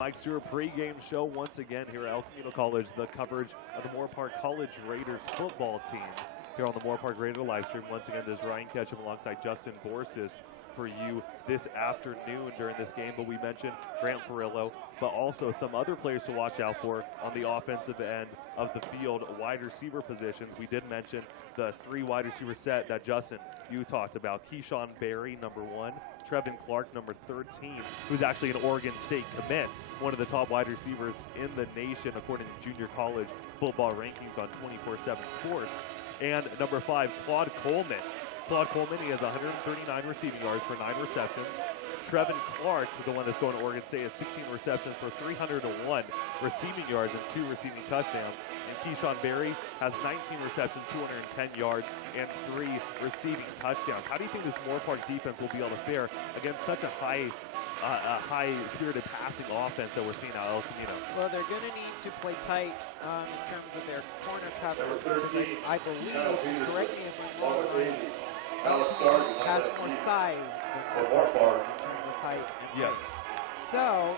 Mike Stewart pregame show once again here at El Camino College. The coverage of the Moorpark College Raiders football team here on the Moorpark Raider live stream. Once again, there's Ryan Ketchum alongside Justin Borsis for you this afternoon during this game. But we mentioned Grant Farillo, but also some other players to watch out for on the offensive end of the field, wide receiver positions. We did mention the 3 wide receiver set that Justin, you talked about. Keyshawn Berry, number 1. Trevin Clark, number 13, who's actually an Oregon State commit, one of the top wide receivers in the nation according to junior college football rankings on 24/7 Sports. And number 5, Claude Coleman. Claude Coleman, he has 139 receiving yards for 9 receptions. Trevin Clark, the one that's going to Oregon State, has 16 receptions for 301 receiving yards and 2 receiving touchdowns. And Keyshawn Berry has 19 receptions, 210 yards, and 3 receiving touchdowns. How do you think this Moorpark defense will be able to fare against such a high-spirited passing offense that we're seeing out of El Camino? Well, they're going to need to play tight in terms of their corner coverage, because I believe, correct me if I'm wrong, El Camino has more size than Moorpark in terms of height and yes. weight. So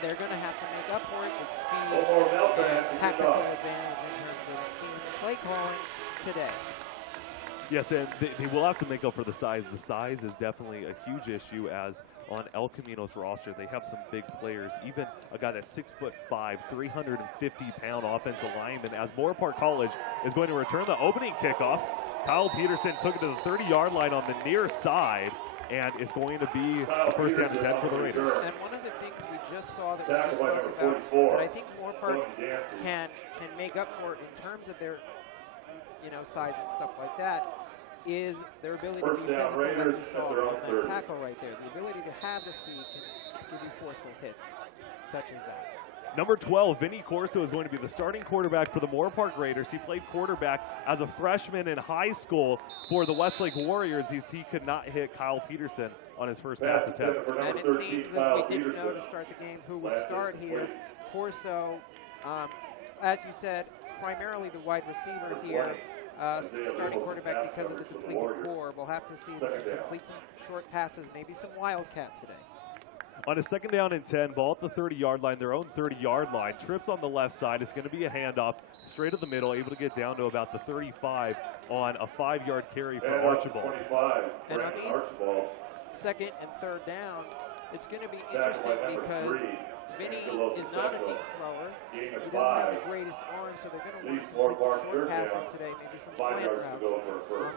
they're gonna have to make up for it with speed and tactical advantage in terms of scheme and play calling today. Yes, and they will have to make up for the size. The size is definitely a huge issue, as on El Camino's roster, they have some big players. Even a guy that's 6'5", 350-pound offensive lineman, as Moorpark College is going to return the opening kickoff. Kyle Peterson took it to the 30-yard line on the near side, and it's going to be a first down and 10 for the Raiders. And one of the things we just saw that we just spoke about, that I think Moorpark can make up for in terms of their size and stuff like that, is their ability to be physical, like we saw on that tackle right there. The ability to have the speed can give you forceful hits, such as that. Number 12, Vinny Corso, is going to be the starting quarterback for the Moorpark Raiders. He played quarterback as a freshman in high school for the Westlake Warriors. He could not hit Kyle Peterson on his first pass attempt. And it seems, as we didn't know to start the game, who would start here. Corso, as you said, primarily the wide receiver here. Starting quarterback because of the depleted core. We'll have to see if they can complete some short passes, maybe some wildcat today. On a second down and 10, ball at the 30-yard line, their own 30-yard line. Trips on the left side. It's going to be a handoff straight to the middle, able to get down to about the 35 on a 5-yard carry for Archibald. And on these second and third downs, it's going to be interesting because Vinny is not a deep thrower. He doesn't have the greatest arm, so they're going to want to complete some short passes today, maybe some slant routes on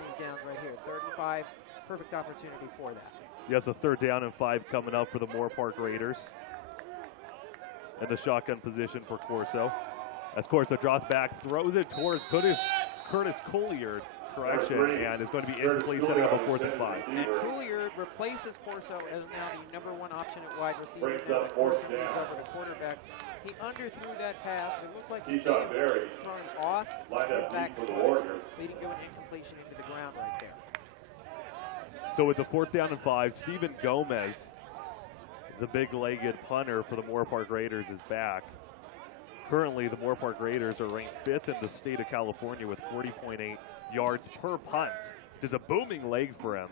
these downs right here. 3rd and 5, perfect opportunity for that. Yes, a 3rd down and 5 coming up for the Moorpark Raiders. And the shotgun position for Corso. As Corso draws back, throws it towards Curtis Couliard, and it's going to be incomplete, setting up a 4th and 5. And Couliard replaces Corso as now the number 1 option at wide receiver. Now that Corso moves over to quarterback. He underthrew that pass. It looked like he may have thrown off his back foot, leading to an incompletion into the ground right there. So with the 4th down and 5, Steven Gomez, the big-legged punter for the Moorpark Raiders, is back. Currently, the Moorpark Raiders are ranked 5th in the state of California with 40.8 yards per punt. Just a booming leg for him,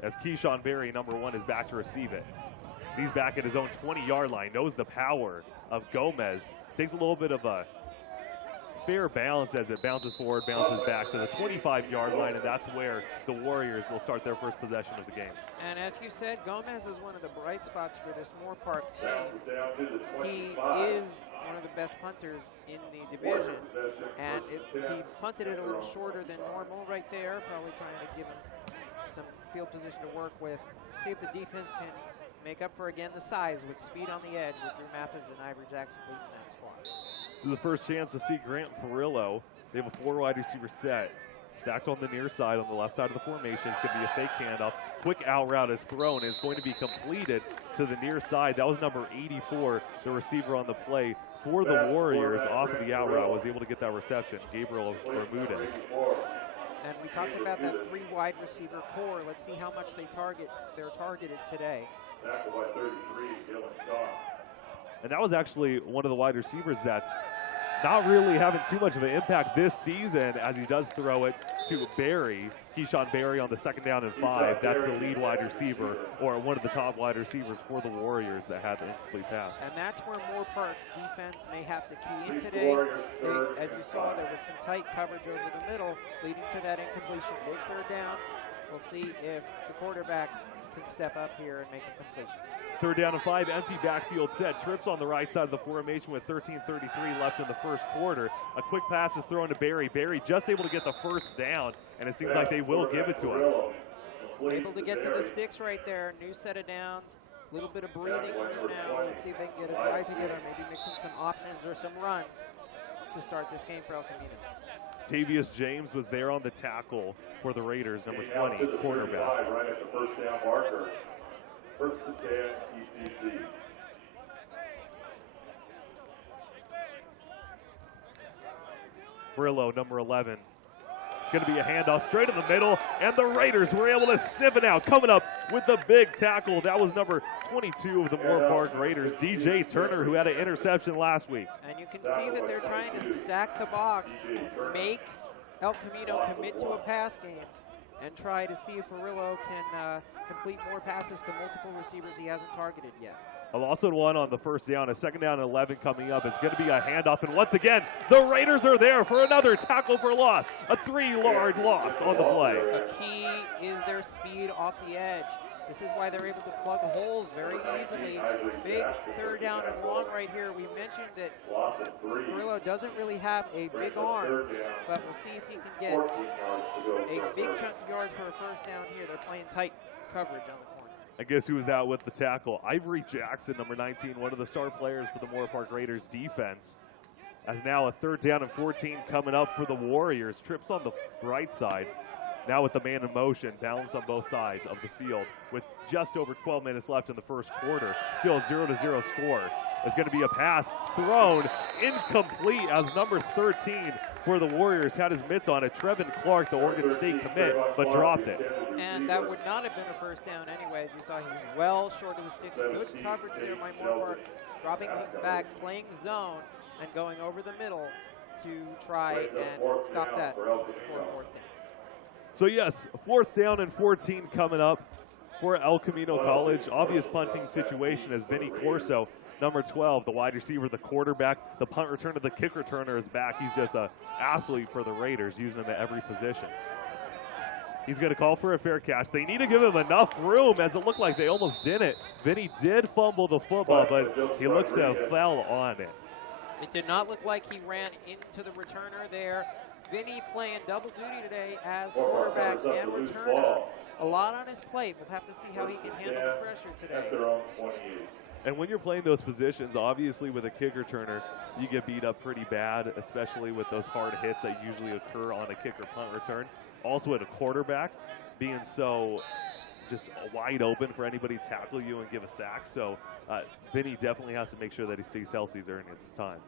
as Keyshawn Berry, number 1, is back to receive it. He's back at his own 20-yard line, knows the power of Gomez. Takes a little bit of a fair balance as it bounces forward, bounces back to the 25-yard line, and that's where the Warriors will start their first possession of the game. And as you said, Gomez is one of the bright spots for this Moorpark team. He is one of the best punters in the division, and he punted it a little shorter than normal right there, probably trying to give him some field position to work with. See if the defense can make up for, again, the size with speed on the edge with Drew Mathis and Ivory Jackson leading that squad. The first chance to see Grant Farillo. They have a 4 wide receiver set. Stacked on the near side, on the left side of the formation. It's going to be a fake handoff. Quick out route is thrown. It's going to be completed to the near side. That was number 84, the receiver on the play for the Warriors. Off of the out route, was able to get that reception. Gabriel Bermudez. And we talked about that 3 wide receiver core. Let's see how much they're targeted today. And that was actually one of the wide receivers that not really having too much of an impact this season as he does throw it to Barry. Keyshawn Barry on the 2nd down and 5. That's the lead wide receiver, or one of the top wide receivers for the Warriors that had the incomplete pass. And that's where Moorpark's defense may have to key in today. As you saw, there was some tight coverage over the middle, leading to that incompletion. Big 3rd down. We'll see if the quarterback can step up here and make a completion. 3rd down and 5, empty backfield set. Trips on the right side of the formation with 13:33 left in the first quarter. A quick pass is thrown to Barry. Barry just able to get the 1st down, and it seems like they will give it to him. Able to get to the sticks right there. New set of downs. A little bit of breathing here now. Let's see if they can get a drive together, maybe mixing some options or some runs to start this game for El Camino. Tavius James was there on the tackle for the Raiders, number 20, quarterback. Right at the 1st down marker. 1st and 10, ECC. Frillo, number 11. It's going to be a handoff straight in the middle, and the Raiders were able to sniff it out. Coming up with the big tackle, that was number 22 of the Moorpark Raiders, DJ Turner, who had an interception last week. And you can see that they're trying to stack the box, make El Camino commit to a pass game, and try to see if Frillo can complete more passes to multiple receivers he hasn't targeted yet. Also one on the 1st down, a 2nd down and 11 coming up. It's going to be a handoff, and once again, the Raiders are there for another tackle for loss. A 3-yard loss on the play. The key is their speed off the edge. This is why they're able to plug holes very easily. Big 3rd down and long right here. We mentioned that Frillo doesn't really have a big arm, but we'll see if he can get a big chunk of yards for a 1st down here. They're playing tight coverage on the corner. I guess who was that with the tackle? Ivory Jackson, number 19, one of the star players for the Moorpark Raiders defense. As now a 3rd down and 14 coming up for the Warriors. Trips on the right side. Now with the man in motion, balance on both sides of the field with just over 12 minutes left in the first quarter. Still a 0-0 score. It's going to be a pass thrown incomplete as number 13 for the Warriors had his mitts on it. Trevin Clark, the Oregon State commit, but dropped it. And that would not have been a 1st down anyway. As you saw, he was well short of the sticks. Good coverage there by Moorpark, dropping back, playing zone, and going over the middle to try and stop that for a 4th down. So yes, 4th down and 14 coming up for El Camino College. Obvious punting situation as Vinny Corso, number 12, the wide receiver, the quarterback, the punt returner, the kick returner is back. He's just an athlete for the Raiders, using him at every position. He's going to call for a fair catch. They need to give him enough room, as it looked like they almost didn't. Vinny did fumble the football, but he looks to have fell on it. It did not look like he ran into the returner there. Vinny playing double duty today as quarterback and returner. A lot on his plate. We'll have to see how he can handle the pressure today. And when you're playing those positions, obviously with a kick returner, you get beat up pretty bad, especially with those hard hits that usually occur on a kick or punt return. Also at a quarterback, being so just wide open for anybody to tackle you and give a sack. So Vinny definitely has to make sure that he stays healthy during this time.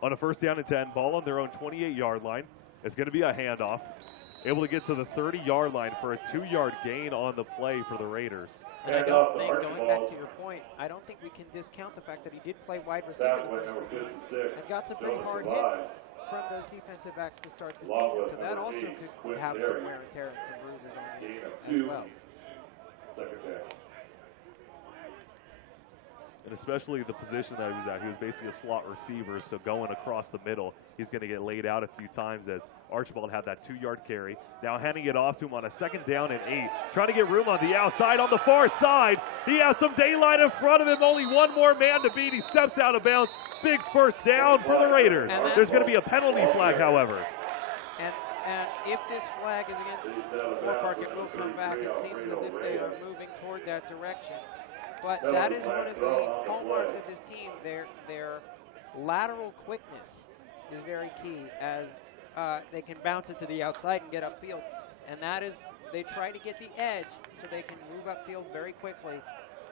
On a 1st down and 10, ball on their own 28-yard line. It's going to be a handoff. Able to get to the 30-yard line for a 2-yard gain on the play for the Raiders. And I don't think, going back to your point, I don't think we can discount the fact that he did play wide receiver and got some pretty hard hits from those defensive backs to start the season. So that also could have some wear and tear and some bruises on him as well. And especially the position that he was at. He was basically a slot receiver, so going across the middle, he's going to get laid out a few times as Archibald had that 2-yard carry. Now handing it off to him on a 2nd down and 8. Trying to get room on the outside. On the far side, he has some daylight in front of him. Only one more man to beat. He steps out of bounds. Big 1st down for the Raiders. There's going to be a penalty flag, however. And if this flag is against Moorpark, it will come back. It seems as if they are moving toward that direction. But that is one of the hallmarks of this team. Their lateral quickness is very key, as they can bounce it to the outside and get upfield. And that is, they try to get the edge so they can move upfield very quickly.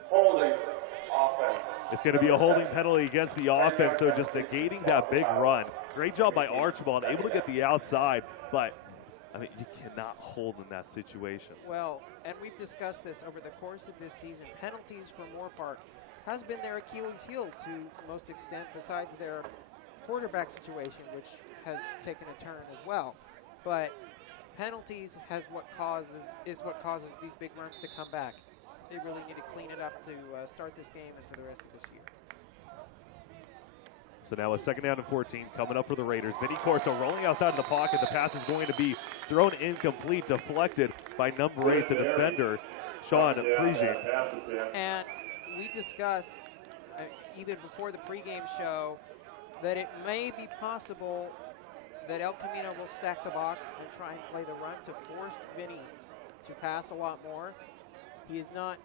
Holding offense. It's going to be a holding penalty against the offense, so just negating that big run. Great job by Archibald, able to get the outside, but I mean, you cannot hold in that situation. Well, and we've discussed this over the course of this season. Penalties for Moorpark has been their Achilles heel to most extent, besides their quarterback situation, which has taken a turn as well. But penalties is what causes these big runs to come back. They really need to clean it up to start this game and for the rest of this year. So now a 2nd down and 14 coming up for the Raiders. Vinny Corso rolling outside of the pocket. The pass is going to be thrown incomplete, deflected by number 8, the defender, Sean Prigent. And we discussed, even before the pregame show, that it may be possible that El Camino will stack the box and try and play the run to force Vinny to pass a lot more. He is no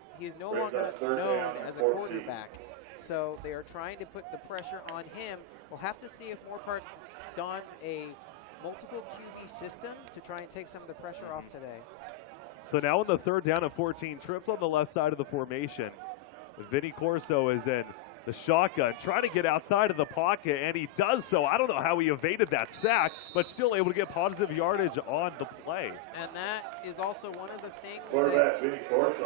longer known as a quarterback. So they are trying to put the pressure on him. We'll have to see if Moorpark dons a multiple QB system to try and take some of the pressure off today. So now on the 3rd down and 14, trips on the left side of the formation. Vinny Corso is in the shotgun, trying to get outside of the pocket, and he does so. I don't know how he evaded that sack, but still able to get positive yardage on the play. And that is also one of the things that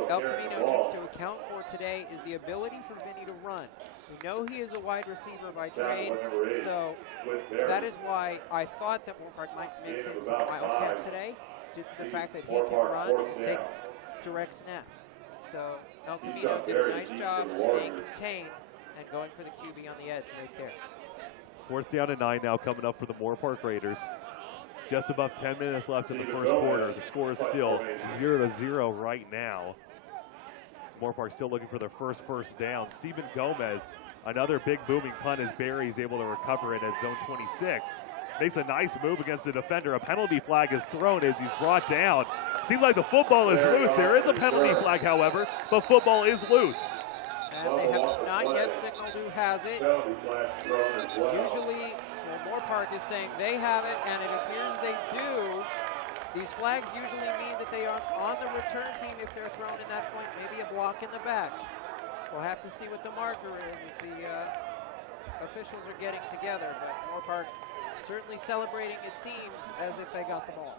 El Camino needs to account for today is the ability for Vinny to run. We know he is a wide receiver by trade, so that is why I thought that Moorpark might mix in some wildcat today, due to the fact that he can run and take direct snaps. So El Camino did a nice job of staying contained and going for the QB on the edge right there. 4th down and 9 now coming up for the Moorpark Raiders. Just above 10 minutes left in the first quarter. The score is still 0-0 right now. Moorpark still looking for their first down. Stephen Gomez, another big booming punt as Barry's able to recover it at zone 26. Makes a nice move against the defender. A penalty flag is thrown as he's brought down. Seems like the football is loose. There is a penalty flag, however, but football is loose. And they have not yet signaled who has it. Usually, Moorpark is saying they have it, and it appears they do. These flags usually mean that they are on the return team if they're thrown in that point, maybe a block in the back. We'll have to see what the marker is as the officials are getting together, but Moorpark certainly celebrating, it seems, as if they got the ball.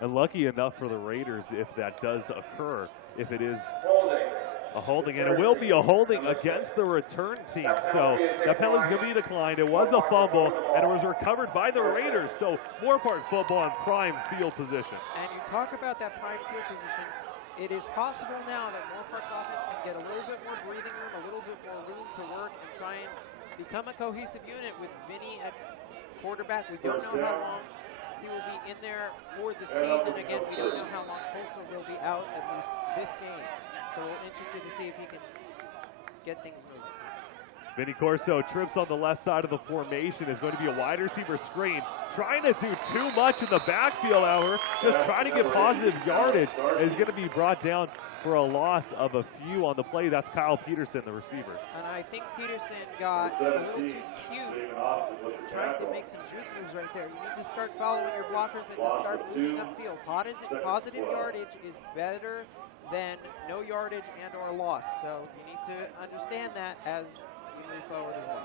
And lucky enough for the Raiders if that does occur, if it is a holding, and it will be a holding against the return team. So that penalty is going to be declined. It was a fumble, and it was recovered by the Raiders. So Moorpark football in prime field position. And you talk about that prime field position. It is possible now that Moorpark's offense can get a little bit more breathing room, a little bit more room to work and try and become a cohesive unit with Vinny at quarterback. We don't know how long he will be in there for the season. Again, we don't know how long Corso will be out, at least this game. So we're interested to see if he can get things moving. Vinny Corso trips on the left side of the formation. Is going to be a wide receiver screen. Trying to do too much in the backfield, however. Just trying to get positive yardage. Is going to be brought down for a loss of a few on the play. That's Kyle Peterson, the receiver. And I think Peterson got a little too cute trying to make some juke moves right there. You need to start following your blockers and to start moving upfield. Positive yardage is better than no yardage and or loss. So you need to understand that as you move forward as well.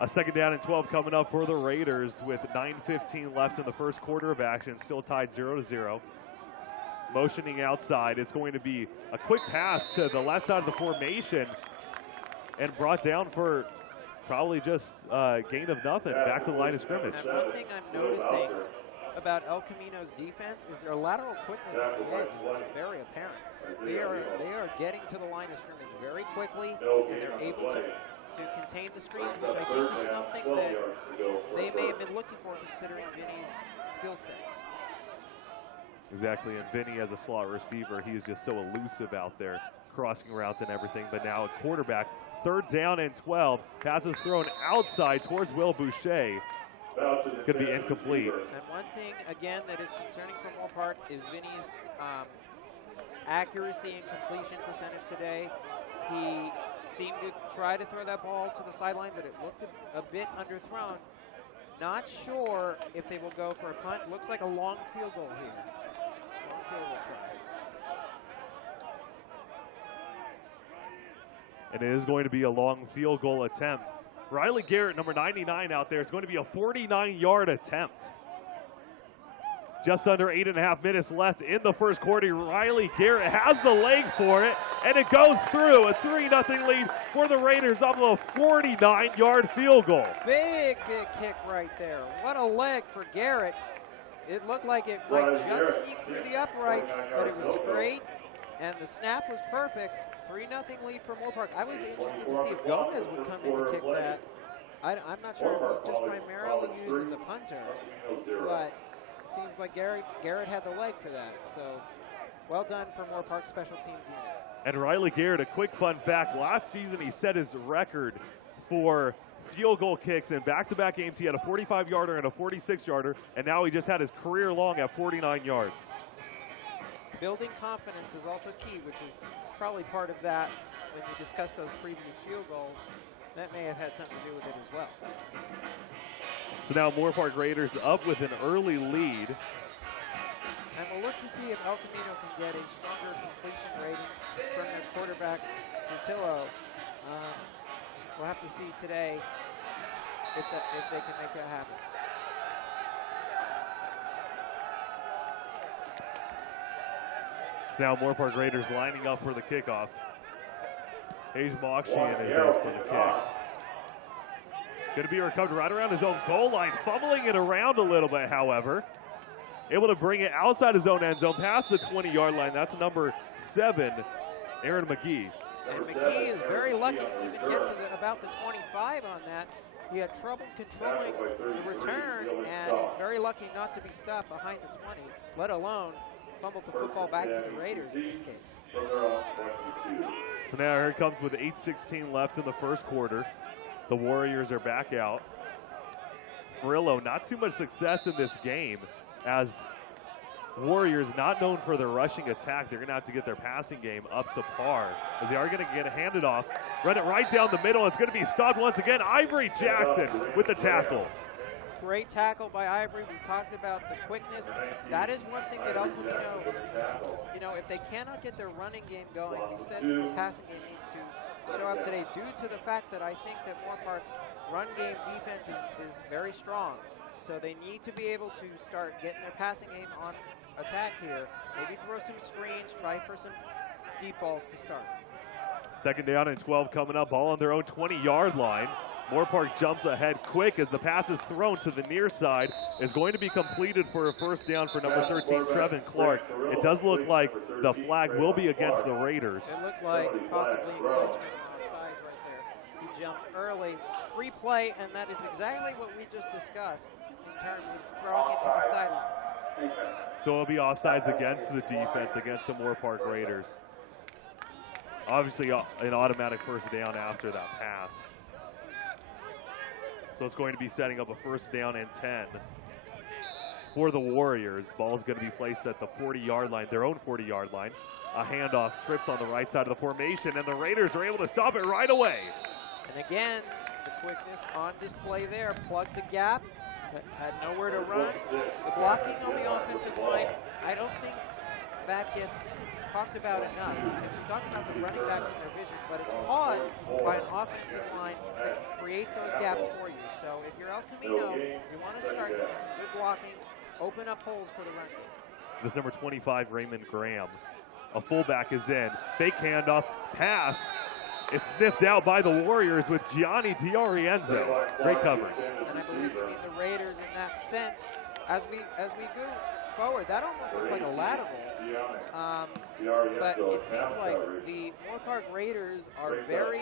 A 2nd down and 12 coming up for the Raiders with 9:15 left in the first quarter of action. Still tied 0-0. Motioning outside. It's going to be a quick pass to the left side of the formation and brought down for probably just gain of nothing. Back to the line of scrimmage. And one thing I'm noticing about El Camino's defense is their lateral quickness on the edge is very apparent. They are getting to the line of scrimmage very quickly, and they're able to contain the screens, which I think is something that they may have been looking for considering Vinny's skill set. Exactly, and Vinny as a slot receiver, he is just so elusive out there, crossing routes and everything. But now a quarterback, 3rd down and 12, passes thrown outside towards Will Boucher. It's going to be incomplete. And one thing, again, that is concerning for Moorpark is Vinny's accuracy and completion percentage today. He seemed to try to throw that ball to the sideline, but it looked a bit underthrown. Not sure if they will go for a punt. Looks like a long field goal here. Long field goal try. And it is going to be a long field goal attempt. Riley Garrett, number 99 out there. It's going to be a 49-yard attempt. Just under 8.5 minutes left in the first quarter. Riley Garrett has the leg for it, and it goes through. A 3-0 lead for the Raiders off of a 49-yard field goal. Big kick right there. What a leg for Garrett. It looked like it might just sneak through the upright, but it was straight, and the snap was perfect. 3-0 lead for Moorpark. I was interested to see if Gomez would come in and kick that. I'm not sure if it was just primarily used as a punter, but it seems like Garrett had the leg for that. So well done for Moorpark special teams unit. And Riley Garrett, a quick fun fact, last season he set his record for field goal kicks in back-to-back games. He had a 45-yarder and a 46-yarder, and now he just had his career long at 49 yards. Building confidence is also key, which is probably part of that when you discuss those previous field goals. That may have had something to do with it as well. So now Moorpark Raiders up with an early lead. And we'll look to see if El Camino can get a stronger completion rating from their quarterback, Portillo. We'll have to see today if they can make that happen. So now Moorpark Raiders lining up for the kickoff. Hayes Mokshian is out for the kick. Going to be recovered right around his own goal line, fumbling it around a little bit, however. Able to bring it outside his own end zone, past the 20-yard line. That's number 7, Aaron McGee. And McGee is very lucky to even get to about the 25 on that. He had trouble controlling the return, and he's very lucky not to be stopped behind the 20, let alone fumbled the football back to the Raiders in this case. So now here it comes with 8:16 left in the first quarter. The Warriors are back out. Frillo, not too much success in this game, as Warriors not known for their rushing attack. They're going to have to get their passing game up to par, as they are going to get it handed off. Run it right down the middle. It's going to be stopped once again. Ivory Jackson with the tackle. Great tackle by Ivory. We talked about the quickness. That is one thing that El Camino, if they cannot get their running game going, he said the passing game needs to show up today due to the fact that I think that Moorpark's run game defense is very strong. So they need to be able to start getting their passing game on attack here. Maybe throw some screens, try for some deep balls to start. 2nd down and 12 coming up, ball on their own 20-yard line. Moorpark jumps ahead quick as the pass is thrown to the near side. Is going to be completed for a first down for number 13, Trevin Clark. It does look like the flag will be against the Raiders. It looked like possibly encroachment on size right there. He jumped early, free play, and that is exactly what we just discussed in terms of throwing it to the sideline. So it'll be offsides against the defense, against the Moorpark Raiders. Obviously an automatic first down after that pass. So it's going to be setting up a first down and 10 for the Warriors. Ball is going to be placed at the 40-yard line, their own 40-yard line. A handoff, trips on the right side of the formation, and the Raiders are able to stop it right away. And again, the quickness on display there. Plugged the gap, had nowhere to run. The blocking on the offensive line, I don't think that gets talked about enough, because we talk about the running backs in their vision, but it's caused by an offensive line that can create those gaps for you. So if you're El Camino, you want to start getting some good blocking, open up holes for the run game. This number 25, Raymond Graham. A fullback is in. Fake handoff, pass. It's sniffed out by the Warriors with Gianni DiOrienzo. Great coverage. And I believe we need the Raiders in that sense. As we go forward, that almost looked like a lateral. But it seems like the Moorpark Raiders are very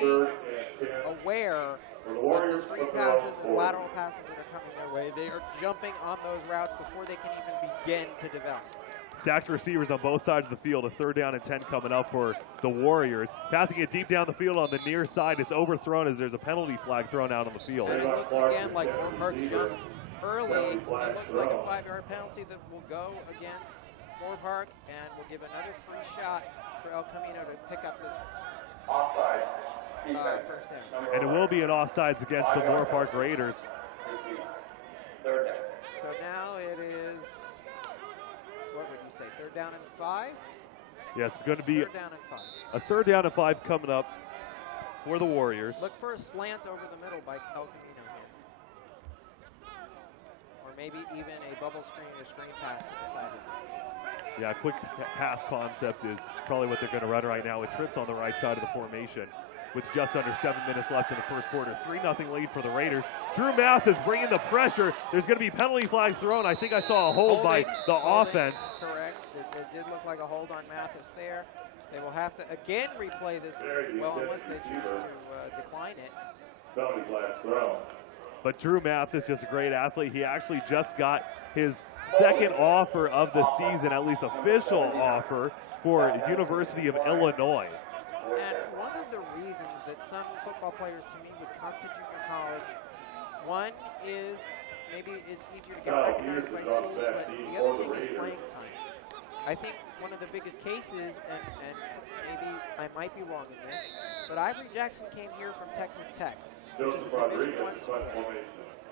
aware of the screen passes and lateral passes that are coming their way. They are jumping on those routes before they can even begin to develop. Stacked receivers on both sides of the field. A 3rd down and 10 coming up for the Warriors. Passing it deep down the field on the near side. It's overthrown as there's a penalty flag thrown out on the field. And it looked again like Moorpark jumped early. It looks like a 5-yard penalty that will go against Moorpark, and will give another free shot for El Camino to pick up this first down. And it will be an offsides against the Moorpark Raiders. So now it is, what would you say, 3rd down and 5? Yes, it's going to be 3rd down and 5. a 3rd down and 5 coming up for the Warriors. Look for a slant over the middle by El Camino here. Or maybe even a bubble screen or screen pass to the sideline. Yeah, quick pass concept is probably what they're going to run right now with trips on the right side of the formation. With just under 7 minutes left in the first quarter. 3-0 lead for the Raiders. Drew Mathis bringing the pressure. There's going to be penalty flags thrown. I think I saw a hold by the offense. Correct. It did look like a hold on Mathis there. They will have to again replay this, well, unless they choose to decline it. Penalty flag thrown. But Drew Mathis, just a great athlete. He actually just got his second offer of the season, at least official offer, for University of Illinois. And one of the reasons that some football players to me would come to junior college, one is maybe it's easier to get recognized by schools, but the other thing is playing time. I think one of the biggest cases, and maybe I might be wrong in this, but Ivory Jackson came here from Texas Tech, which is a Division I school.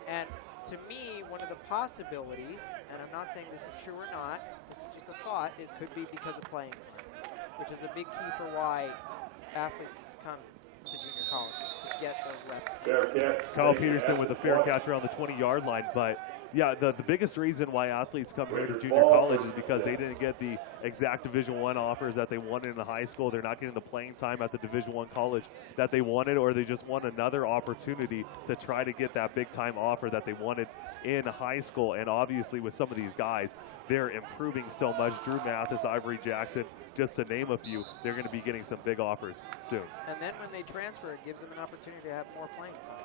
And to me, one of the possibilities, and I'm not saying this is true or not, this is just a thought, it could be because of playing time, which is a big key for why athletes come to junior colleges, to get those reps. Kyle Peterson with a fair catch around the 20-yard line, but yeah, the biggest reason why athletes come here to junior college is because they didn't get the exact Division I offers that they wanted in the high school. They're not getting the playing time at the Division I college that they wanted, or they just want another opportunity to try to get that big-time offer that they wanted in high school. And obviously with some of these guys, they're improving so much. Drew Mathis, Ivory Jackson, just to name a few, they're going to be getting some big offers soon. And then when they transfer, it gives them an opportunity to have more playing time.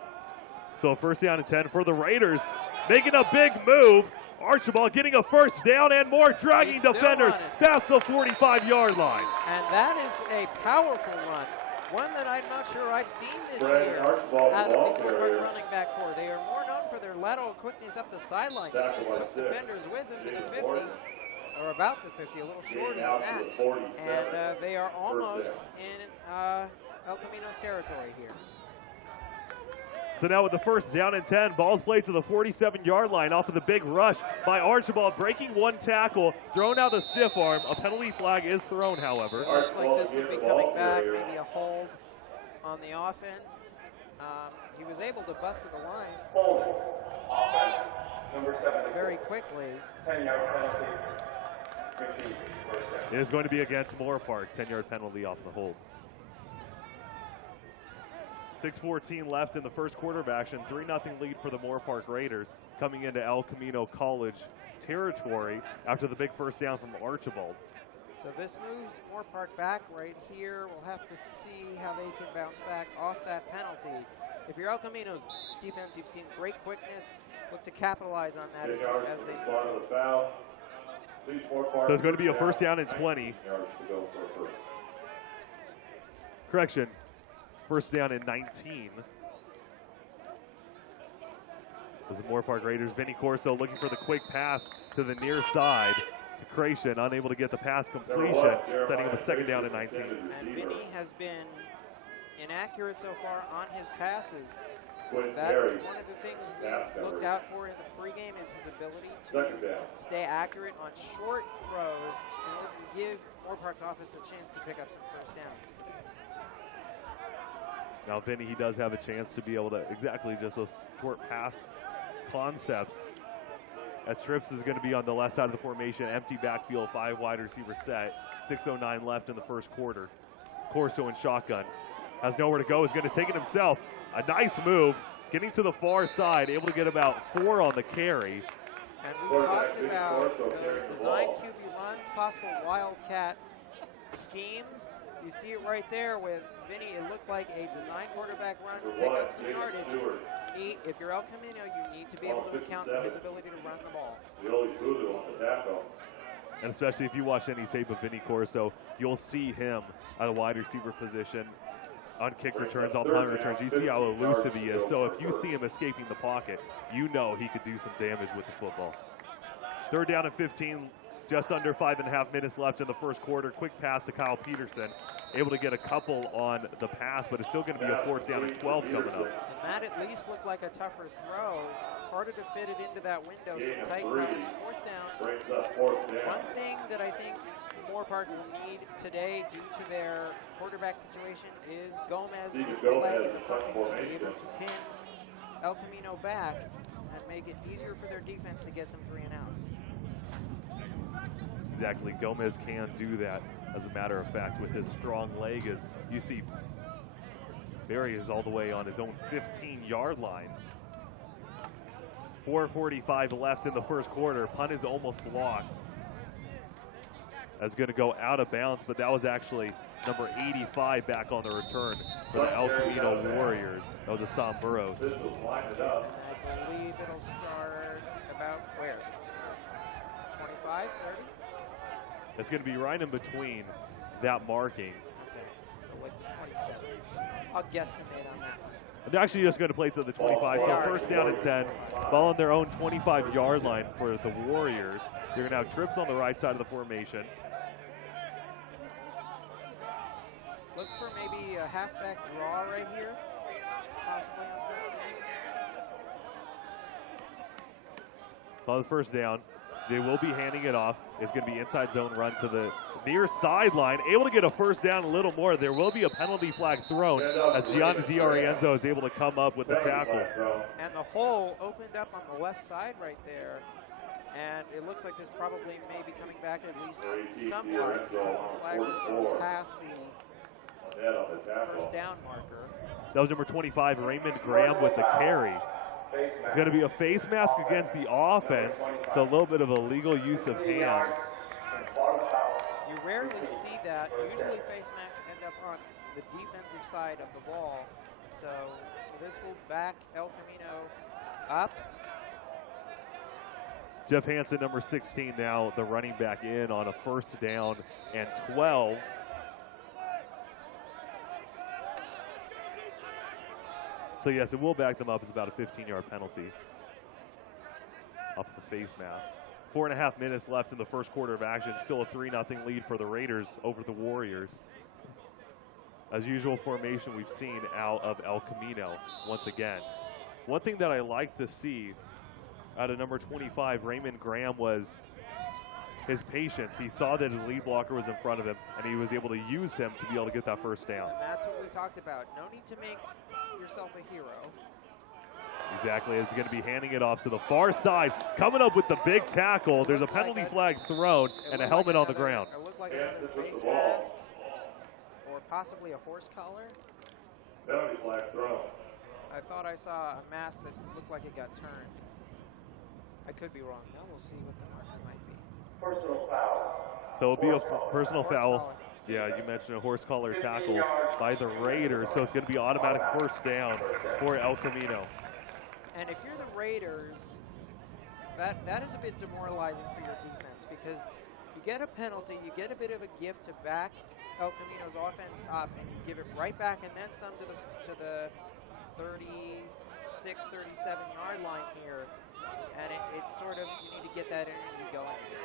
So first down and 10 for the Raiders, making a big move. Archibald getting a first down and more, dragging defenders past the 45-yard line. And that is a powerful run, one that I'm not sure I've seen this year out of the running back core. They are more known for their lateral quickness up the sideline. They just took defenders with them to the 50, or about the 50, a little shorter than that. And they are almost in El Camino's territory here. So now with the first down and 10, ball's played to the 47-yard line off of the big rush by Archibald, breaking one tackle, thrown out a stiff arm. A penalty flag is thrown, however. It looks like this will be coming back, maybe a hold on the offense. He was able to bust to the line very quickly. 10-yard penalty. It is going to be against Moorpark, 10-yard penalty off the hold. 6:14 left in the first quarter of action. 3-0 lead for the Moorpark Raiders coming into El Camino College territory after the big first down from Archibald. So this moves Moorpark back right here. We'll have to see how they can bounce back off that penalty. If you're El Camino's defense, you've seen great quickness. Look to capitalize on that as they move. So it's going to be a first down and 20. Correction. First down and 19. As the Moorpark Raiders, Vinny Corso looking for the quick pass to the near side to Creation, unable to get the pass completion, setting him a second down and 19. And Vinny has been inaccurate so far on his passes. That's one of the things we looked out for in the pregame is his ability to stay accurate on short throws in order to give Moorpark's offense a chance to pick up some first downs today. Now Vinny, he does have a chance to be able to exactly just those short pass concepts. As Trips is going to be on the left side of the formation, empty backfield, 5 wide receiver set. 6:09 left in the first quarter. Corso in shotgun. Has nowhere to go, is going to take it himself. A nice move, getting to the far side, able to get about 4 on the carry. And we talked about those design QB runs, possible wildcat schemes. You see it right there with Vinny. It looked like a design quarterback run to pick up some yardage. If you're El Camino, you need to be able to account for his ability to run the ball. And especially if you watch any tape of Vinny Corso, you'll see him at a wide receiver position on kick returns, on punt returns. You see how elusive he is. So if you see him escaping the pocket, you know he could do some damage with the football. Third down and 15. Just under 5.5 minutes left in the first quarter. Quick pass to Kyle Peterson. Able to get a couple on the pass, but it's still going to be a fourth down and 12 coming up. And that at least looked like a tougher throw. Harder to fit it into that window, so tight on fourth down. One thing that I think Moorpark will need today due to their quarterback situation is Gomez and Leg to be able to pin El Camino back. and make it easier for their defense to get some 3 and outs. Exactly, Gomez can do that, as a matter of fact, with his strong leg. As you see, Barry is all the way on his own 15-yard line. 4:45 left in the first quarter. Punt is almost blocked. That's going to go out of bounds, but that was actually number 85 back on the return for the El Camino Warriors. That was Assam Burrows. I believe it'll start about where? 25, 30? It's going to be right in between that marking. Okay, so like 27. I'll guesstimate on that. They're actually just going to place at the 25, so first down and 10. Ball on their own 25-yard line for the Warriors. They're going to have trips on the right side of the formation. Look for maybe a halfback draw right here, possibly on first down. On the first down, they will be handing it off. It's going to be inside zone run to the near sideline. Able to get a first down a little more. There will be a penalty flag thrown as Gianni DiArienzo is able to come up with the tackle. And the hole opened up on the left side right there. And it looks like this probably may be coming back at least somewhat because the flag was past the first down marker. That was number 25, Raymond Graham with the carry. It's going to be a face mask against the offense, so a little bit of illegal use of hands. You rarely see that. Usually face masks end up on the defensive side of the ball. So this will back El Camino up. Jeff Hansen, number 16 now, the running back in on a first down and 12. So yes, it will back them up. It's about a 15-yard penalty off the face mask. 4.5 minutes left in the first quarter of action. Still a 3-0 lead for the Raiders over the Warriors. As usual formation we've seen out of El Camino once again. One thing that I like to see out of number 25, Raymond Graham, was his patience. He saw that his lead blocker was in front of him, and he was able to use him to be able to get that first down. And that's what we talked about. No need to make yourself a hero. Exactly. It's going to be handing it off to the far side. Coming up with the big tackle. There's a penalty flag thrown and a helmet on the ground. It looked like another face mask or possibly a horse collar. Penalty flag thrown. I thought I saw a mask that looked like it got turned. I could be wrong. Now we'll see what the marker might be. Personal foul. So it'll be a personal foul. Yeah, you mentioned a horse collar tackle by the Raiders, so it's going to be automatic first down for El Camino. And if you're the Raiders, that is a bit demoralizing for your defense because you get a penalty, you get a bit of a gift to back El Camino's offense up, and you give it right back and then some to the 36, 37-yard line here. And it sort of, you need to get that energy going again.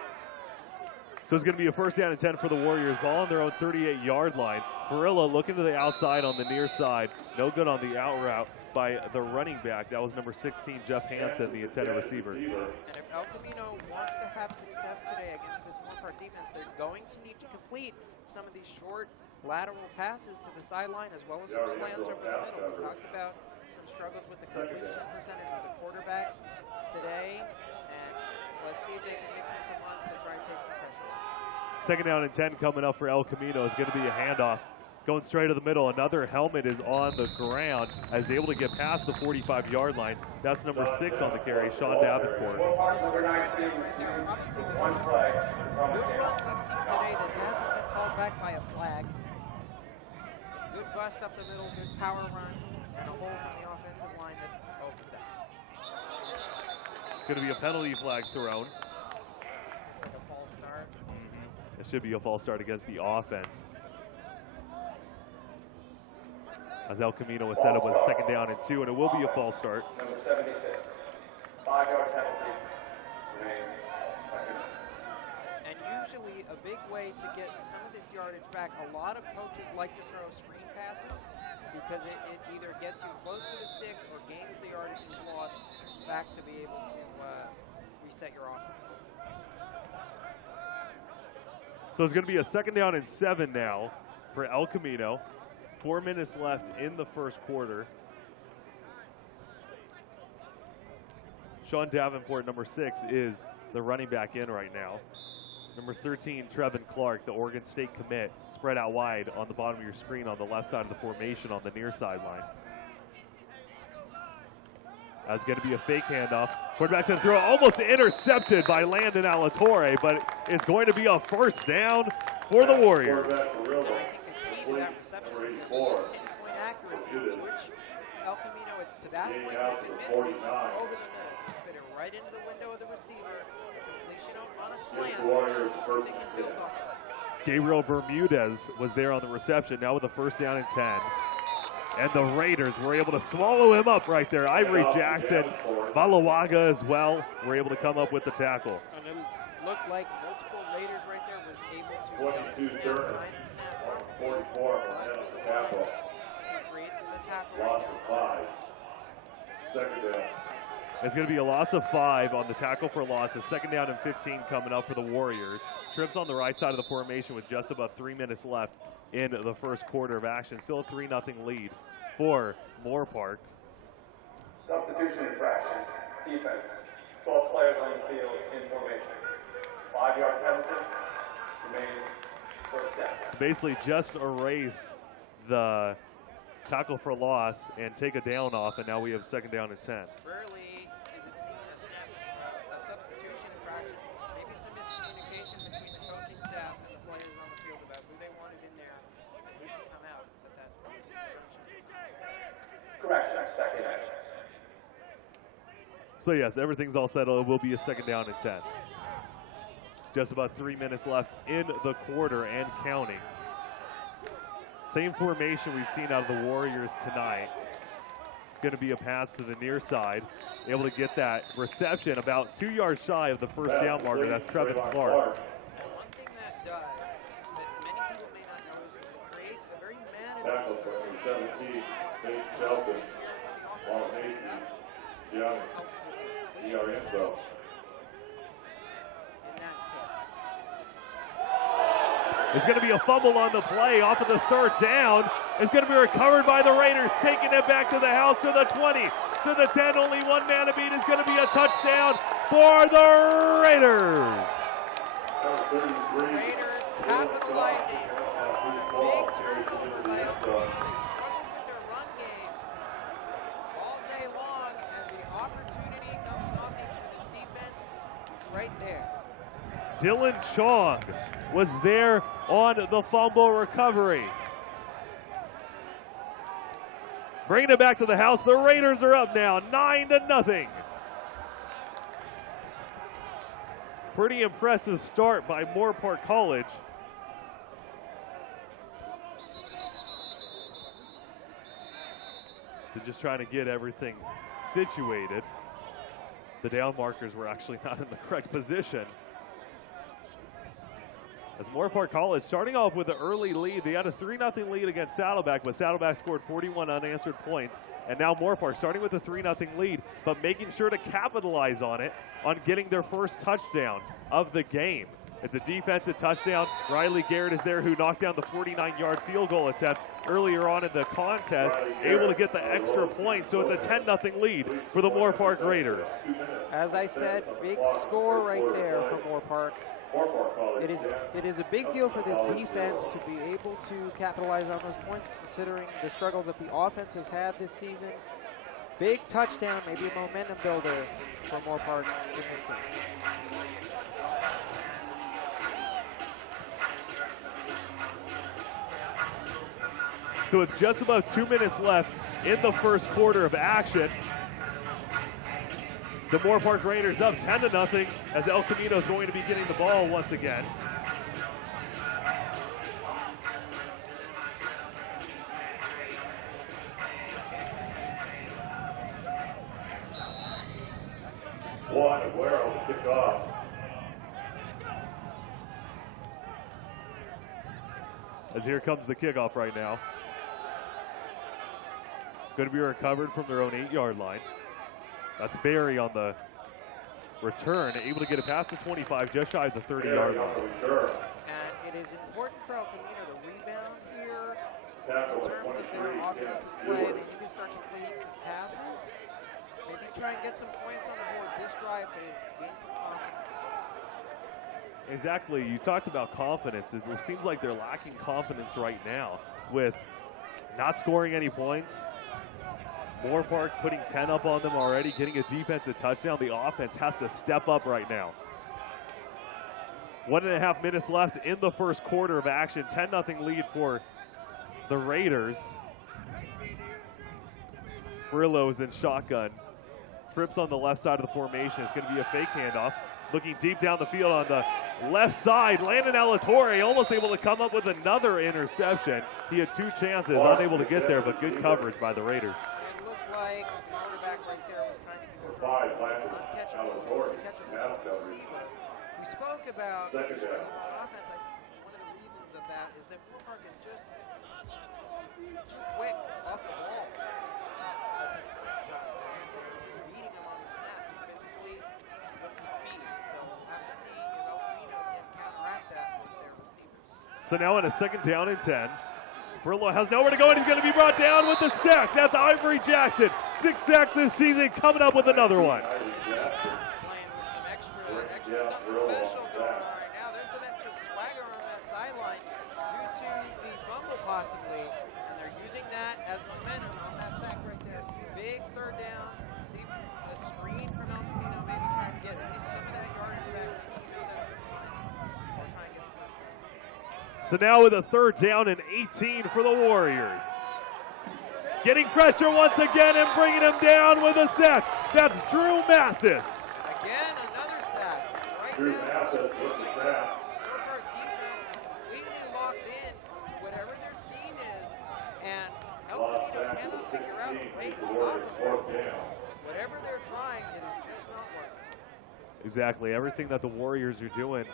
So it's going to be a first down and 10 for the Warriors. Ball on their own 38-yard line. Farilla looking to the outside on the near side. No good on the out route by the running back. That was number 16, Jeff Hansen, the intended receiver. And if El Camino wants to have success today against this Moorpark defense, they're going to need to complete some of these short lateral passes to the sideline as well as some slants over the middle. We talked about some struggles with the completion percentage with the quarterback today, and let's see if they can mix in some runs to try and take some pressure off. Second down and 10 coming up for El Camino. Is going to be a handoff. Going straight to the middle. Another helmet is on the ground as able to get past the 45-yard line. That's number 6 on the carry, Sean Davenport. Number 19, one flag. Good runs we've seen today that hasn't been called back by a flag. Good bust up the middle, good power run, and a hole from the offensive line that opened up. It's going to be a penalty flag thrown. Looks like a false start. It should be a false start against the offense. As El Camino was set up with second down and 2, and it will be a false start. Number 76, 5-yard penalty. And usually a big way to get some of this yardage back, a lot of coaches like to throw screen passes because it either gets you close to the sticks or gains the yardage you've lost back to be able to reset your offense. So it's going to be a second down and 7 now for El Camino. 4 minutes left in the first quarter. Sean Davenport, number 6, is the running back in right now. Number 13, Trevin Clark, the Oregon State commit, spread out wide on the bottom of your screen on the left side of the formation on the near sideline. That's going to be a fake handoff. Quarterback to the throw, almost intercepted by Landon Alatorre, but it's going to be a first down for the Warriors. I think a key to that reception is point accuracy, which El Camino to that point had been missing over the middle. Fit it right into the window of the receiver. Completion on a slant. So they can build off of that. Gabriel Bermudez was there on the reception, now with a first down and 10. And the Raiders were able to swallow him up right there. Ivory Jackson, Valawaga as well, were able to come up with the tackle. And it looked like multiple Raiders right there was able to jump the snap, time the snap. 44 on the tackle. Create the tackle. Loss of 5. Second down. It's going to be a loss of 5 on the tackle for losses. Second down and 15 coming up for the Warriors. Trips on the right side of the formation with just about 3 minutes left in the first quarter of action. Still a 3-0 lead for Moorpark. Substitution infraction. Defense. 12 players on the field in formation. 5-yard penalty. Remains first down. So basically just erase the tackle for loss and take a down off, and now we have second down and 10. Rarely is it seen a substitution infraction. Maybe some miscommunication between the coaching staff and the players on the field about who they wanted in there and who should come out. But that Correction. Second action. So yes, everything's all settled. It will be a second down and 10. Just about 3 minutes left in the quarter and counting. Same formation we've seen out of the Warriors tonight. It's going to be a pass to the near side. Able to get that reception about 2 yards shy of the first down marker. That's Trevin Clark. one thing that does that many people may not notice is it creates a very Tackle manageable for 17. Nate Shelton. Long Mason. Young. E.R. Info. in that case. There's going to be a fumble on the play off of the third down. It's going to be recovered by the Raiders, taking it back to the house, to the 20, to the 10. Only one man to beat. Is going to be a touchdown for the Raiders. Raiders capitalizing on a big turnover by a team that struggled with their run game all day long, and the opportunity comes knocking for this defense right there. Dylan Chong was there on the fumble recovery. Bringing it back to the house. The Raiders are up now, 9-0. Pretty impressive start by Moorpark College. They're just trying to get everything situated. The down markers were actually not in the correct position. As Moorpark College starting off with an early lead. They had a 3-0 lead against Saddleback, but Saddleback scored 41 unanswered points. And now Moorpark starting with a 3-0 lead, but making sure to capitalize on it, on getting their first touchdown of the game. It's a defensive touchdown. Riley Garrett is there, who knocked down the 49-yard field goal attempt earlier on in the contest, able to get the extra point. So it's a 10-0 lead for the Moorpark Raiders. As I said, big score right there for Moorpark. It is a big deal for this defense to be able to capitalize on those points, considering the struggles that the offense has had this season. Big touchdown, maybe a momentum builder for Moorpark in this game. So it's just about 2 minutes left in the first quarter of action. The Moorpark Raiders up 10-0 as El Camino is going to be getting the ball once again. One, Aguero will kick off. As here comes the kickoff right now. Going to be recovered from their own 8-yard line. That's Barry on the return, able to get it past the 25, just shy of the 30-yard line. And it is important for El Camino to rebound here in terms of their offensive play. They need to start completing some passes, making try and get some points on the board this drive to gain some confidence. Exactly. You talked about confidence. It seems like they're lacking confidence right now with not scoring any points. Moorpark putting 10 up on them already, getting a defensive touchdown. The offense has to step up right now. 1.5 minutes left in the first quarter of action. 10-0 lead for the Raiders. Frillo's in shotgun. Trips on the left side of the formation. It's going to be a fake handoff. Looking deep down the field on the left side. Landon Alatorre almost able to come up with another interception. He had 2 chances, unable to get there, but good coverage by the Raiders. It looked like the quarterback right there was trying to give a catch a receiver. We spoke about the offense. I think one of the reasons of that is that Moorpark is just too quick off the ball at this point in time. Just beating him on the snap physically with the speed. So we'll have to see if El Camino can counteract that with their receivers. So now on a 2nd down and 10. Frillo has nowhere to go, and he's going to be brought down with the sack. That's Ivory Jackson. 6 sacks this season, coming up with another one. Playing with some extra something special going on right now. There's some extra swagger on that sideline due to the fumble possibly, and they're using that as momentum on that sack right there. Big 3rd down. See a screen from El Camino, maybe trying to get at least some of that yardage back, maybe intercept or try and get the first down. So now with a 3rd down and 18 for the Warriors. Getting pressure once again and bringing him down with a sack. That's Drew Mathis. Again, another sack. Right Drew now, Mathis with the sack. Moorpark defense is completely locked in to whatever their scheme is, and El Camino cannot figure out a way to stop them. Whatever they're trying, it is just not working. Exactly. Everything that the Warriors are doing,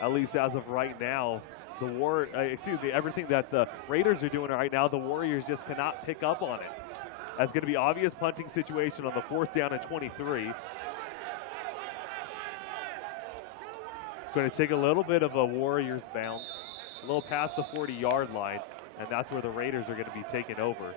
at least as of right now, everything that the Raiders are doing right now, the Warriors just cannot pick up on it. That's going to be obvious punting situation on the 4th down and 23. It's going to take a little bit of a Warriors bounce, a little past the 40-yard line, and that's where the Raiders are going to be taken over. And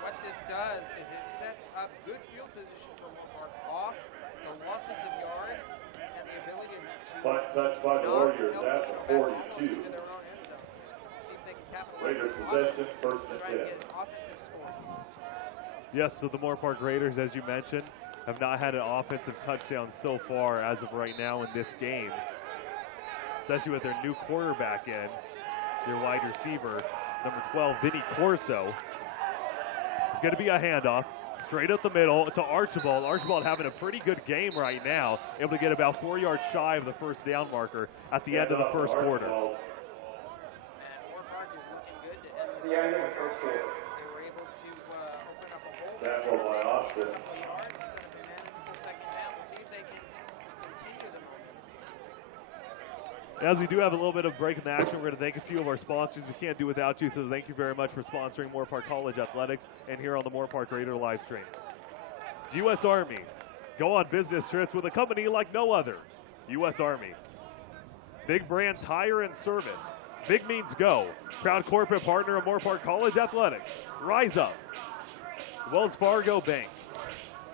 what this does is it sets up good field position for Moorpark off the losses of yards and the ability to Touch by the Warriors at the 42. into their own end zone. So see if they can capitalize Raiders on possession, it, 1st and try to 10. get an offensive score. Yes, so the Moorpark Raiders, as you mentioned, have not had an offensive touchdown so far as of right now in this game, especially with their new quarterback in, their wide receiver, number 12, Vinny Corso. It's going to be a handoff. Straight up the middle to Archibald. Archibald having a pretty good game right now, able to get about 4 yards shy of the 1st down marker at the end of the first quarter. And Moorpark is looking good to end this. The end of the first quarter. They were able to open up a hole. Tackle by Austin. Yard and set up a manageable 2nd down. We'll see if they can continue the momentum. As we do have a little bit of break in the action, we're going to thank a few of our sponsors. We can't do without you, so thank you very much for sponsoring Moorpark College Athletics and here on the Moorpark Raider live stream. U.S. Army. Go on business trips with a company like no other. U.S. Army. Big Brand Tire and Service. Big means go. Proud corporate partner of Moorpark College Athletics. Rise Up. Wells Fargo Bank.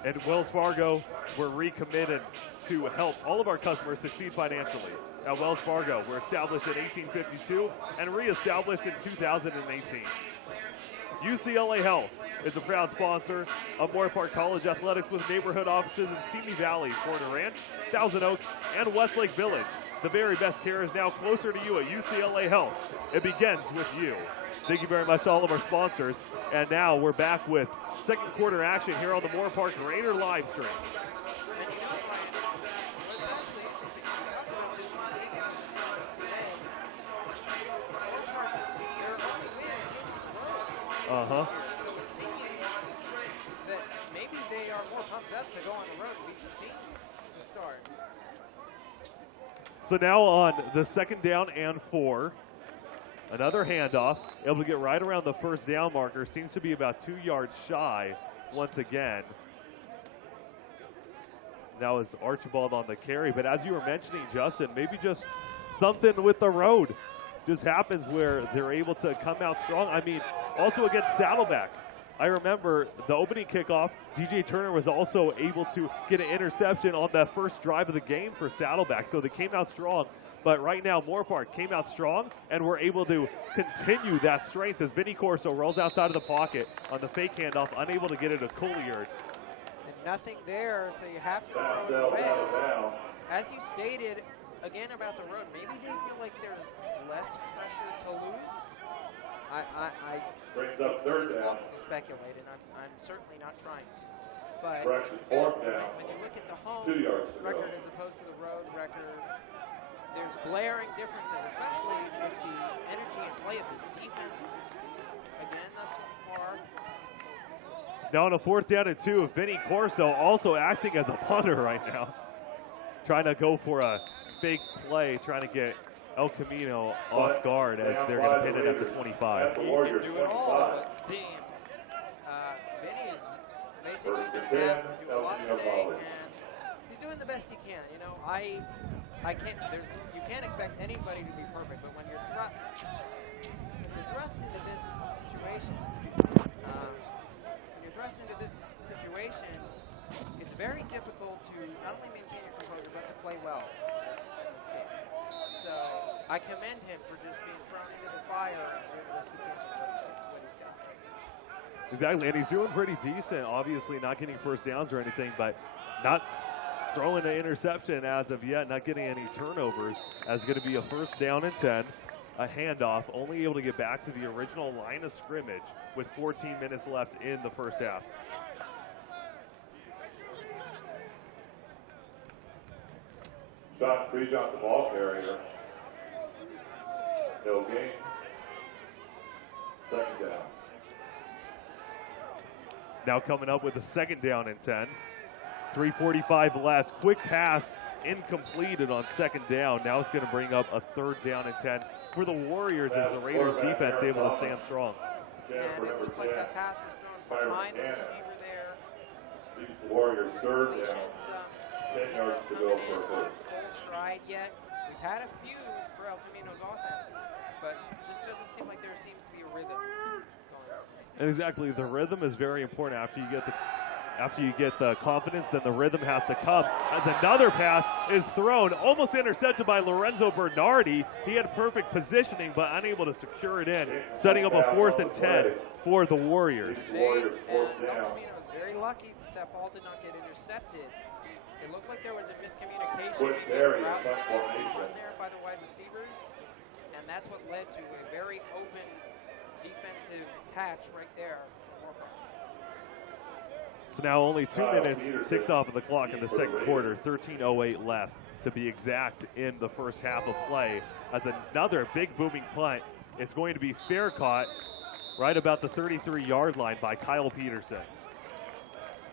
And Wells Fargo, we're recommitted to help all of our customers succeed financially. At Wells Fargo, we're established in 1852 and reestablished in 2018. UCLA Health is a proud sponsor of Moorpark College Athletics with neighborhood offices in Simi Valley, Corner Ranch, Thousand Oaks, and Westlake Village. The very best care is now closer to you at UCLA Health. It begins with you. Thank you very much to all of our sponsors. And now we're back with 2nd quarter action here on the Moorpark Raider live stream. And you know, Ryan, what's actually interesting, we talked about this on Big House today. Moorpark, their only win came on the road. So it seems that maybe they are more pumped up to go on the road and beat some teams to start. So now on the 2nd down and 4. Another handoff, able to get right around the 1st down marker. Seems to be about 2 yards shy once again. That was Archibald on the carry. But as you were mentioning, Justin, maybe just something with the road just happens where they're able to come out strong. I mean, also against Saddleback. I remember the opening kickoff, DJ Turner was also able to get an interception on the first drive of the game for Saddleback, so they came out strong. But right now, Moorpark came out strong, and we're able to continue that strength as Vinny Corso rolls outside of the pocket on the fake handoff, unable to get it to Couliard. And nothing there, so you have to throw it away. As you stated, again about the road, maybe they feel like there's less pressure to lose. I Brings up third it's down. awful to speculate, and I'm certainly not trying to. But Correction, fourth down. when you look at the home 2 yards to go. record as opposed to the road record, there's glaring differences, especially with the energy and play of this defense. Again, thus far. Now on a 4th down and 2, Vinny Corso also acting as a punter right now. Trying to go for a fake play, trying to get El Camino off guard as they're going to pin it at the 25. He can do it all, it seems. Vinny's basically been asked to do a lot today, and he's doing the best he can. You know, I can't. You can't expect anybody to be perfect, but when you're thrust into this situation, it's very difficult to not only maintain your composure but to play well in this case. So I commend him for just being thrown into the fire and doing the best he can with what he's got. Exactly, and he's doing pretty decent. Obviously not getting first downs or anything, but not throwing an interception as of yet, not getting any turnovers, as going to be a 1st down and 10, a handoff, only able to get back to the original line of scrimmage with 14 minutes left in the first half. Shot 3 shot the ball carrier. No gain. 2nd down. Now coming up with a 2nd down and 10. 3:45 left. Quick pass incompleted on 2nd down. Now it's going to bring up a 3rd down and 10 for the Warriors as the Raiders defense able to stand strong. And it looked like that pass was thrown behind the receiver there. These Warriors 3rd down. 10 yards to go for a first. Full stride yet. We've had a few for El Camino's offense, but just doesn't seem like there seems to be a rhythm going on. And exactly, the rhythm is very important. After you get the confidence, then the rhythm has to come. As another pass is thrown, almost intercepted by Lorenzo Bernardi. He had perfect positioning, but unable to secure it in, setting up a 4th and 10 for the Warriors. El Camino was very lucky that ball did not get intercepted. It looked like there was a miscommunication between routes that were run there by the wide receivers, and that's what led to a very open defensive patch right there. So now only 2 minutes ticked off of the clock in the 2nd quarter, 13:08 left to be exact in the first half of play. As another big booming punt, it's going to be fair caught right about the 33-yard line by Kyle Peterson.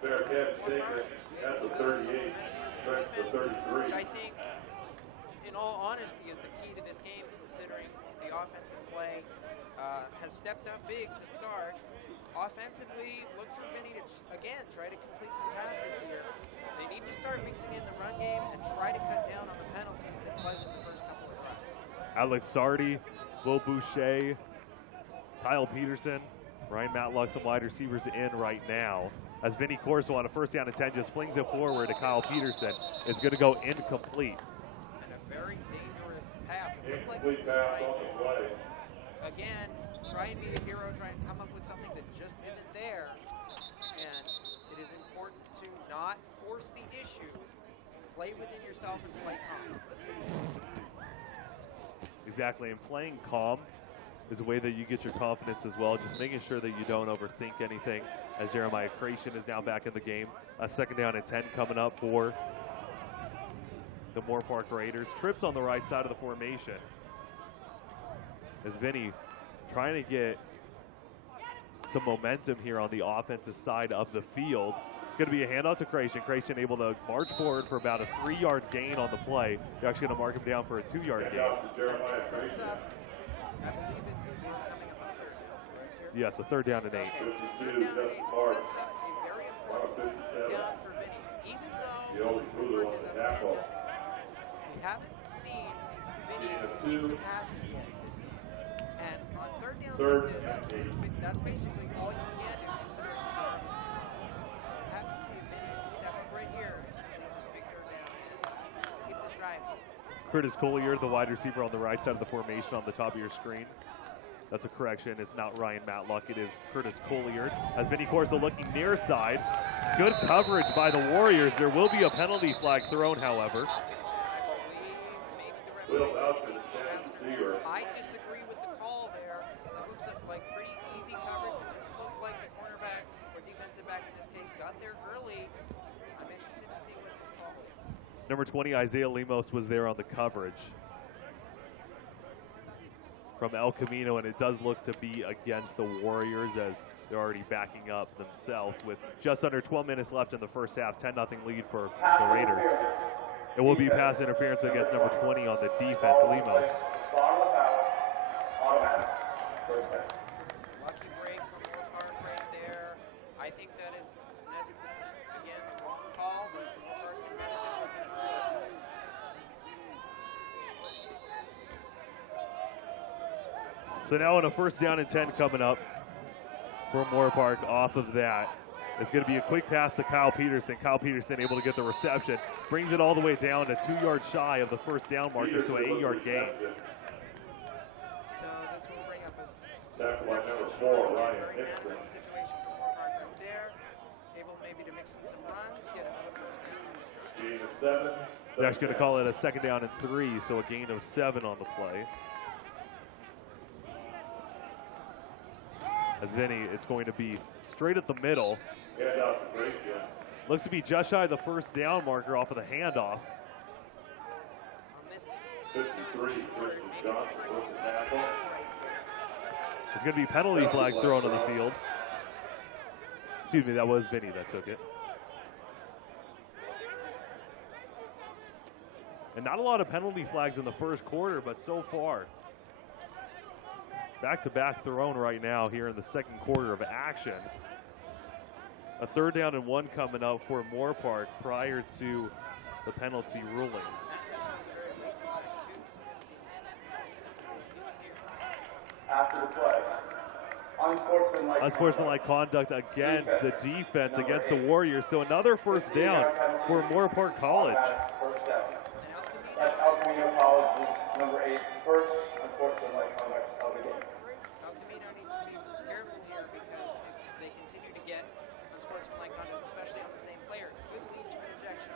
Fair catch taken at the 38, the 33. Which I think, in all honesty, is the key to this game, considering the offensive play has stepped up big to start. Offensively, look for Vinny to, again, try to complete some passes here. They need to start mixing in the run game and try to cut down on the penalties that plagued the first couple of drives. Alex Sardi, Will Boucher, Kyle Peterson, Ryan Matlock, some wide receivers in right now. As Vinny Corso on a 1st down and 10 just flings it forward to Kyle Peterson. It's going to go incomplete. And a very dangerous pass. It looked like Incomplete pass on the play. Again, try and be a hero, try and come up with something that just isn't there. And it is important to not force the issue. Play within yourself and play calm. Exactly, and playing calm is a way that you get your confidence as well. Just making sure that you don't overthink anything. As Jeremiah Creation is now back in the game. A 2nd down and 10 coming up for the Moorpark Raiders. Trips on the right side of the formation. As Vinny trying to get some momentum here on the offensive side of the field. It's going to be a handout to Creation. Creation able to march forward for about a 3-yard gain on the play. They're actually going to mark him down for a 2-yard gain. I believe it was coming up on 3rd down, correct here? Yes, a 3rd down and 8. Okay, so 3rd down and 8 sets up a very important down for Vinny. Even though Moorpark is up 10, we haven't seen Vinny complete some passes yet in this game. And on 3rd downs like this, that's basically all you can do. So So have to see if Vinny can step up right here and get this big third down and keep this drive. Curtis Collier, the wide receiver on the right side of the formation on the top of your screen. That's a correction. It's not Ryan Matlock. It is Curtis Collier. As Vinny Corso looking near side. Good coverage by the Warriors. There will be a penalty flag thrown, however. I disagree with the call there. It looks like pretty easy coverage. It didn't look like the cornerback or defensive back in this case got there early. I'm interested to see what this call is. Number 20, Isaiah Lemos, was there on the coverage from El Camino, and it does look to be against the Warriors as they're already backing up themselves with just under 12 minutes left in the first half. 10-0 lead for the Raiders. It will be pass interference against number 20 on the defense, Lemos. Lucky break from Moorpark right there. I think that is, again, a wrong call, but Moorpark can benefit from this play. So now on a 1st down and 10 coming up for Moorpark. Off of that, it's going to be a quick pass to Kyle Peterson. Kyle Peterson able to get the reception, brings it all the way down to 2 yards shy of the 1st down marker, so an 8-yard gain. So this will bring up a Tackle by number 4, Ryan Nixon. situation for Moorpark right there. Able maybe to mix in some runs, get another 1st down on this drive. Gain of 7. They're actually going to call it a 2nd down and 3, so a gain of 7 on the play. As Vinny, it's going to be straight at the middle. Looks to be just shy of the 1st down marker off of the handoff. On this 53, Christian Johnson with the tackle. There's going to be penalty flag thrown on the field. Excuse me, that was Vinny that took it. And not a lot of penalty flags in the 1st quarter, but so far, back-to-back thrown right now here in the 2nd quarter of action. A 3rd down and 1 coming up for Moorpark prior to the penalty ruling. was a very late flag too, so After the play, Unsportsmanlike conduct against the defense, against the Warriors. So another 1st down for Moorpark College. That's El Camino College's number 8 first unsportsmanlike conduct of the game. El Camino needs to be careful here because if they continue to get unsportsmanlike conduct, especially on the same player, it could lead to an ejection.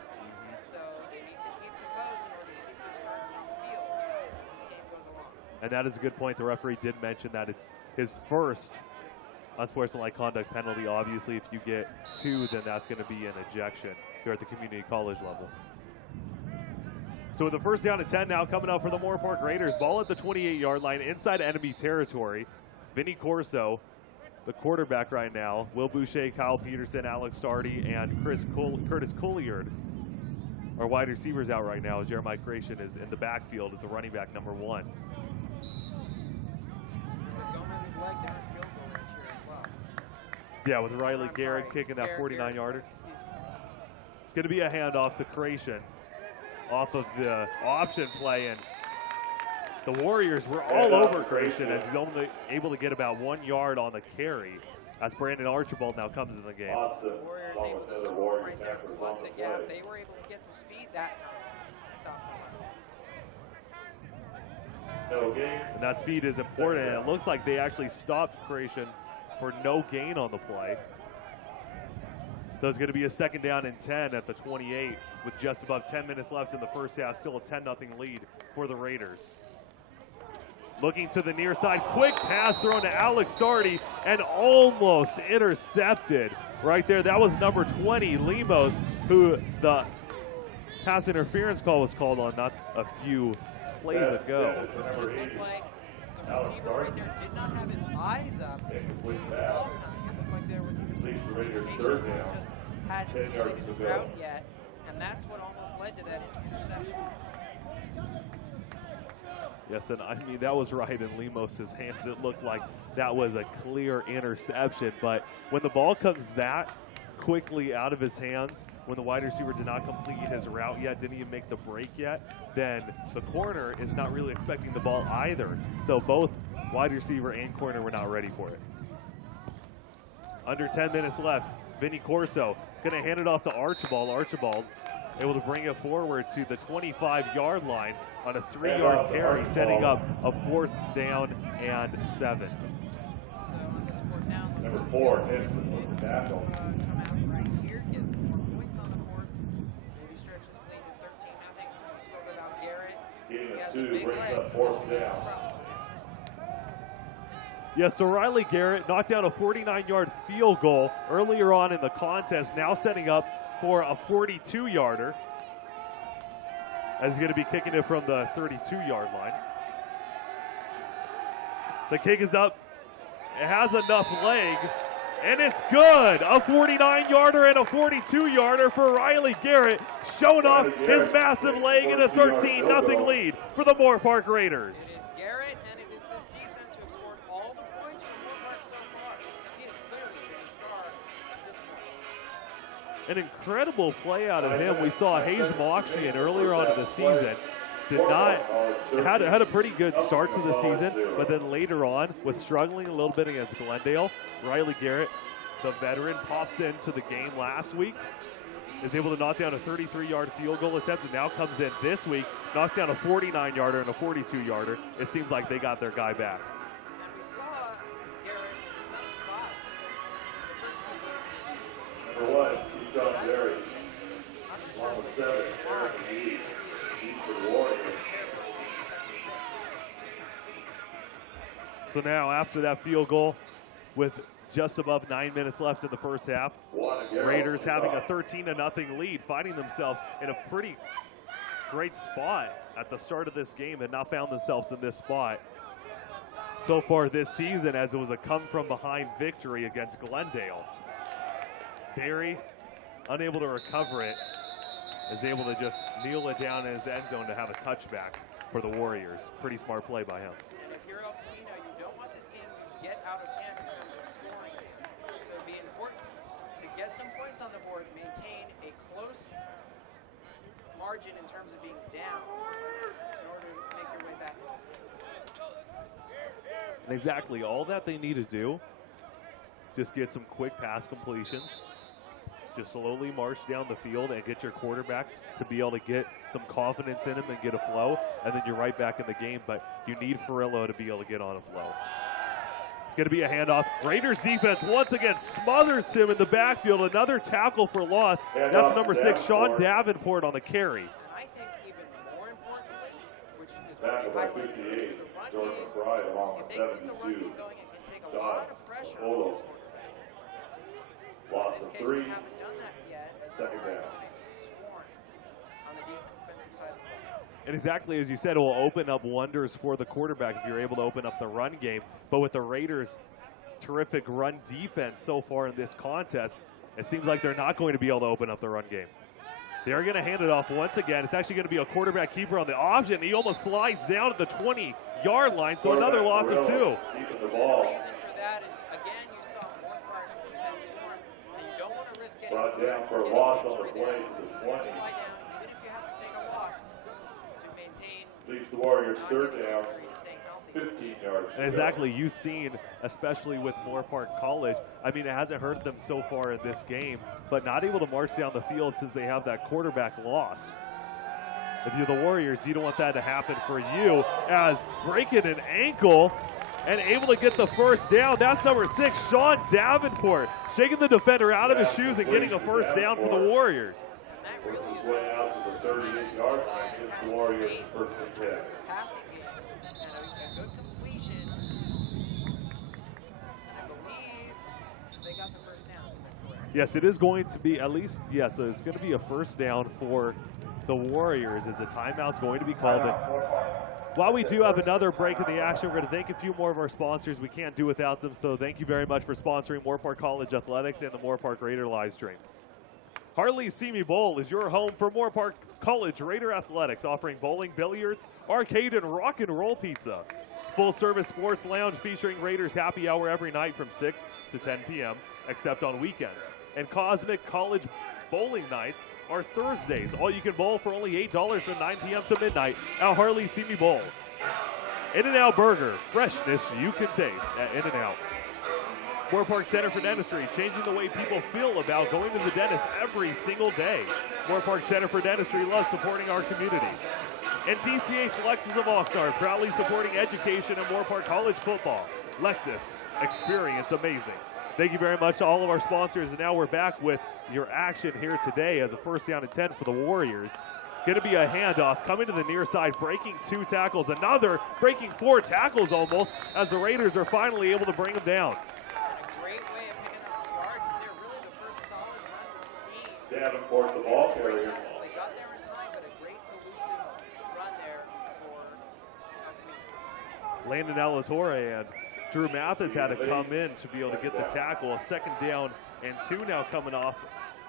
So they need to keep composed in order to keep those starters on the field as this game goes along. And that is a good point. The referee did mention that it's his 1st unsportsmanlike conduct penalty. Obviously, if you get 2, then that's going to be an ejection here at the community college level. So with the 1st down and 10 now coming up for the Moorpark Raiders. Ball at the 28-yard line inside enemy territory. Vinny Corso, the quarterback right now. Will Boucher, Kyle Peterson, Alex Sardi, and Curtis Colliard are wide receivers out right now. Jeremiah Creation is in the backfield at the running back number 1. Gomez's leg down at field goal range here as well. Yeah, with Riley Garrett kicking that 49-yarder. It's going to be a handoff to Creation off of the option play, and the Warriors were all over Creation as he's only able to get about 1 yard on the carry as Brandon Archibald now comes in the game. The Warriors able to score right there, plug the gap. They were able to get the speed that time to stop the run. And that speed is important, and it looks like they actually stopped Creation for no gain on the play. So it's going to be a 2nd down and 10 at the 28 with just above 10 minutes left in the 1st half. Still a 10-0 lead for the Raiders. Looking to the near side, quick pass thrown to Alex Sardi and almost intercepted right there. That was number 20, Lemos, who the pass interference call was called on not a few plays ago. It looked like the receiver right there did not have his eyes up. It looked like there was just hadn't completed his route yet, and that's what almost led to that interception. Yes, and I mean, that was right in Lemos' hands. It looked like that was a clear interception, but when the ball comes that quickly out of his hands, when the wide receiver did not complete his route yet, didn't even make the break yet, then the corner is not really expecting the ball either. So both wide receiver and corner were not ready for it. Under 10 minutes left. Vinny Corso going to hand it off to Archibald. Archibald able to bring it forward to the 25-yard line on a 3-yard carry, setting up a 4th down and 7. Number 4, hits the tackle. Come out right here, get some more points on the board. Maybe stretches the lead to 13-0. We spoke about Garrett. Getting a 2 brings up 4th down. Yes, so Riley Garrett knocked down a 49-yard field goal earlier on in the contest, now setting up for a 42-yarder, as he's going to be kicking it from the 32-yard line. The kick is up. It has enough leg, and it's good. A 49-yarder and a 42-yarder for Riley Garrett, showing off his massive leg in a 13-0 lead for the Moorpark Raiders. Garrett, and it is this defense who have scored all the points for Moorpark so far. He has clearly been a star at this point. An incredible play out of him. We saw Hayes Mokshian earlier on in the season. Had a pretty good start to the season, but then later on was struggling a little bit against Glendale. Riley Garrett, the veteran, pops into the game last week, is able to knock down a 33-yard field goal attempt, and now comes in this week, knocks down a 49-yarder and a 42-yarder. It seems like they got their guy back. And we saw Garrett in some spots in the first few games of the season. It seems Number 1, he's on Jerry. I'm not Along sure with 7, Eric Lee. He's the Warriors. So now after that field goal, with just above 9 minutes left in the first half, Raiders having a 13-0 lead, finding themselves in a pretty great spot at the start of this game, and now found themselves in this spot so far this season, as it was a come-from-behind victory against Glendale. Barry, unable to recover it, is able to just kneel it down in his end zone to have a touchback for the Warriors. Pretty smart play by him. And if you're El Camino, you don't want this game to get out of hand in terms of scoring. So it'd be important to get some points on the board, maintain a close margin in terms of being down in order to make your way back in this game. And exactly all that they need to do, just get some quick pass completions, just slowly march down the field and get your quarterback to be able to get some confidence in him and get a flow, and then you're right back in the game. But you need Farillo to be able to get on a flow. It's going to be a handoff. Raiders defense once again smothers him in the backfield. Another tackle for loss. That's number 6, Sean Davenport, on the carry. And I think even more importantly, which is Back what we by highlighted, 58, the run Jordan game, McBride along if with they get the run 72. game going, it can take a lot of pressure off the Olo. quarterback. Loss In this of case, 3. they haven't done that yet, as Second Moorpark down. has scored on the defensive side of the ball. And exactly as you said, it will open up wonders for the quarterback if you're able to open up the run game. But with the Raiders' terrific run defense so far in this contest, it seems like they're not going to be able to open up the run game. They're going to hand it off once again. It's actually going to be a quarterback keeper on the option. He almost slides down at the 20-yard line, so another loss of 2. Keeping the ball. The reason for that is, again, you saw Moorpark's defense storm, and you don't want to risk getting Brought down for a getting loss on injury the there. play So to this the is a 20. slide down, even if you have to take a loss to maintain Leads the Warriors not 3rd getting down, injury and staying healthy. 15 yards. And exactly, you've seen, especially with Moorpark College, I mean, it hasn't hurt them so far in this game, but not able to march down the field since they have that quarterback loss. If you're the Warriors, you don't want that to happen for you, as breaking an ankle and able to get the first down. That's number 6, Sean Davenport, shaking the defender out of his shoes and getting a first down for the Warriors. And that Works really his is way out to the 38-yard line. Gives the Warriors first and 10. passing game and a good completion. I believe they got the first down. Is that correct? Yes, it is going to be at least, yes, it's going to be a first down for the Warriors as the timeout's going to be called. And while we do have another break in the action, we're going to thank a few more of our sponsors. We can't do without them, so thank you very much for sponsoring Moorpark College Athletics and the Moorpark Raider live stream. Harley's Simi Bowl is your home for Moorpark College Raider Athletics, offering bowling, billiards, arcade, and rock and roll pizza. Full-service sports lounge featuring Raiders happy hour every night from 6 to 10 p.m., except on weekends. And Cosmic College bowling nights are Thursdays. All you can bowl for only $8 from 9 p.m. to midnight at Harley's Simi Bowl. In-N-Out Burger, freshness you can taste at In-N-Out. Moorpark Center for Dentistry, changing the way people feel about going to the dentist every single day. Moorpark Center for Dentistry loves supporting our community. And DCH Lexus of Oxnard, proudly supporting education and Moorpark College football. Lexus, experience amazing. Thank you very much to all of our sponsors, and now we're back with your action here today as a first down and 10 for the Warriors. Going to be a handoff, coming to the near side, breaking 2 tackles, another breaking 4 tackles almost, as the Raiders are finally able to bring them down. Great way of picking up some yards. They're really the first solid run we've seen. Davenport, the ball carrier. They got there in time, but a great elusive run there for our community. Landon Alatorre and Drew Mathis had to come in to be able to get the tackle. A second down and 2 now coming off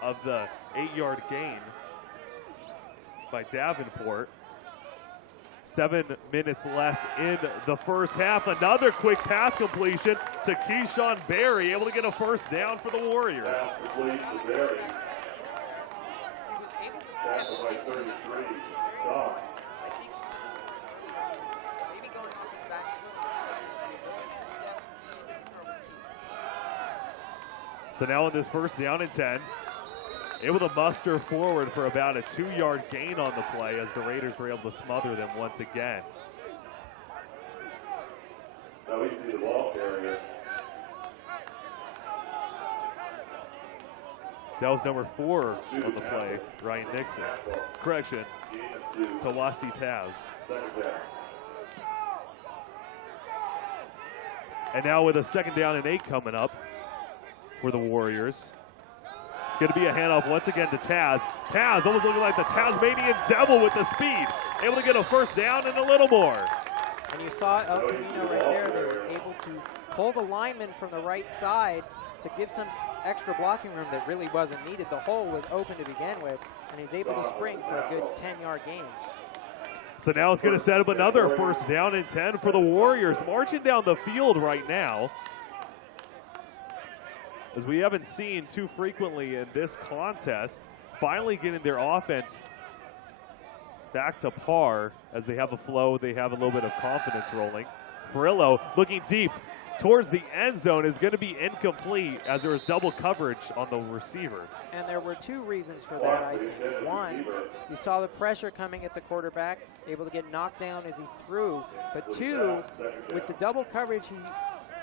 of the 8-yard gain by Davenport. 7 minutes left in the first half. Another quick pass completion to Keyshawn Berry, able to get a first down for the Warriors. Pass complete to Berry. He was able to step Tackle by 33. Dog. I think maybe going off his back foot, the ability to step and throw his key. So now in this first down and 10, able to muster forward for about a 2-yard gain on the play as the Raiders were able to smother them once again. Now we see the ball carrier. That was number 4 on the play, Ryan Nixon. Correction, Tawasi Taz. And now with a second down and 8 coming up for the Warriors. It's going to be a handoff once again to Taz. Taz almost looking like the Tasmanian Devil with the speed. Able to get a first down and a little more. And you saw El Camino right there. They were able to pull the lineman from the right side to give some extra blocking room that really wasn't needed. The hole was open to begin with, and he's able to spring for a good 10-yard gain. So now it's going to set up another first down and 10 for the Warriors. Marching down the field right now, as we haven't seen too frequently in this contest, finally getting their offense back to par as they have a flow, they have a little bit of confidence rolling. Furillo looking deep towards the end zone is going to be incomplete as there was double coverage on the receiver. And there were 2 reasons for that, I think. One, you saw the pressure coming at the quarterback, able to get knocked down as he threw. But 2, with the double coverage, he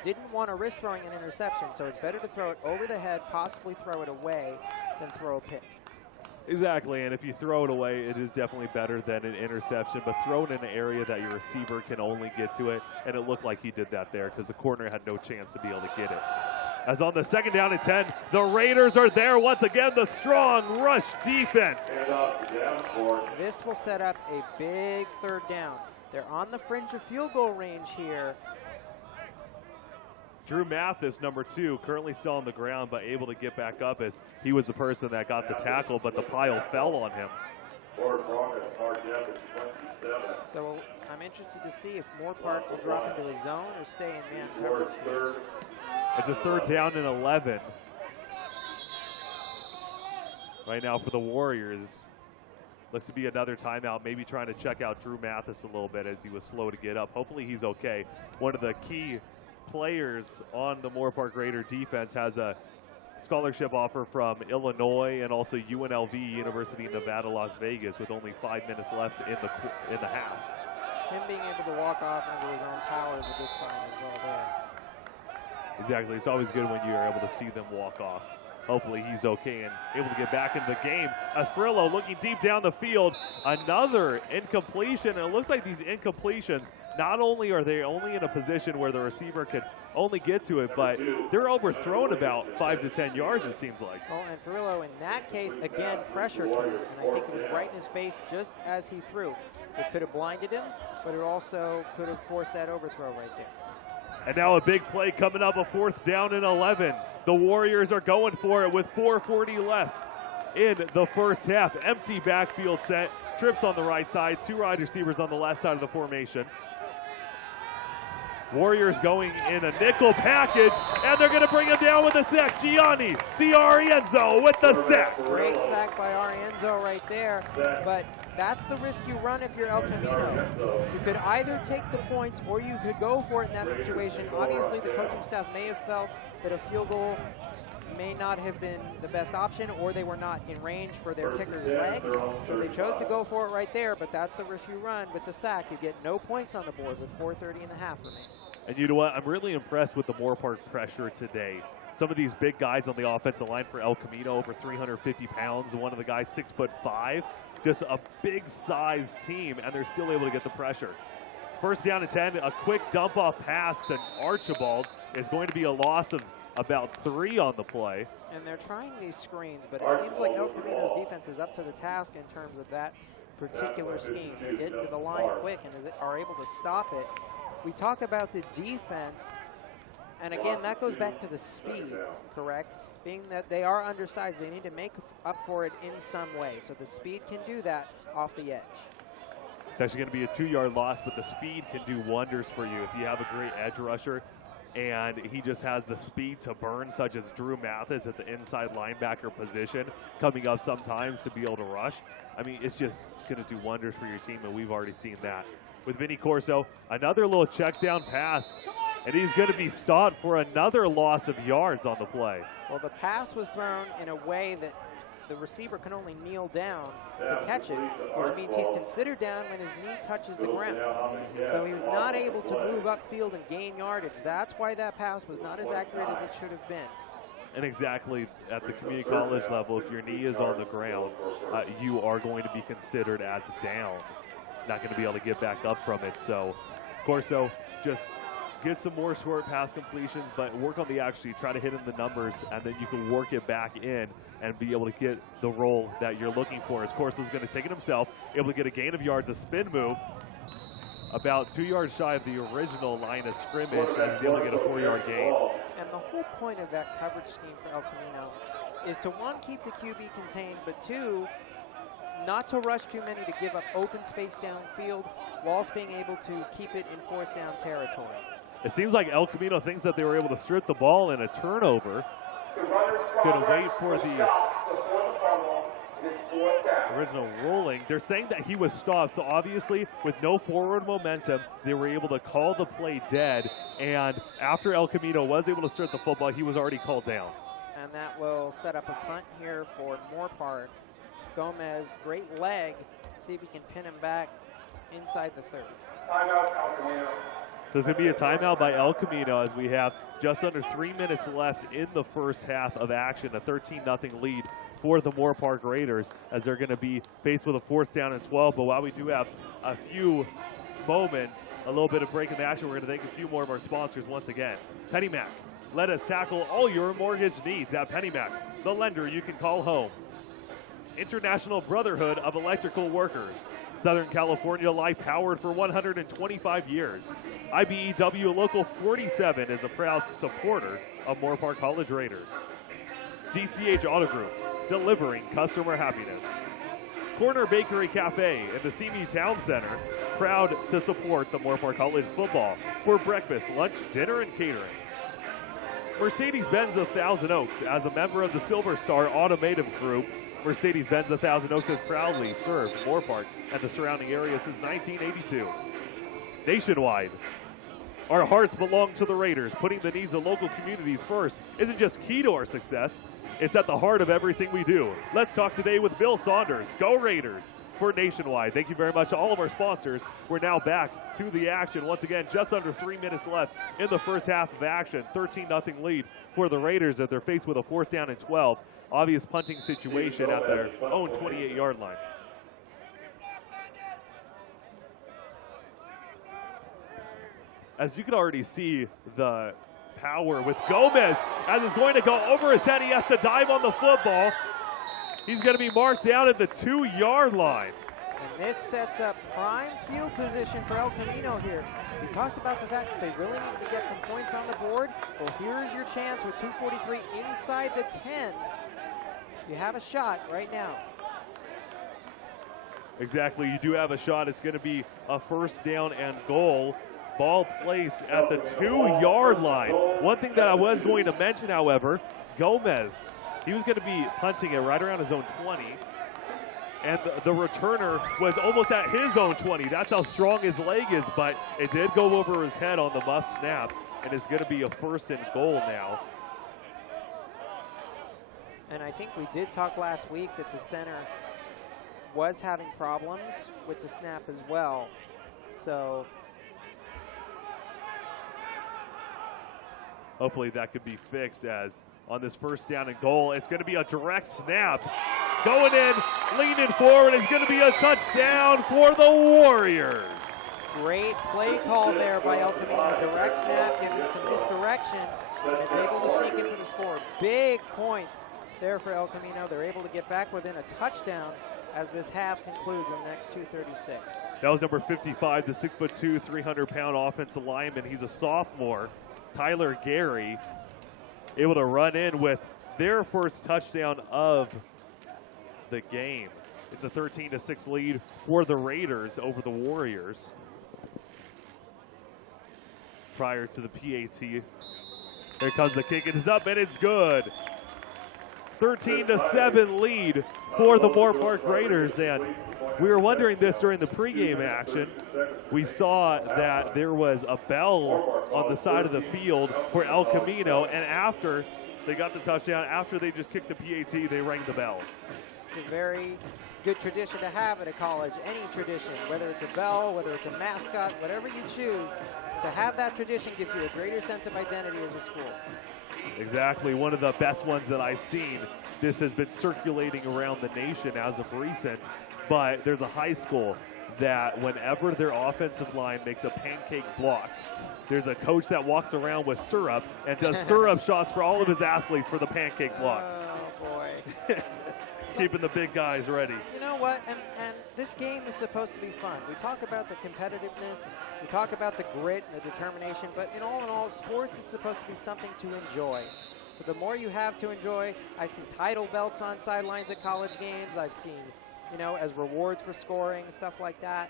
didn't want to risk throwing an interception, so it's better to throw it over the head, possibly throw it away, than throw a pick. Exactly, and if you throw it away, it is definitely better than an interception, but throw it in an area that your receiver can only get to it, and it looked like he did that there because the corner had no chance to be able to get it. As on the second down and 10, the Raiders are there once again, the strong rush defense. This will set up a big third down. They're on the fringe of field goal range here. Drew Mathis, number 2, currently still on the ground, but able to get back up as he was the person that got the tackle, but the pile fell on him. So I'm interested to see if Moorpark will drop into a zone or stay in man coverage here. It's a third down and 11. Right now for the Warriors. Looks to be another timeout, maybe trying to check out Drew Mathis a little bit as he was slow to get up. Hopefully he's okay. One of the key players on the Moorpark Raider defense has a scholarship offer from Illinois and also UNLV, University of Nevada, Las Vegas, with only 5 minutes left in the half. Him being able to walk off under his own power is a good sign as well there. Exactly. It's always good when you're able to see them walk off. Hopefully he's okay and able to get back into the game. As Furillo looking deep down the field, another incompletion. And it looks like these incompletions, not only are they only in a position where the receiver could only get to it, but they're overthrown about 5 to 10 yards, it seems like. Oh, and Furillo, in that case, again, pressured him. And I think it was right in his face just as he threw. It could have blinded him, but it also could have forced that overthrow right there. And now a big play coming up, a fourth down and 11. The Warriors are going for it with 4:40 left in the first half. Empty backfield set. Trips on the right side. 2 wide receivers on the left side of the formation. Warriors going in a nickel package, and they're going to bring him down with a sack. Gianni DiArienzo with the sack. Great sack by Arienzo right there, but that's the risk you run if you're El Camino. You could either take the points or you could go for it in that situation. Obviously, the coaching staff may have felt that a field goal may not have been the best option, or they were not in range for their kicker's leg, so they chose to go for it right there, but that's the risk you run with the sack. You get no points on the board with 4:30 and a half remaining. And you know what? I'm really impressed with the Moorpark pressure today. Some of these big guys on the offensive line for El Camino, over 350 pounds. One of the guys 6'5", just a big-sized team, and they're still able to get the pressure. First down and 10, a quick dump-off pass to Archibald is going to be a loss of about 3 on the play. And they're trying these screens, but it seems like El Camino's defense is up to the task in terms of that particular scheme. They get into the line quick and are able to stop it. We talk about the defense, and again, that goes back to the speed, correct? Being that they are undersized, they need to make up for it in some way. So the speed can do that off the edge. It's actually going to be a 2-yard loss, but the speed can do wonders for you if you have a great edge rusher and he just has the speed to burn, such as Drew Mathis at the inside linebacker position, coming up sometimes to be able to rush. I mean, it's just going to do wonders for your team, and we've already seen that. With Vinny Corso, another little check down pass, and he's going to be stopped for another loss of yards on the play. Well, the pass was thrown in a way that the receiver can only kneel down to catch it, which means he's considered down when his knee touches the ground. So he was not able to move upfield and gain yardage. That's why that pass was not as accurate as it should have been. And exactly at the community college level, if your knee is on the ground, you are going to be considered as down. Not going to be able to get back up from it. So Corso, just get some more short pass completions, but work on the accuracy, try to hit in the numbers, and then you can work it back in and be able to get the roll that you're looking for. As Corso's going to take it himself, able to get a gain of yards, a spin move, about 2 yards shy of the original line of scrimmage, as he's able to get a 4-yard gain. And the whole point of that coverage scheme for El Camino is to, one, keep the QB contained, but two, not to rush too many to give up open space downfield whilst being able to keep it in 4th down territory. It seems like El Camino thinks that they were able to strip the ball in a turnover. Going to wait for the original rolling. They're saying that he was stopped, so obviously with no forward momentum, they were able to call the play dead, and after El Camino was able to strip the football, he was already called down. And that will set up a punt here for Moorpark. Gomez, great leg. See if he can pin him back inside the 30. There's going to be a timeout by El Camino as we have just under 3 minutes left in the first half of action. A 13-0 lead for the Moorpark Raiders as they're going to be faced with a 4th down and 12. But while we do have a few moments, a little bit of break in the action, we're going to thank a few more of our sponsors once again. PennyMac, let us tackle all your mortgage needs at PennyMac, the lender you can call home. International Brotherhood of Electrical Workers. Southern California Life, powered for 125 years. IBEW Local 47 is a proud supporter of Moorpark College Raiders. DCH Auto Group, delivering customer happiness. Corner Bakery Cafe at the CB Town Center, proud to support the Moorpark College football for breakfast, lunch, dinner, and catering. Mercedes-Benz of Thousand Oaks, as a member of the Silver Star Automotive Group, Mercedes-Benz of Thousand Oaks has proudly served Moorpark and the surrounding area since 1982. Nationwide, our hearts belong to the Raiders. Putting the needs of local communities first isn't just key to our success, it's at the heart of everything we do. Let's talk today with Bill Saunders. Go Raiders for Nationwide. Thank you very much to all of our sponsors. We're now back to the action. Once again, just under 3 minutes left in the first half of action. 13-0 lead for the Raiders as they're faced with a 4th down and 12. Obvious punting situation at their own 28-yard line. As you can already see, the power with Gomez, as it's going to go over his head. He has to dive on the football. He's going to be marked down at the 2-yard line. And this sets up prime field position for El Camino here. We talked about the fact that they really needed to get some points on the board. Well, here's your chance with 2:43 inside the 10. You have a shot right now. Exactly, you do have a shot. It's going to be a 1st down and goal Ball placed at the 2-yard line. One thing that I was going to mention, however, Gomez, he was going to be punting it right around his own 20. And the returner was almost at his own 20. That's how strong his leg is, but it did go over his head on the muff snap, and it's going to be a 1st and goal now. And I think we did talk last week that the center was having problems with the snap as well. So hopefully that could be fixed, as on this 1st down and goal, it's going to be a direct snap. Going in, leaning forward, it's going to be a touchdown for the Warriors. Great play call there by El Camino. Direct snap, giving some misdirection, and it's able to sneak in for the score. Big points there for El Camino. They're able to get back within a touchdown as this half concludes in the next 2:36. That was number 55, the 6'2", 300-pound offensive lineman. He's a sophomore, Tyler Gary, able to run in with their 1st touchdown of the game. It's a 13-6 lead for the Raiders over the Warriors. Prior to the PAT, here comes the kick. It is up and it's good. 13-7 lead for the Moorpark Raiders. And we were wondering this during the pregame action. We saw that there was a bell on the side of the field for El Camino, and after they got the touchdown, after they just kicked the PAT, they rang the bell. It's a very good tradition to have at a college, any tradition, whether it's a bell, whether it's a mascot, whatever you choose, to have that tradition gives you a greater sense of identity as a school. Exactly, one of the best ones that I've seen. This has been circulating around the nation as of recent, but there's a high school that whenever their offensive line makes a pancake block, there's a coach that walks around with syrup and does syrup shots for all of his athletes for the pancake blocks. Oh, boy. Keeping the big guys ready. You know what? And this game is supposed to be fun. We talk about the competitiveness, we talk about the grit and the determination, but in all, sports is supposed to be something to enjoy. So the more you have to enjoy, I've seen title belts on sidelines at college games. I've seen, as rewards for scoring, stuff like that.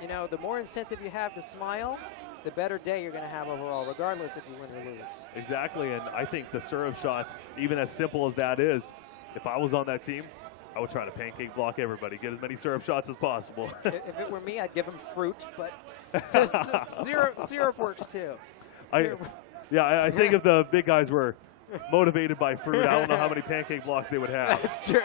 The more incentive you have to smile, the better day you're going to have overall, regardless if you win or lose. Exactly, and I think the syrup shots, even as simple as that is, if I was on that team, I would try to pancake block everybody, get as many syrup shots as possible. If it were me, I'd give them fruit, but syrup works too. I think if the big guys were motivated by fruit, I don't know how many pancake blocks they would have. That's true.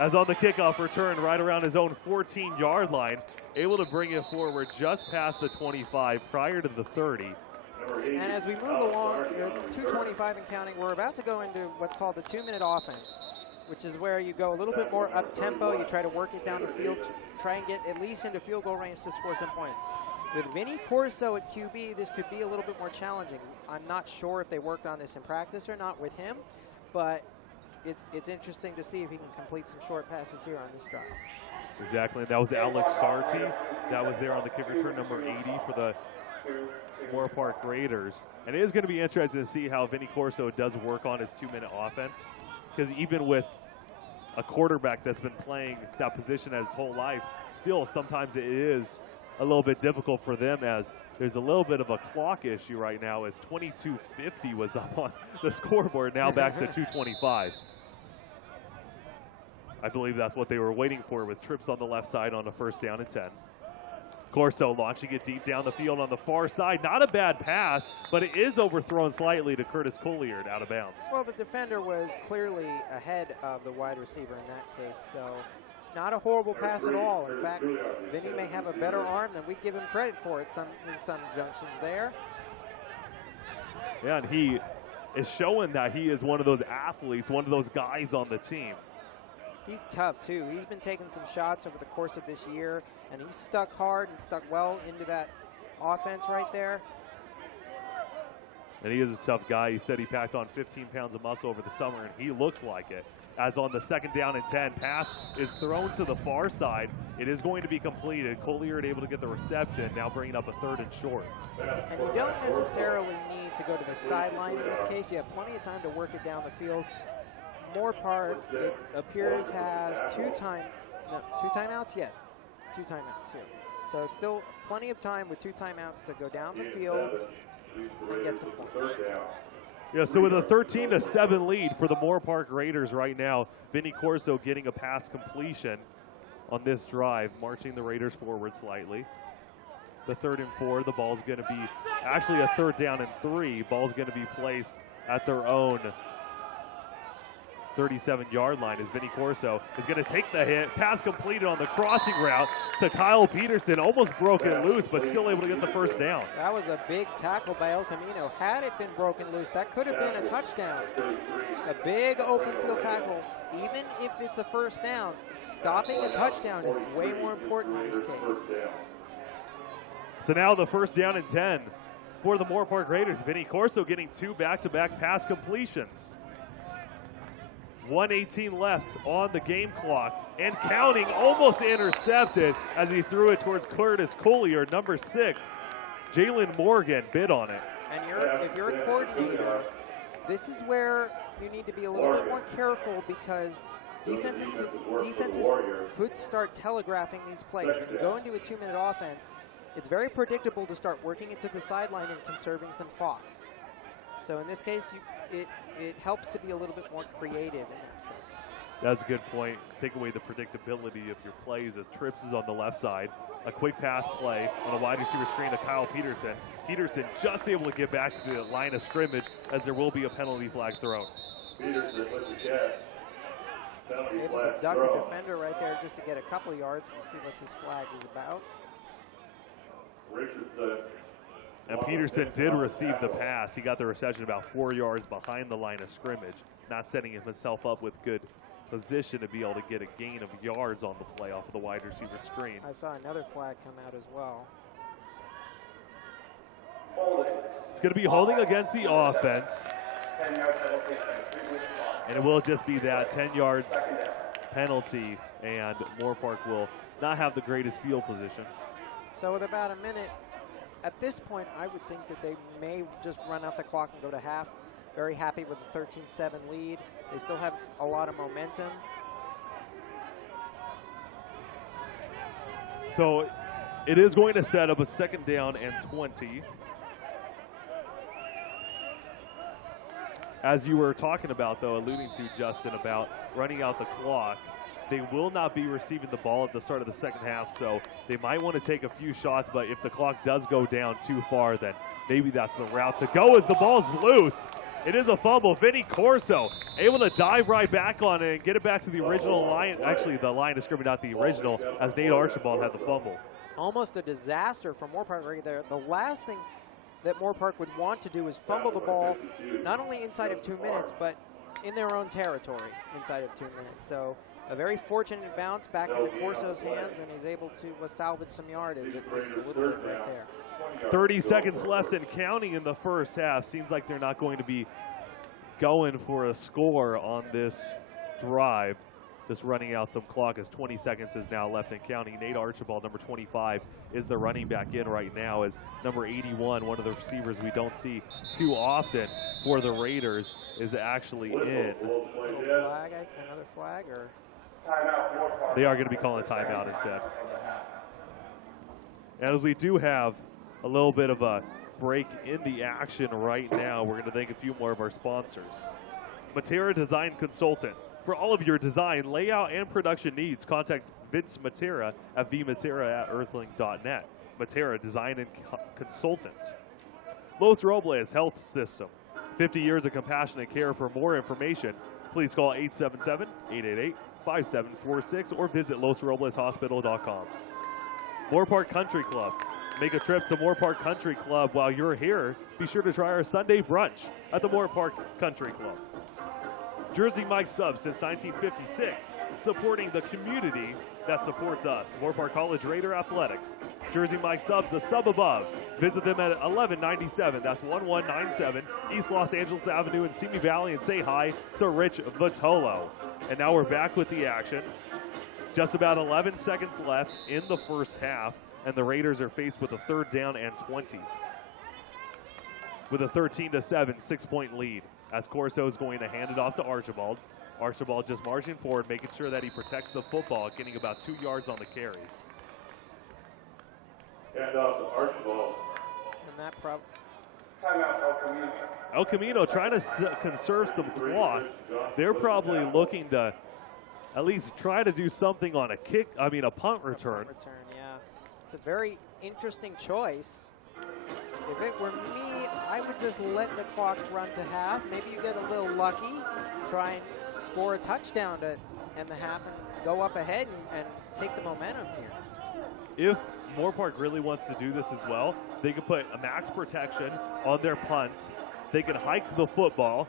As on the kickoff return, right around his own 14-yard line, able to bring it forward just past the 25 prior to the 30. And as we move along, 2:25 and counting, we're about to go into what's called the 2-minute offense, which is where you go a little bit more up-tempo. You try to work it down the field, try and get at least into field goal range to score some points. With Vinny Corso at QB, this could be a little bit more challenging. I'm not sure if they worked on this in practice or not with him, but it's interesting to see if he can complete some short passes here on this drive. Exactly, and that was Alex Sarti. That was there on the kick return, number 80 for the Moorpark Raiders. And it is going to be interesting to see how Vinny Corso does work on his 2-minute offense, because even with a quarterback that's been playing that position his whole life, still sometimes it is a little bit difficult for them, as there's a little bit of a clock issue right now, as 22:50 was up on the scoreboard, now back to 2:25. I believe that's what they were waiting for, with trips on the left side on a 1st down and 10. Corso launching it deep down the field on the far side. Not a bad pass, but it is overthrown slightly to Curtis Colliard out of bounds. Well, the defender was clearly ahead of the wide receiver in that case, so not a horrible pass at all. In fact, Vinny may have a better arm than we give him credit for in some junctions there. Yeah, and he is showing that he is one of those athletes, one of those guys on the team. He's tough, too. He's been taking some shots over the course of this year, and he's stuck hard and stuck well into that offense right there. And he is a tough guy. He said he packed on 15 pounds of muscle over the summer, and he looks like it. As on the 2nd down and 10, pass is thrown to the far side. It is going to be completed. Colliard able to get the reception, now bringing up a 3rd and short. And you don't necessarily need to go to the sideline in this case. You have plenty of time to work it down the field. Moorpark, it appears, has two timeouts. Yes, 2 timeouts here. So it's still plenty of time with 2 timeouts to go down the field and get some points. Yeah, so with a 13-7 lead for the Moorpark Raiders right now, Vinny Corso getting a pass completion on this drive, marching the Raiders forward slightly. The 3rd and 4, the ball's going to be actually a 3rd down and 3. Ball's going to be placed at their own 37-yard line as Vinny Corso is going to take the hit. Pass completed on the crossing route to Kyle Peterson. Almost broke it loose, but still able to get the 1st down. That was a big tackle by El Camino. Had it been broken loose, that could have been a touchdown. A big open field tackle, even if it's a 1st down, stopping the touchdown is way more important in this case. So now the 1st down and 10 for the Moorpark Raiders. Vinny Corso getting 2 back-to-back pass completions. 1:18 left on the game clock and counting, almost intercepted as he threw it towards Curtis Collier, number 6. Jalen Morgan bid on it. And if you're a coordinator, this is where you need to be a little bit more careful because defenses could start telegraphing these plays. When you go into a 2-minute offense, it's very predictable to start working it to the sideline and conserving some clock. So in this case, it helps to be a little bit more creative in that sense. That's a good point. Take away the predictability of your plays as Trips is on the left side. A quick pass play on a wide receiver screen to Kyle Peterson. Peterson just able to get back to the line of scrimmage as there will be a penalty flag thrown. Peterson with the catch. Able to duck a defender right there just to get a couple yards. We'll see what this flag is about. Richardson. And Peterson did receive the pass. He got the reception about 4 yards behind the line of scrimmage, not setting himself up with good position to be able to get a gain of yards on the play off of the wide receiver screen. I saw another flag come out as well. It's going to be holding against the offense. And it will just be that 10 yards penalty, and Moorpark will not have the greatest field position. So with about a minute, at this point, I would think that they may just run out the clock and go to half. Very happy with the 13-7 lead. They still have a lot of momentum. So it is going to set up a 2nd down and 20. As you were talking about, though, alluding to, Justin, about running out the clock, they will not be receiving the ball at the start of the 2nd half, so they might want to take a few shots, but if the clock does go down too far, then maybe that's the route to go as the ball's loose. It is a fumble. Vinny Corso able to dive right back on it and get it back to the original line. Actually, the line is scrimmage, not the original, as Nate Archibald had the fumble. Almost a disaster for Moorpark right there. The last thing that Moorpark would want to do is fumble the ball, not only inside of 2 minutes, but in their own territory inside of 2 minutes. So a very fortunate bounce back into Corso's hands, and he's able to salvage some yardage, at least a little bit right there. 30 seconds left and counting in the 1st half. Seems like they're not going to be going for a score on this drive. Just running out some clock as 20 seconds is now left and counting. Nate Archibald, number 25, is the running back in right now, as number 81, one of the receivers we don't see too often for the Raiders, is actually in. Another flag, or? They are going to be calling a timeout instead. And as we do have a little bit of a break in the action right now, we're going to thank a few more of our sponsors. Matera Design Consultant. For all of your design, layout, and production needs, contact Vince Matera at vmatera@earthling.net. Matera Design and Consultant. Los Robles Health System. 50 years of compassionate care. For more information, please call 877-888-5746 or visit losrobleshospital.com. Moorpark Country Club. Make a trip to Moorpark Country Club. While you're here, be sure to try our Sunday brunch at the Moorpark Country Club. Jersey Mike Subs since 1956, supporting the community that supports us. Moorpark College Raider Athletics. Jersey Mike Subs, a sub above. Visit them at 1197, that's 1197 East Los Angeles Avenue in Simi Valley, and say hi to Rich Vitolo. And now we're back with the action. Just about 11 seconds left in the 1st half, and the Raiders are faced with a 3rd down and 20. With a 13-7 6-point lead, as Corso is going to hand it off to Archibald. Archibald just marching forward, making sure that he protects the football, getting about 2 yards on the carry. Hand off to Archibald. And that probably. Timeout, El Camino. El Camino trying to conserve some clock. They're probably looking to at least try to do something on a punt return. Yeah. It's a very interesting choice. If it were me, I would just let the clock run to half. Maybe you get a little lucky, try and score a touchdown to end the half and go up ahead and take the momentum here. If Moorpark really wants to do this as well, they could put a max protection on their punt. They can hike the football.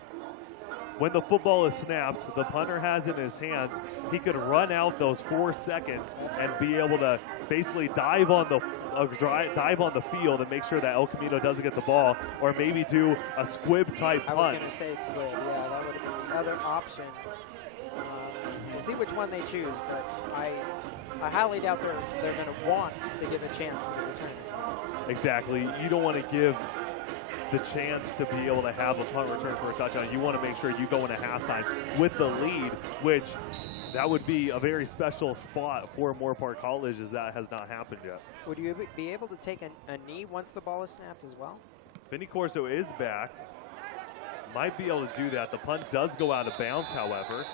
When the football is snapped, the punter has it in his hands. He could run out those 4 seconds and be able to basically dive on the field and make sure that El Camino doesn't get the ball, or maybe do a squib type punt. I was going to say squib. Yeah, that would be another option. We'll see which one they choose, but I highly doubt they're going to want to give a chance to the return. Exactly. You don't want to give the chance to be able to have a punt return for a touchdown. You want to make sure you go into halftime with the lead, which that would be a very special spot for Moorpark College, as that has not happened yet. Would you be able to take a knee once the ball is snapped as well? Vinny Corso is back. Might be able to do that. The punt does go out of bounds, however.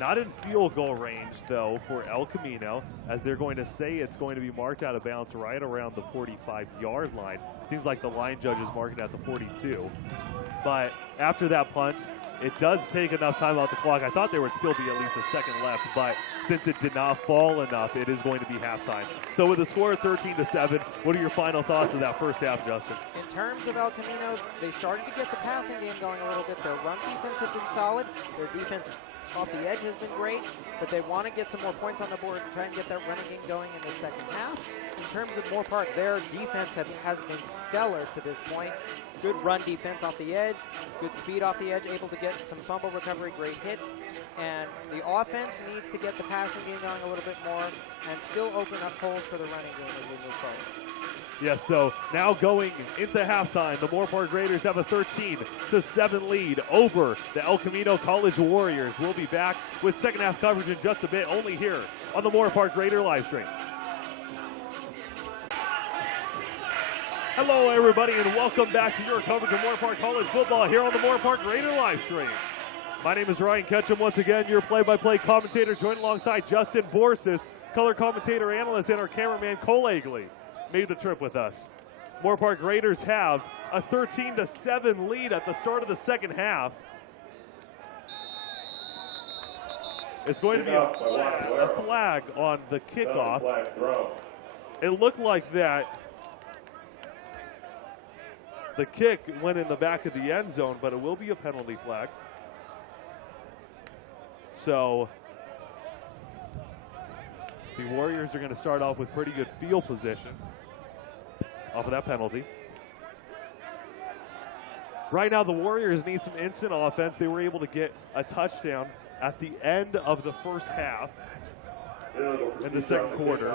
Not in field goal range, though, for El Camino, as they're going to say it's going to be marked out of bounds right around the 45-yard line. Seems like the line judge is marking at the 42. But after that punt, it does take enough time off the clock. I thought there would still be at least a second left, but since it did not fall enough, it is going to be halftime. So with a score of 13-7, what are your final thoughts of that first half, Justin? In terms of El Camino, they started to get the passing game going a little bit. Their run defense has been solid. Their defense off the edge has been great, but they want to get some more points on the board and try and get that running game going in the second half. In terms of Moorpark, their defense has been stellar to this point. Good run defense off the edge, good speed off the edge, able to get some fumble recovery, great hits. And the offense needs to get the passing game going a little bit more and still open up holes for the running game as we move forward. Yes, so now going into halftime, the Moorpark Raiders have a 13-7 lead over the El Camino College Warriors. We'll be back with second half coverage in just a bit, only here on the Moorpark Raider live stream. Hello, everybody, and welcome back to your coverage of Moorpark College football here on the Moorpark Raider live stream. My name is Ryan Ketchum, once again, your play-by-play commentator, joined alongside Justin Borsis, color commentator, analyst, and our cameraman, Cole Agley, made the trip with us. Moorpark Raiders have a 13-7 lead at the start of the second half. It's going to be a flag on the kickoff. It looked like that the kick went in the back of the end zone, but it will be a penalty flag. So the Warriors are going to start off with pretty good field position off of that penalty. Right now, the Warriors need some instant offense. They were able to get a touchdown at the end of the first half in the second quarter.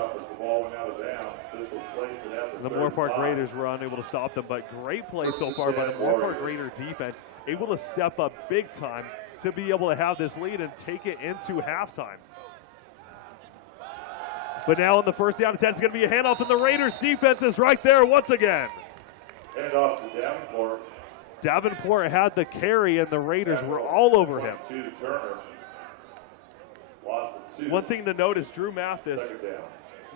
The Moorpark Raiders were unable to stop them, but great play so far by the Moorpark Raider defense, able to step up big time to be able to have this lead and take it into halftime. But now on the first down and 10, it's going to be a handoff, and the Raiders defense is right there once again. Handoff to Davenport. Davenport had the carry, and the Raiders were all over him. One thing to note is Drew Mathis,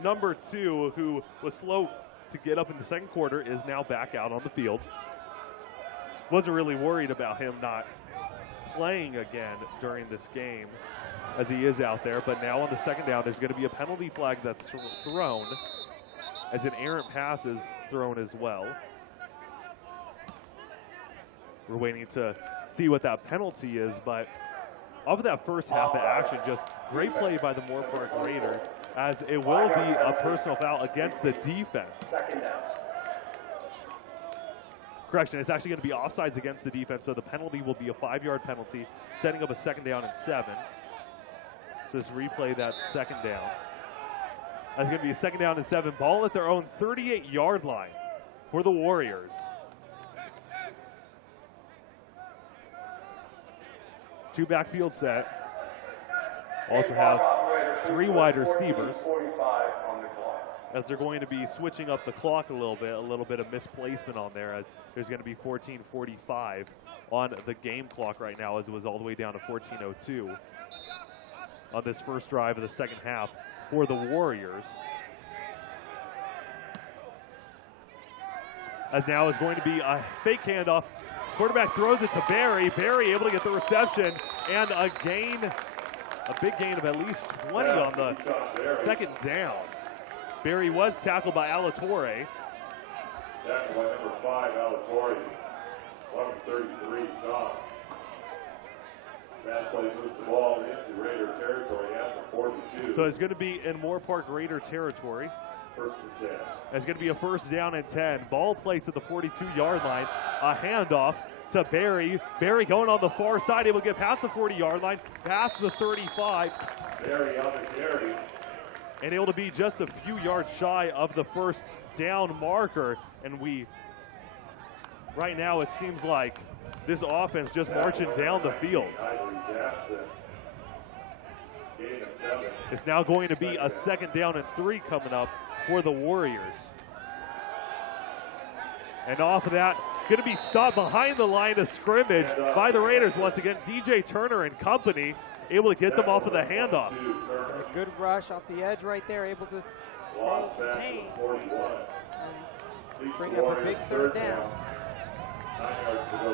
number 2, who was slow to get up in the second quarter, is now back out on the field. Wasn't really worried about him not playing again during this game, as he is out there. But now on the second down, there's going to be a penalty flag that's thrown, as an errant pass is thrown as well. We're waiting to see what that penalty is, but off of that first half of action, just great play by the Moorpark Raiders, as it will be a personal foul against the defense. Correction, it's actually going to be offsides against the defense, so the penalty will be a 5-yard penalty, setting up a second down and 7. So let's replay that second down. That's going to be a second down and 7. Ball at their own 38-yard line for the Warriors. Two backfield set. Also have 3 wide receivers. as they're going to be switching up the clock a little bit of misplacement on there, as there's going to be 14:45 on the game clock right now, as it was all the way down to 14:02 on this first drive of the second half for the Warriors. As now is going to be a fake handoff. Quarterback throws it to Barry. Barry able to get the reception and a big gain of at least 20 on the second down. Barry was tackled by Alatorre. Tackled by number 5, Alatorre. 133, Tom. Pass play moves the ball into Raider territory after 42. So it's going to be in Moorpark Raider territory. First and 10. It's going to be a first down and 10. Ball played to the 42-yard line. A handoff to Barry. Barry going on the far side, able to get past the 40-yard line, past the 35. Barry on the carry. And able to be just a few yards shy of the first down marker. And right now it seems like this offense just marching down the field. It's now going to be a second down and 3 coming up for the Warriors. And off of that, going to be stopped behind the line of scrimmage by the Raiders once again. DJ Turner and company able to get them off of the handoff. A good rush off the edge right there, able to stay contained and bring up a big third down.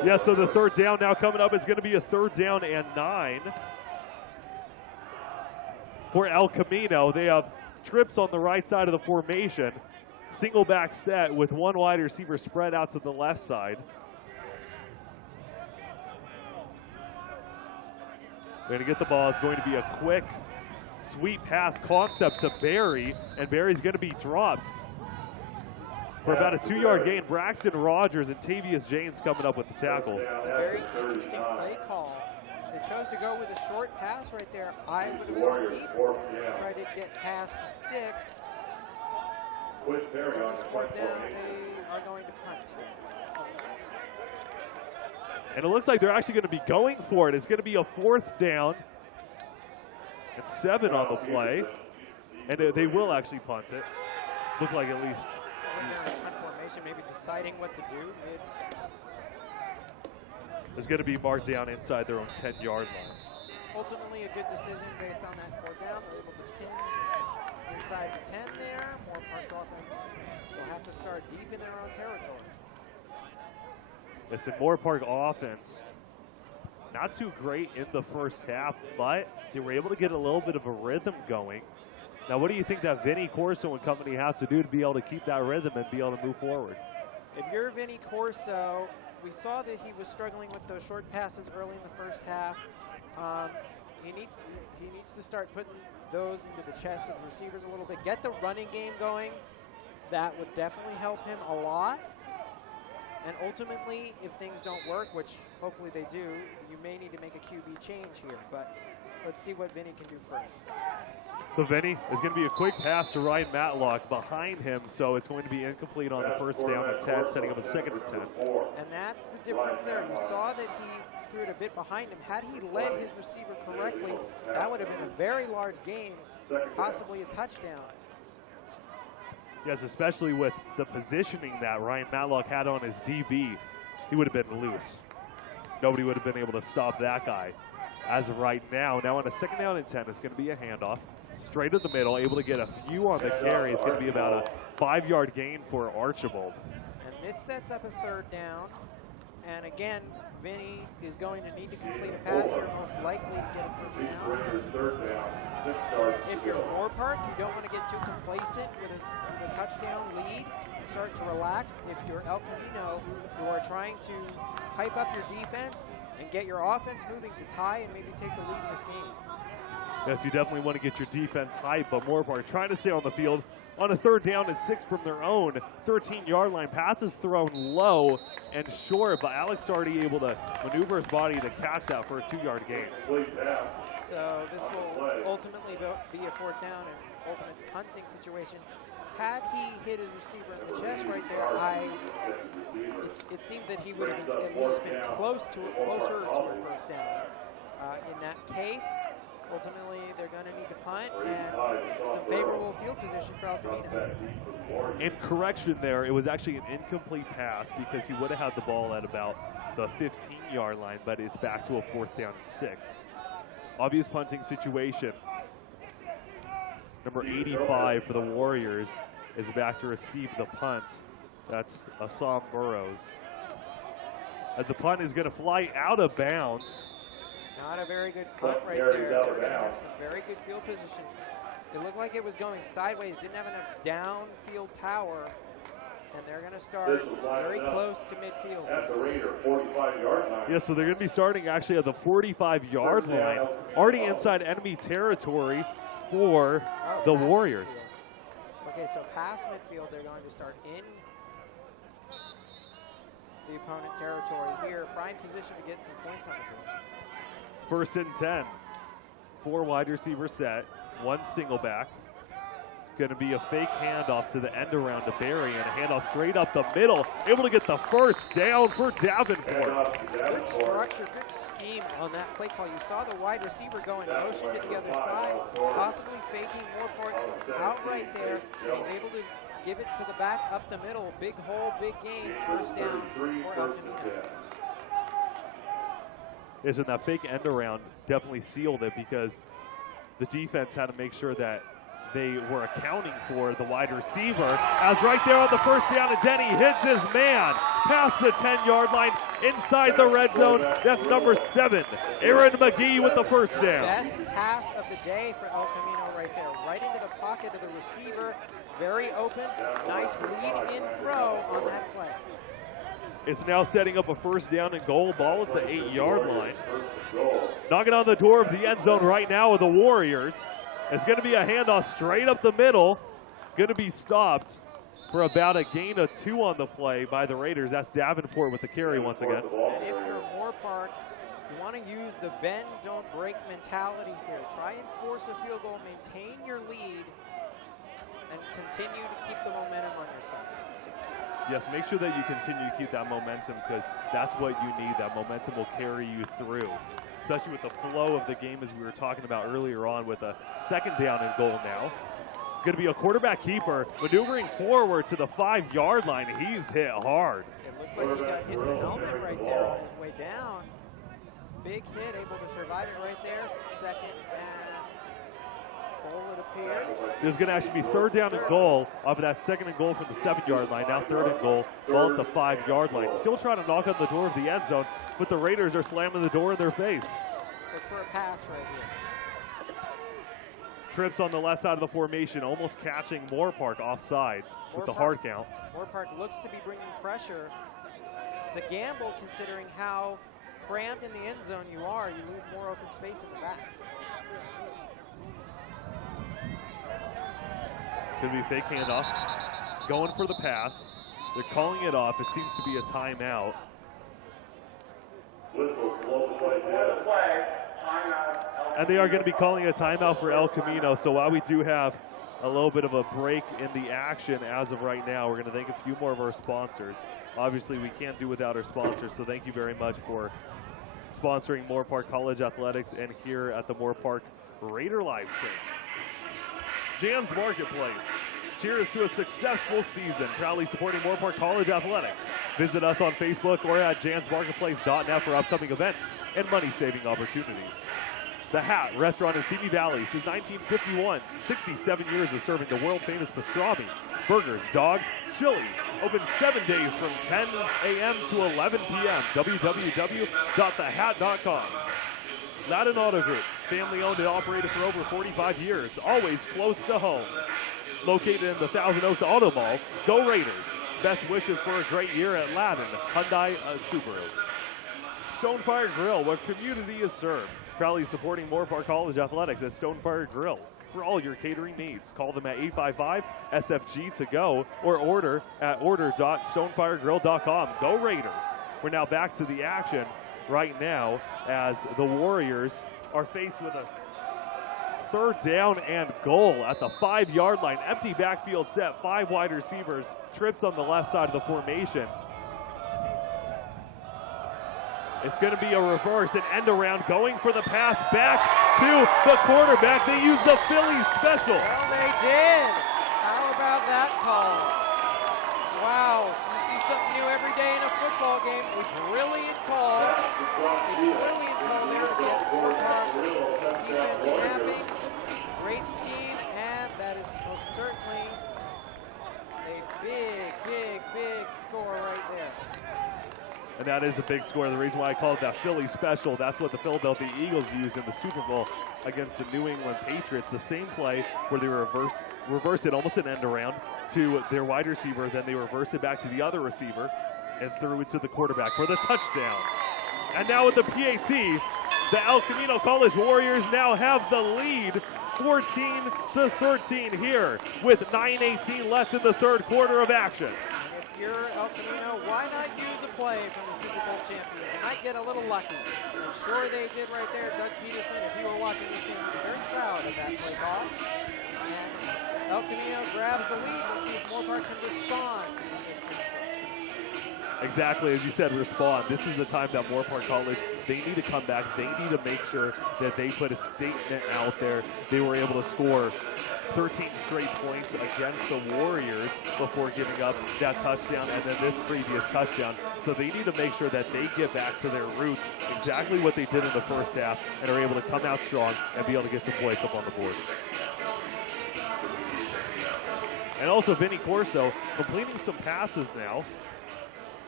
Yeah, so the third down now coming up is going to be a third down and 9 for El Camino. They have trips on the right side of the formation. Single back set with one wide receiver spread out to the left side. They're going to get the ball. It's going to be a quick sweep pass concept to Barry, and Barry's going to be dropped for about a 2-yard gain. Braxton Rogers and Tavius James coming up with the tackle. It's a very interesting play call. They chose to go with a short pass right there. I would have gone deep, tried to get past the sticks. On this fourth down, they are going to punt here. And it looks like they're actually going to be going for it. It's going to be a fourth down and 7 on the play. And they will actually punt it. Look like at least. They're in punt formation, maybe deciding what to do. It's going to be marked down inside their own 10-yard line. Ultimately, a good decision based on that fourth down. They're able to pin inside the 10 there. Moorpark's offense will have to start deep in their own territory. Listen, Moorpark offense, not too great in the first half, but they were able to get a little bit of a rhythm going. Now, what do you think that Vinny Corso and company have to do to be able to keep that rhythm and be able to move forward? If you're Vinny Corso, we saw that he was struggling with those short passes early in the first half. He needs to start putting those into the chest of the receivers a little bit. Get the running game going. That would definitely help him a lot. And ultimately, if things don't work, which hopefully they do, you may need to make a QB change here. But let's see what Vinny can do first. So Vinny is going to be a quick pass to Ryan Matlock behind him, so it's going to be incomplete on the first down at 10, setting up a second and 10. And that's the difference there. You saw that he threw it a bit behind him. Had he led his receiver correctly, that would have been a very large gain, possibly a touchdown. Yes, especially with the positioning that Ryan Matlock had on his DB, he would have been loose. Nobody would have been able to stop that guy. As of right now, on a second down and 10, it's going to be a handoff. Straight to the middle, able to get a few on the carry. It's going to be about a 5-yard gain for Archibald. And this sets up a third down. And again, Vinny is going to need to complete a pass here, most likely to get a first down. If you're Moorpark, you don't want to get too complacent with a touchdown lead and start to relax. If you're El Camino, you are trying to hype up your defense and get your offense moving to tie and maybe take the lead in this game. Yes, you definitely want to get your defense hype, but Moorpark trying to stay on the field on a third down and 6 from their own 13-yard line. Passes thrown low and short, but Alex already able to maneuver his body to catch that for a 2-yard gain. So this will ultimately be a fourth down and ultimate punting situation. Had he hit his receiver in the chest right there, it seemed that he would have at least been closer to a first down. In that case, ultimately they're going to need to punt, and some favorable field position for El Camino. In correction there, it was actually an incomplete pass because he would have had the ball at about the 15-yard line, but it's back to a 4th down and 6. Obvious punting situation. Number 85 for the Warriors is back to receive the punt. That's Assam Burrows. As the punt is going to fly out of bounds. Not a very good punt right there. They're going to have some very good field position. It looked like it was going sideways, didn't have enough downfield power, and they're going to start very close to midfield. At the Raider 45-yard line. Yeah, so they're going to be starting actually at the 45-yard line, already inside enemy territory for the Warriors. Okay, so past midfield, they're going to start in the opponent territory here. Prime position to get some points on the board. 1st and 10. 4 wide receiver set, 1 single back. It's going to be a fake handoff to the end around to Barry, and a handoff straight up the middle. Able to get the 1st down for Davenport. Good structure, good scheme on that play call. You saw the wide receiver go in motion to the other side, possibly faking Moorpark out right there. He was able to give it to the back up the middle. Big hole, big gain, 1st down for El Camino. Isn't that fake end around definitely sealed it because the defense had to make sure that they were accounting for the wide receiver. As right there on the 1st down and 10, he hits his man past the 10-yard line inside the red zone. That's number 7, Aaron McGee with the 1st down. Best pass of the day for El Camino right there. Right into the pocket of the receiver. Very open. Nice lead-in throw on that play. It's now setting up a 1st down and goal, ball at the 8-yard line. Knocking on the door of the end zone right now with the Warriors. It's going to be a handoff straight up the middle. Going to be stopped for about a gain of 2 on the play by the Raiders. That's Davenport with the carry once again. And if you're Moorpark, you want to use the bend, don't break mentality here. Try and force a field goal, maintain your lead, and continue to keep the momentum on your side. Yes, make sure that you continue to keep that momentum because that's what you need. That momentum will carry you through, especially with the flow of the game as we were talking about earlier on with a 2nd down and goal now. It's going to be a quarterback keeper maneuvering forward to the 5-yard line. He's hit hard. It looked like he got hit in the helmet right there on his way down. Big hit, able to survive it right there. 2nd and goal, it appears. This is going to actually be 3rd down and goal off of that 2nd and goal from the 7-yard line. Now 3rd and goal, ball at the 5-yard line. Still trying to knock on the door of the end zone, but the Raiders are slamming the door in their face. Look for a pass right here. Trips on the left side of the formation, almost catching Moorpark off sides with the hard count. Moorpark looks to be bringing pressure. It's a gamble considering how crammed in the end zone you are. You leave more open space in the back. It's going to be a fake handoff. Going for the pass. They're calling it off. It seems to be a timeout. And they are going to be calling a timeout for El Camino. So while we do have a little bit of a break in the action as of right now, we're going to thank a few more of our sponsors. Obviously, we can't do without our sponsors, so thank you very much for sponsoring Moorpark College Athletics and here at the Moorpark Raider live stream. Jan's Marketplace. Cheers to a successful season, proudly supporting Moorpark College Athletics. Visit us on Facebook or at jansmarketplace.net for upcoming events and money-saving opportunities. The Hat Restaurant in Simi Valley since 1951. 67 years of serving the world-famous pastrami, burgers, dogs, chili. Open 7 days from 10 a.m. to 11 p.m. www.thehat.com. Latin Auto Group, family-owned and operated for over 45 years, always close to home. Located in the Thousand Oaks Auto Mall, go Raiders. Best wishes for a great year at Latin Hyundai Subaru. Stonefire Grill, where community is served. Proudly supporting Moorpark College Athletics at Stonefire Grill. For all your catering needs, call them at 855-SFG-TO-GO or order at order.stonefiregrill.com. Go Raiders. We're now back to the action right now as the Warriors are faced with a 3rd down and goal at the 5-yard line. Empty backfield set, 5 wide receivers. Trips on the left side of the formation. It's going to be a reverse, an end around, going for the pass back to the quarterback. They use the Philly special. Well, they did. How about that call? Wow, you see something new every day in a football game. A brilliant call. A brilliant call there to get Moorpark's defense napping. Great scheme, and that is most certainly a big score right there. And that is a big score. The reason why I call it that Philly special, that's what the Philadelphia Eagles used in the Super Bowl against the New England Patriots. The same play where they reverse it, almost an end around, to their wide receiver. Then they reverse it back to the other receiver and threw it to the quarterback for the touchdown. And now with the PAT, the El Camino College Warriors now have the lead 14-13 here with 9:18 left in the third quarter of action. And if you're El Camino, why not use a play from the Super Bowl champions? You might get a little lucky. I'm sure they did right there. Doug Peterson, if you were watching this game, you're very proud of that play call. And El Camino grabs the lead. We'll see if Moorpark can respond in this next one. Exactly, as you said, respond. This is the time that Moorpark College, they need to come back. They need to make sure that they put a statement out there. They were able to score 13 straight points against the Warriors before giving up that touchdown and then this previous touchdown. So they need to make sure that they get back to their roots, exactly what they did in the first half, and are able to come out strong and be able to get some points up on the board. And also Vinny Corso completing some passes now.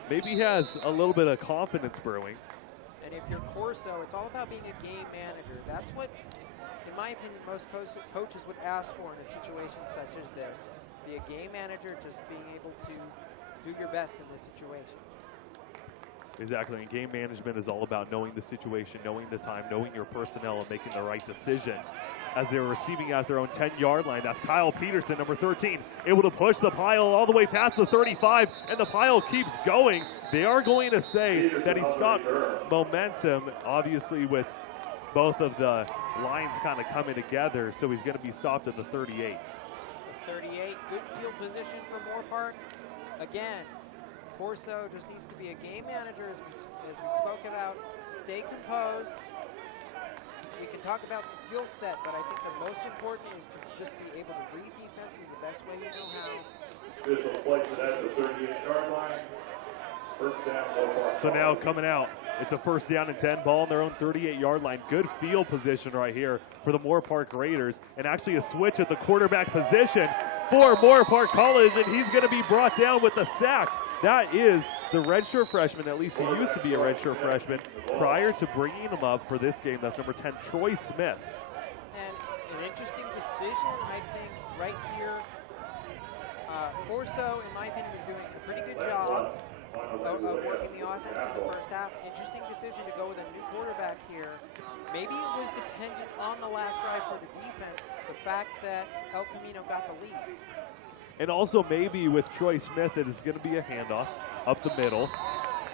Maybe he has a little bit of confidence brewing. And if you're Corso, it's all about being a game manager. That's what, in my opinion, most coaches would ask for in a situation such as this. Be a game manager, just being able to do your best in this situation. Exactly, and game management is all about knowing the situation, knowing the time, knowing your personnel, and making the right decision. As they're receiving at their own 10-yard line, that's Kyle Peterson, number 13, able to push the pile all the way past the 35, and the pile keeps going. They are going to say that he stopped momentum, obviously with both of the lines kind of coming together, so he's going to be stopped at the 38. The 38, good field position for Moorpark. Again, Corso just needs to be a game manager, as we spoke about. Stay composed. We can talk about skill set, but I think the most important is to just be able to read defenses the best way you know how. This will place it at the 38-yard line. First down, Moorpark. So now coming out, it's a first down and 10, ball on their own 38-yard line. Good field position right here for the Moorpark Raiders, and actually a switch at the quarterback position for Moorpark College, and he's going to be brought down with a sack. That is the redshirt freshman, at least he used to be a redshirt freshman, prior to bringing him up for this game. That's number 10, Troy Smith. And an interesting decision, I think, right here. Corso, in my opinion, was doing a pretty good job of working the offense in the first half. Interesting decision to go with a new quarterback here. Maybe it was dependent on the last drive for the defense, the fact that El Camino got the lead. And also maybe with Troy Smith, it is going to be a handoff up the middle.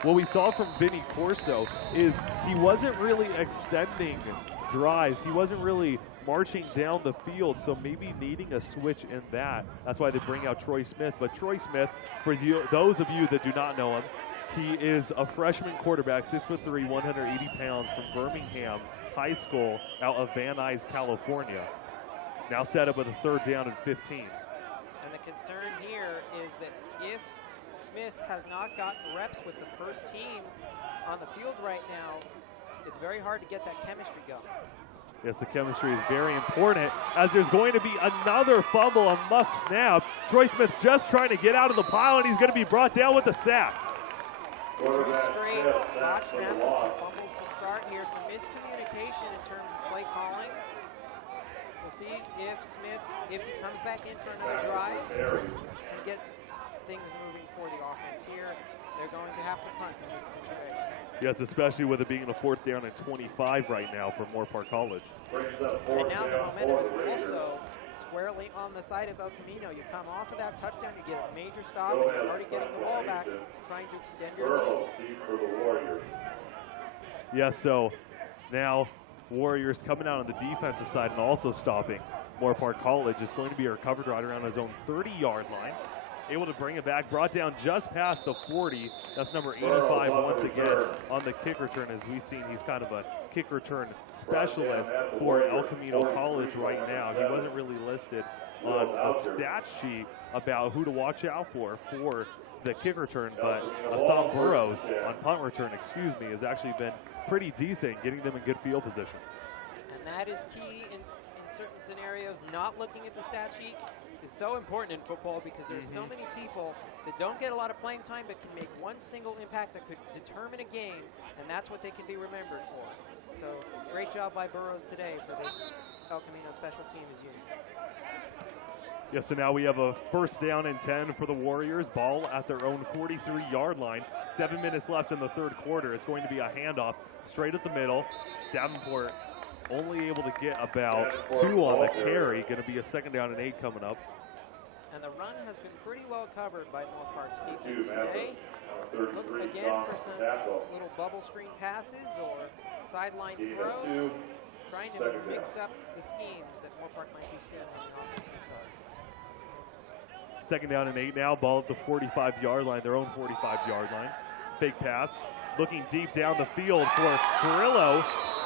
What we saw from Vinny Corso is he wasn't really extending drives. He wasn't really marching down the field, so maybe needing a switch in that. That's why they bring out Troy Smith. But Troy Smith, for those of you that do not know him, he is a freshman quarterback, 6'3", 180 pounds, from Birmingham High School out of Van Nuys, California. Now set up with a third down and 15. And the concern here is that if Smith has not gotten reps with the first team on the field right now, it's very hard to get that chemistry going. Yes, the chemistry is very important, as there's going to be another fumble, a must snap. Troy Smith just trying to get out of the pile, and he's going to be brought down with a sack. Two straight botch snaps and some fumbles to start here. Some miscommunication in terms of play calling. We'll see if Smith, if he comes back in for another drive, can get things moving for the offense here. They're going to have to punt in this situation. Yes, especially with it being a fourth down and 25 right now for Moorpark College. And now the momentum is also squarely on the side of El Camino. You come off of that touchdown, you get a major stop, and you're already getting the ball back, trying to extend your lead. Yes, so now Warriors coming out on the defensive side and also stopping Moorpark College is going to be recovered right around his own 30-yard line. able to bring it back, brought down just past the 40. That's number 85 once again on the kick return. As we've seen, he's kind of a kick return specialist for El Camino College right now. He wasn't really listed on a stat sheet about who to watch out for the kick return, but Assam Burrows on punt return, has actually been pretty decent, getting them in good field position. And that is key in certain scenarios. Not looking at the stat sheet is so important in football because there's so many people that don't get a lot of playing time but can make one single impact that could determine a game, and that's what they can be remembered for. So great job by Burrows today for this El Camino special teams unit. Yeah, so now we have a first down and 10 for the Warriors. Ball at their own 43-yard line. 7 minutes left in the third quarter. It's going to be a handoff straight at the middle. Davenport only able to get about 2 on the carry. Going to be a second down and 8 coming up. And the run has been pretty well covered by Moorpark's defense today. Look again for some little bubble screen passes or sideline throws, trying to mix up the schemes that Moorpark might be seeing on the offensive side. Second down and 8 now. Ball at the 45-yard line, their own 45-yard line. Fake pass, looking deep down the field for Carrillo,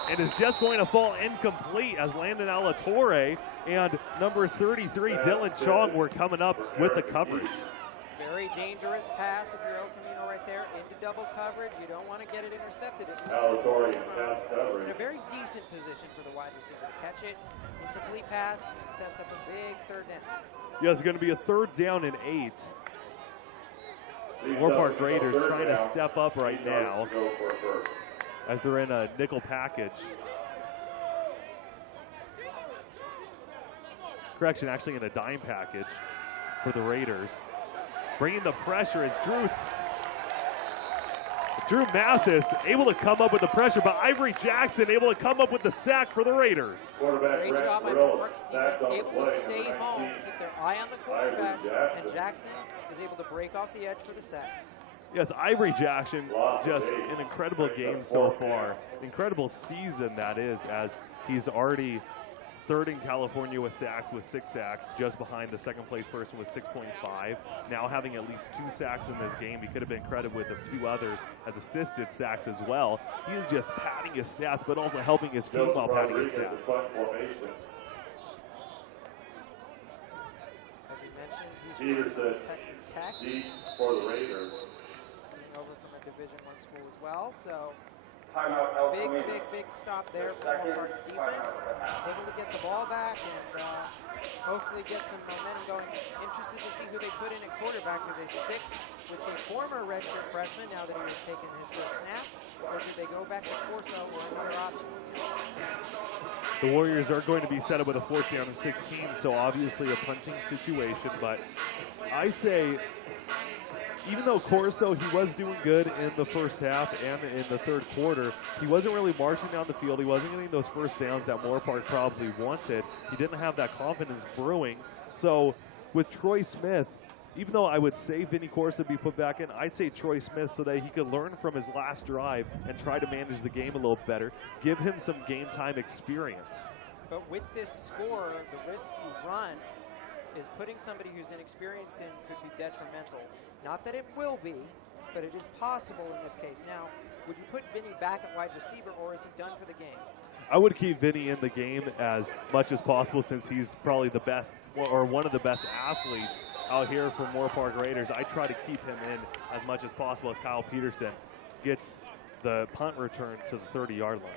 and is just going to fall incomplete as Landon Alatorre and number 33, Dylan Chong, were coming up with the coverage. Very dangerous pass if you're El Camino right there into double coverage. You don't want to get it intercepted. In a very decent position for the wide receiver to catch it. Incomplete pass sets up a big third down. Yeah, it's going to be a third down and 8. Moorpark Raiders trying to step up right now as they're in a nickel package. Correction, actually in a dime package for the Raiders. Bringing the pressure is Drew Mathis able to come up with the pressure, but Ivory Jackson able to come up with the sack for the Raiders. Great job by Moorpark's defense, able to stay home, keep their eye on the quarterback, and Jackson is able to break off the edge for the sack. Yes, Ivory Jackson, just an incredible game so far. Incredible season that is, as he's already third in California with 6 sacks, just behind the second place person with 6.5. Now having at least 2 sacks in this game. He could have been credited with a few others as assisted sacks as well. He is just padding his stats, but also helping his team while padding his stats. As we mentioned, he's from Texas Tech. For the Raiders. Coming over from a Division I school as well, so Timeout, big stop there for Moorpark's defense. Able to get the ball back and hopefully get some momentum going. Interested to see who they put in at quarterback. Do they stick with the former redshirt freshman now that he has taken his first snap, or do they go back to Corso or another option? The Warriors are going to be set up with a 4th down and 16, so obviously a punting situation, but I say, even though Corso, he was doing good in the first half and in the third quarter, he wasn't really marching down the field. He wasn't getting those first downs that Moorpark probably wanted. He didn't have that confidence brewing. So with Troy Smith, even though I would say Vinny Corso be put back in, I'd say Troy Smith so that he could learn from his last drive and try to manage the game a little better. Give him some game time experience. But with this score, the risk you run is putting somebody who's inexperienced in could be detrimental. Not that it will be, but it is possible in this case. Now, would you put Vinny back at wide receiver, or is he done for the game? I would keep Vinny in the game as much as possible since he's probably the best or one of the best athletes out here for Moorpark Raiders. I try to keep him in as much as possible as Kyle Peterson gets the punt return to the 30-yard line.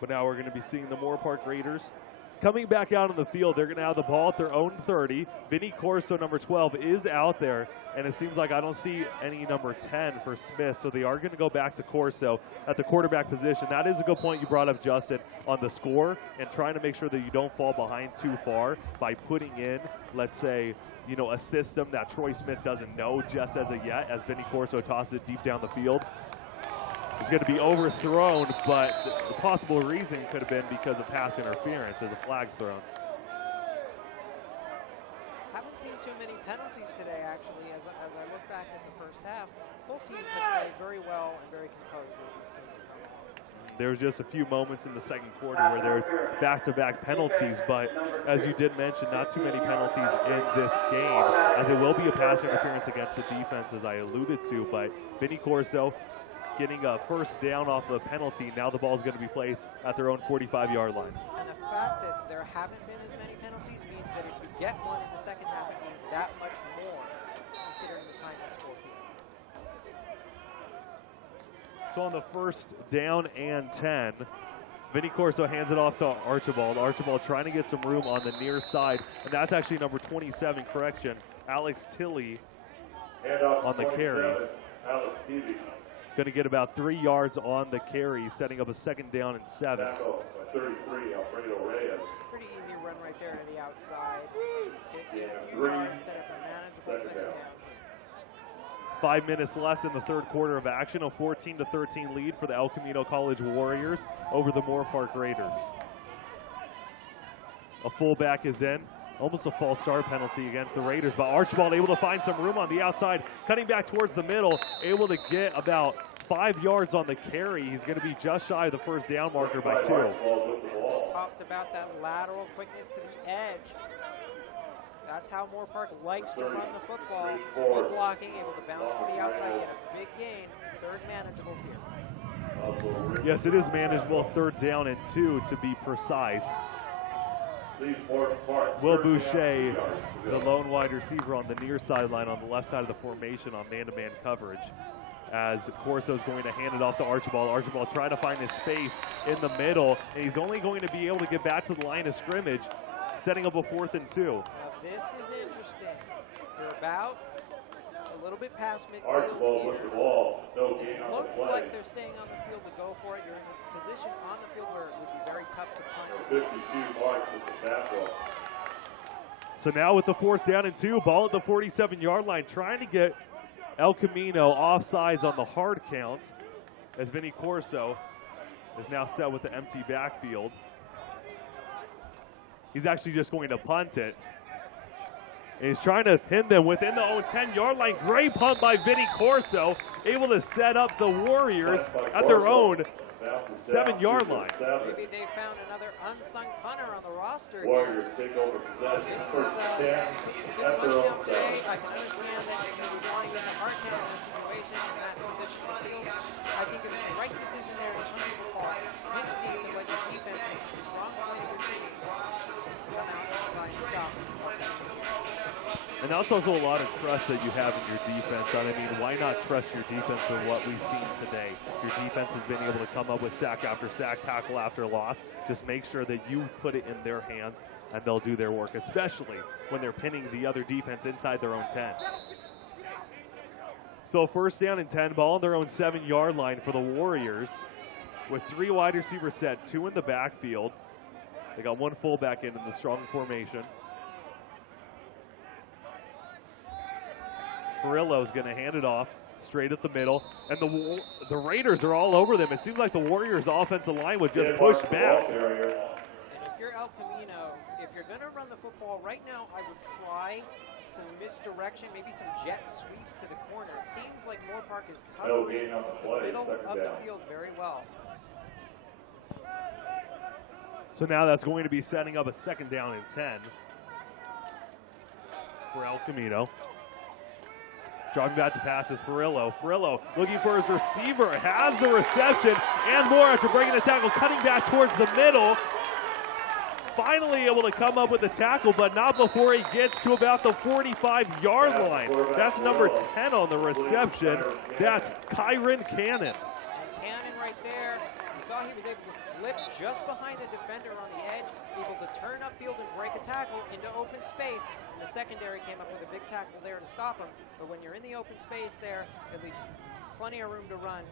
But now we're going to be seeing the Moorpark Raiders coming back out on the field. They're going to have the ball at their own 30. Vinny Corso, number 12, is out there, and it seems like I don't see any number 10 for Smith, so they are going to go back to Corso at the quarterback position. That is a good point you brought up, Justin, on the score and trying to make sure that you don't fall behind too far by putting in, let's say, you know, a system that Troy Smith doesn't know just as of yet, as Vinny Corso tosses it deep down the field. It's going to be overthrown, but the possible reason could have been because of pass interference as a flag's thrown. Haven't seen too many penalties today, actually, as I look back at the first half. Both teams have played very well and very composed as this game has gone on. There was just a few moments in the second quarter where there's back-to-back penalties, but as you did mention, not too many penalties in this game, as it will be a pass interference against the defense, as I alluded to. But Vinny Corso getting a first down off the penalty. Now the ball is going to be placed at their own 45-yard line. And the fact that there haven't been as many penalties means that if you get one in the second half, it means that much more, considering the time and score here. So on the first down and 10, Vinny Corso hands it off to Archibald. Archibald trying to get some room on the near side, and that's actually number 27, correction, Alex Tilley on the carry. Alex Tilley. Going to get about 3 yards on the carry, setting up a second down and 7. 33, Alfredo Reyes. Pretty easy run right there to the outside. Get you a few yards, set up a manageable second down. 5 minutes left in the third quarter of action. A 14-13 lead for the El Camino College Warriors over the Moorpark Raiders. A fullback is in. Almost a false start penalty against the Raiders, but Archibald able to find some room on the outside, cutting back towards the middle, able to get about 5 yards on the carry. He's going to be just shy of the first down marker by 2. We talked about that lateral quickness to the edge. That's how Moorpark likes to run the football. Good blocking, able to bounce to the outside, get a big gain. Third manageable here. Yes, it is manageable. Third down and 2 to be precise. Will Boucher, the lone wide receiver on the near sideline on the left side of the formation on man-to-man coverage. As Corso is going to hand it off to Archibald. Archibald trying to find his space in the middle, and he's only going to be able to get back to the line of scrimmage, setting up a 4th and 2. Now this is interesting. You're about a little bit past midfield Archibald here. with the ball. No gain on the Looks play. like they're staying on the field to go for it. You're in a position on the field where it would be very tough to punt. 52 marks with the tackle. So now with the 4th down and 2, ball at the 47-yard line, trying to get El Camino offsides on the hard count, as Vinny Corso is now set with the empty backfield. He's actually just going to punt it. And he's trying to pin them within the own 10-yard line. Great punt by Vinny Corso, able to set up the Warriors at their own 7-yard line. Maybe they found another unsung punter on the roster. Warriors take over possession. First and 10 Put some good at their punch own down today. 7. I can understand that you would want to use a hard count in this situation in that position of the field. I think it was the right decision there to punting the ball. Hit it deep and let your defense, which is the strong point of your team, come out and try and stop it. And that's also a lot of trust that you have in your defense. I mean, why not trust your defense for what we've seen today? Your defense has been able to come up with sack after sack, tackle after loss. Just make sure that you put it in their hands and they'll do their work, especially when they're pinning the other defense inside their own 10. So first down and 10, ball on their own 7-yard line for the Warriors with 3 wide receivers set, 2 in the backfield. They got 1 fullback in the strong formation. Perillo's going to hand it off straight at the middle, and the Raiders are all over them. It seems like the Warriors' offensive line would just push back. And if you're El Camino, if you're going to run the football right now, I would try some misdirection, maybe some jet sweeps to the corner. It seems like Moorpark is covering the middle of the field very well. So now that's going to be setting up a second down and 10 for El Camino. Dropping back to pass is Perillo. Perillo looking for his receiver, has the reception, and more after breaking the tackle, cutting back towards the middle. Finally able to come up with the tackle, but not before he gets to about the 45-yard line. That's number 10 on the reception. That's Kyron Cannon. And Cannon right there, you saw he was able to slip just behind the defender on the edge, able to turn upfield and break a tackle into open space. And the secondary came up with a big tackle there to stop him. But when you're in the open space there, it leaves plenty of room to run.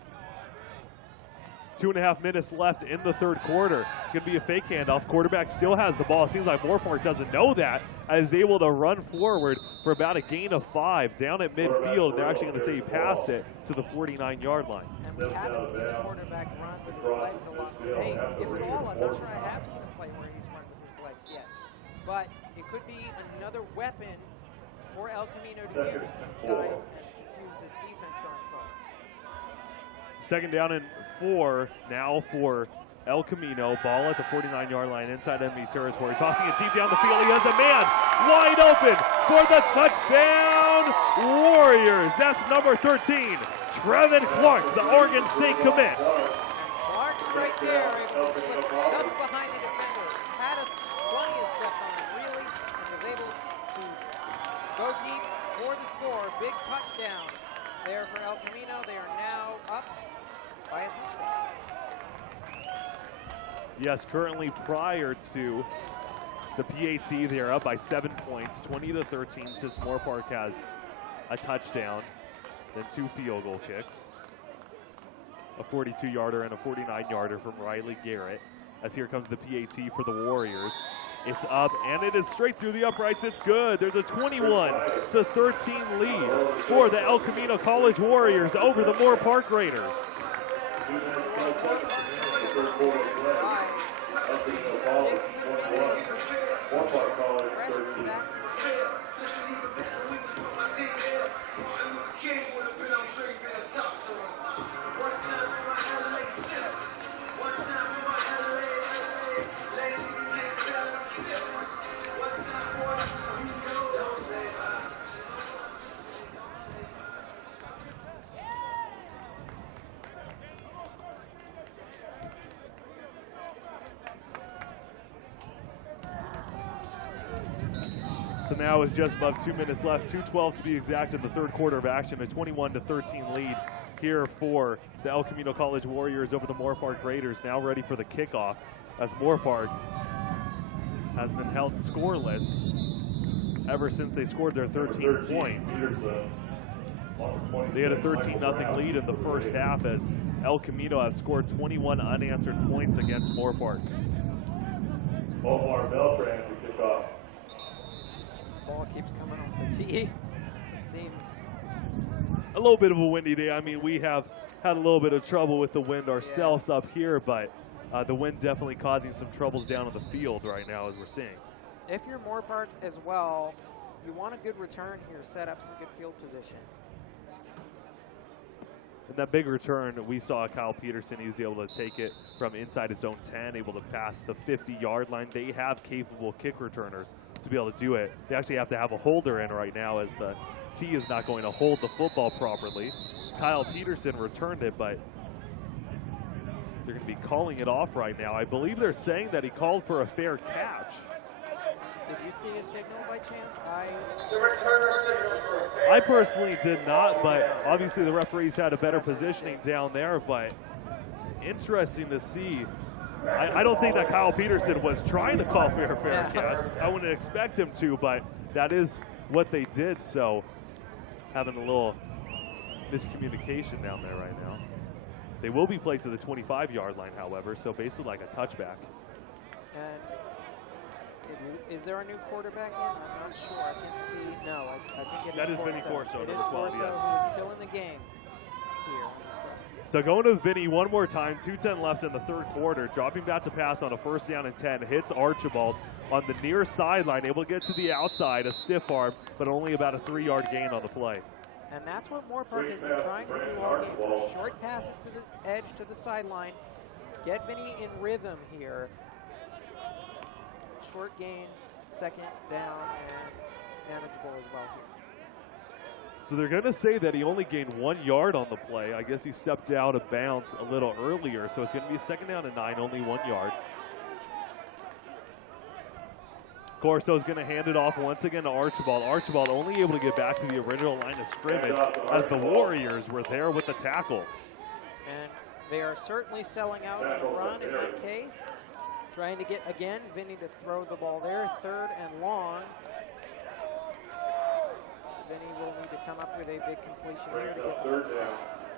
2.5 minutes left in the third quarter. It's going to be a fake handoff. Quarterback still has the ball. It seems like Moorpark doesn't know that, as able to run forward for about a gain of 5 down at midfield. They're actually going to say he passed it to the 49-yard line. And we haven't seen the quarterback run with his legs a lot today. If at all, I'm not sure I have seen him play where he's run with his legs yet. But it could be another weapon for El Camino to use to disguise and confuse this defense going forward. Second down and 4 now for El Camino. Ball at the 49-yard line inside enemy territory. Tossing it deep down the field. He has a man wide open for the touchdown Warriors. That's number 13, Trevin Clark, the Oregon State commit. Clark's right there, able to slip just behind the defender. Had us plenty of steps on him, really, and was able to go deep for the score. Big touchdown there for El Camino. They are now up by a touchdown. Yes, currently prior to the PAT, they are up by 7 points, 20-13, since Moorpark has a touchdown, then 2 field goal kicks. A 42-yarder and a 49-yarder from Riley Garrett. As here comes the PAT for the Warriors. It's up, and it is straight through the uprights. It's good. There's a 21-13 lead for the El Camino College Warriors over the Moorpark Raiders. So now with just above 2 minutes left, 2:12 to be exact in the third quarter of action, a 21-13 lead here for the El Camino College Warriors over the Moorpark Raiders, now ready for the kickoff as Moorpark has been held scoreless ever since they scored their 13 points. They had a 13-0 lead in the first half as El Camino has scored 21 unanswered points against Moorpark. Omar Beltran to kick off. Ball keeps coming off the tee. It seems a little bit of a windy day. I mean, we have had a little bit of trouble with the wind ourselves up here, but the wind definitely causing some troubles down on the field right now, as we're seeing. if you're Moorpark as well, you want a good return here, set up some good field position. In that big return, we saw Kyle Peterson. He was able to take it from inside his own 10, able to pass the 50-yard line. They have capable kick returners to be able to do it. They actually have to have a holder in right now as the tee is not going to hold the football properly. Kyle Peterson returned it, but they're going to be calling it off right now. I believe they're saying that he called for a fair catch. Did you see a signal by chance? I personally did not, but obviously the referees had a better positioning down there, but interesting to see. I don't think that Kyle Peterson was trying to call for a fair catch. I wouldn't expect him to, but that is what they did, so having a little miscommunication down there right now. They will be placed at the 25-yard line, however, so basically like a touchback. And is there a new quarterback in? I'm not sure. I can see. No, I think it is. That is Vinny Corso, number 12, yes. Who is still in the game here. So going to Vinny one more time, 2:10 left in the third quarter, dropping back to pass on a first down and 10, hits Archibald on the near sideline, able to get to the outside, a stiff arm, but only about a 3-yard gain on the play. And that's what Moorpark has been trying to do all game. Short passes to the edge, to the sideline. Get Vinny in rhythm here. Short gain, second down, and manageable as well here. So they're going to say that he only gained 1 yard on the play. I guess he stepped out of bounds a little earlier, so it's going to be a second down and 9, only 1 yard. Corso's going to hand it off once again to Archibald. Archibald only able to get back to the original line of scrimmage as the Warriors were there with the tackle. And they are certainly selling out on the run in that case. Trying to get, again, Vinny to throw the ball there, third and long. Vinny will need to come up with a big completion here to get the third down.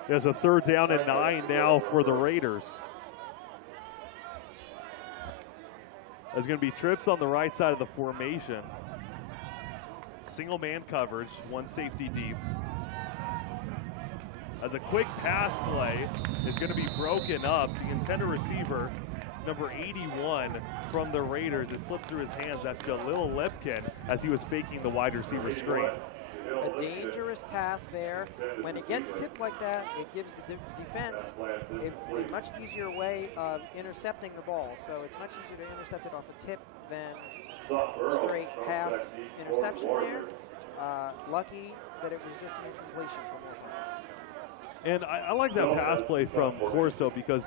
There's a third down and 9 now for the Raiders. There's going to be trips on the right side of the formation. Single man coverage, one safety deep. As a quick pass play is going to be broken up. The intended receiver, number 81 from the Raiders, has slipped through his hands. That's Jalil Lipkin as he was faking the wide receiver screen. a dangerous pass there. When it gets tipped like that, it gives the defense a much easier way of intercepting the ball. So it's much easier to intercept it off a tip than straight pass interception there. Lucky that it was just an incompletion for Moorpark. And I like that pass play from Corso because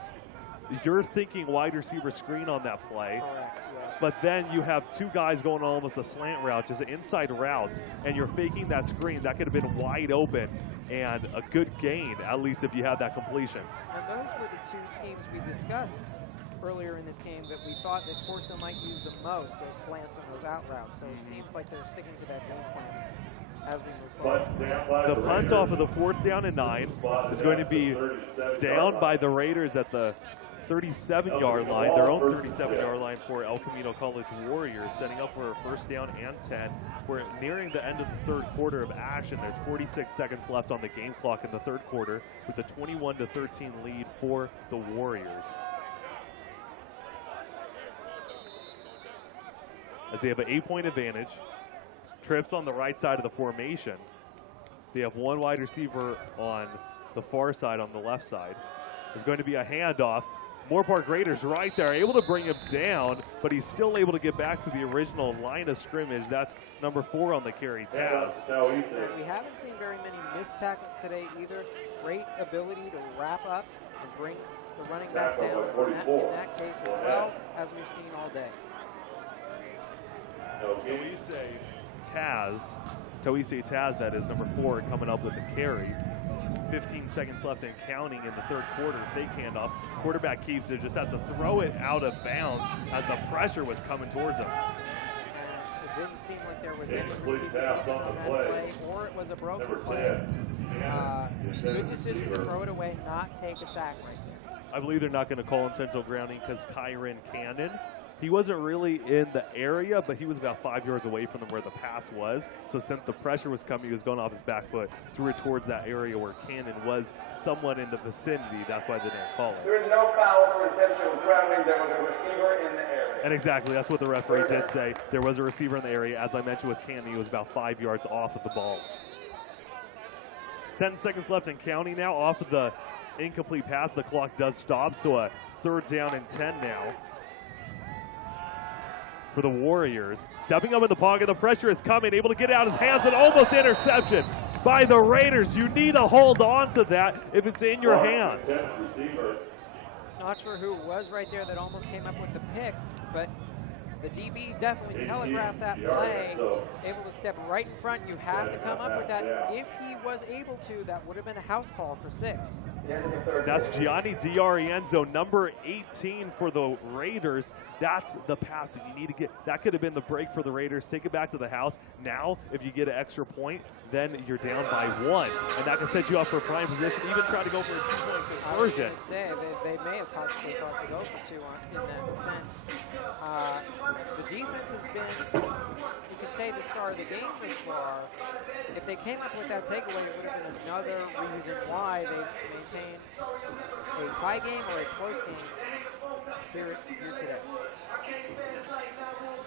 you're thinking wide receiver screen on that play. Correct, yes. But then you have two guys going on almost a slant route, just inside routes, and you're faking that screen. That could have been wide open and a good gain, at least if you had that completion. And those were the two schemes we discussed earlier in this game that we thought that Corso might use the most, those slants and those out routes. So it seems like they're sticking to that game plan as we move forward. The punt off of the 4th down and 9 is going to be down by the Raiders at the 37-yard line, their own 37-yard line for El Camino College Warriors, setting up for a 1st down and 10. We're nearing the end of the 3rd quarter of action. There's 46 seconds left on the game clock in the 3rd quarter with a 21-13 lead for the Warriors. As they have an 8-point advantage. Trips on the right side of the formation. They have one wide receiver on the far side, on the left side. There's going to be a handoff. Moorpark Raiders right there, able to bring him down, but he's still able to get back to the original line of scrimmage. That's number 4 on the carry, Taz. We haven't seen very many missed tackles today either. Great ability to wrap up and bring the running back down in that case as well, as we've seen all day. Toise Taz, that is number 4, coming up with the carry. 15 seconds left and counting in the 3rd quarter. Fake handoff. Quarterback keeps it, just has to throw it out of bounds as the pressure was coming towards him. It didn't seem like there was any receiver on that play, or it was a broken play. Good decision to throw it away, not take a sack right there. I believe they're not going to call intentional grounding because Kyron Cannon, he wasn't really in the area, but he was about 5 yards away from them where the pass was. So since the pressure was coming, he was going off his back foot, threw it towards that area where Cannon was somewhat in the vicinity. That's why they didn't call it. There is no foul for intentional grounding. There was a receiver in the area. And exactly, that's what the referee did say. There was a receiver in the area. As I mentioned with Cannon, he was about 5 yards off of the ball. 10 seconds left and counting now. Off of the incomplete pass, the clock does stop, so a 3rd down and 10 now for the Warriors. Stepping up in the pocket, the pressure is coming, able to get out his hands, and almost interception by the Raiders. You need to hold on to that if it's in your hands. Not sure who it was right there that almost came up with the pick, but the DB definitely telegraphed that play, able to step right in front. You have to come up with that. If he was able to, that would have been a house call for 6. That's Gianni D'Arienzo, number 18 for the Raiders. That's the pass that you need to get. That could have been the break for the Raiders. Take it back to the house. Now, if you get an extra point, then you're down by 1. And that can set you up for a prime position, even try to go for a 2-point conversion. I was going to say, they may have possibly thought to go for 2 in that sense. The defense has been, you could say, the star of the game this far. If they came up with that takeaway, it would have been another reason why they maintain a tie game or a close game here today.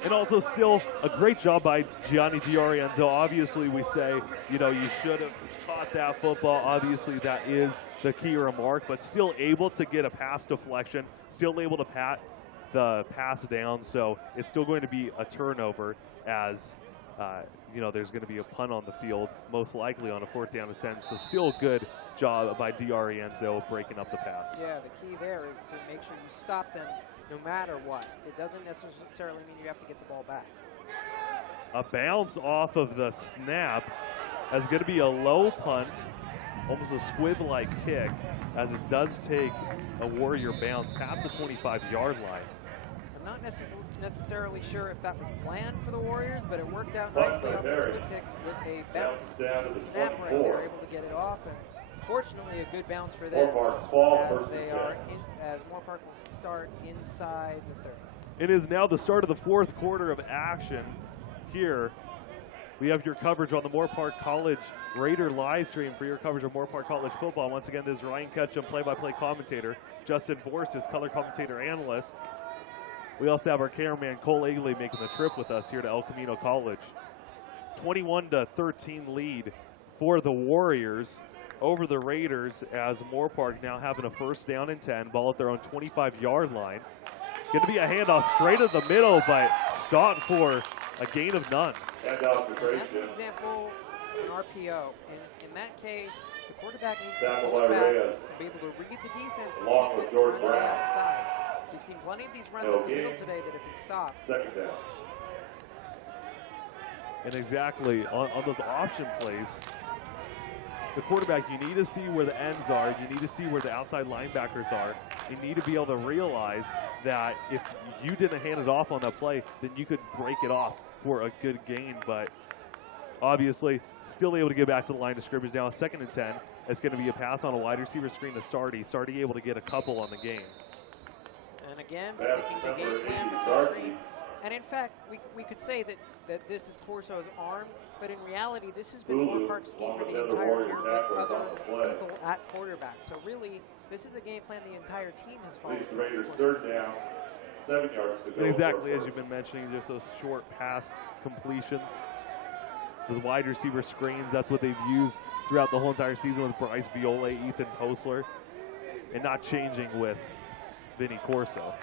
And also still a great job by Gianni D'Arienzo. Obviously, we say, you should have caught that football. Obviously, that is the key remark, but still able to get a pass deflection, still able to pat the pass down. So it's still going to be a turnover as, there's going to be a punt on the field, most likely on a 4th down and 10. So still a good job by D'Arienzo breaking up the pass. Yeah, the key there is to make sure you stop them no matter what. It doesn't necessarily mean you have to get the ball back. A bounce off of the snap is going to be a low punt, almost a squib-like kick, as it does take a Warrior bounce past the 25-yard line. I'm not necessarily sure if that was planned for the Warriors, but it worked out nicely on this good kick with a bounce snap right there, able to get it off. And fortunately, a good bounce for them as Moorpark will start inside the 3rd. It is now the start of the 4th quarter of action here. We have your coverage on the Moorpark College Raider live stream for your coverage of Moorpark College football. Once again, this is Ryan Ketchum, play-by-play commentator. Justin Borsis, color commentator analyst. We also have our cameraman Cole Eagley making the trip with us here to El Camino College. 21-13 lead for the Warriors over the Raiders, as Moorpark now having a first down and 10, ball at their own 25-yard line. Going to be a handoff straight at the middle, but stopped for a gain of none. That's an example, an RPO. In that case, the quarterback needs to hold back and be able to read the defense to keep it on the outside. We've seen plenty of these runs up the middle today that have been stopped. Second down. And exactly, on those option plays, the quarterback, you need to see where the ends are. You need to see where the outside linebackers are. You need to be able to realize that if you didn't hand it off on that play, then you could break it off for a good gain. But obviously, still able to get back to the line of scrimmage now. 2nd and 10. It's going to be a pass on a wide receiver screen to Sardi. Sardi able to get a couple on the game. And again, sticking to game plan with those screens. And in fact, we could say that this is Corso's arm, but in reality, this has been Moorpark's scheme for the entire year with other people at quarterback. So really, this is a game plan the entire team has followed. Raiders third down, 7 yards to go. Exactly, as you've been mentioning, just those short pass completions. The wide receiver screens, that's what they've used throughout the whole entire season with Bryce Viola, Ethan Postler, and not changing with Vinny Corso.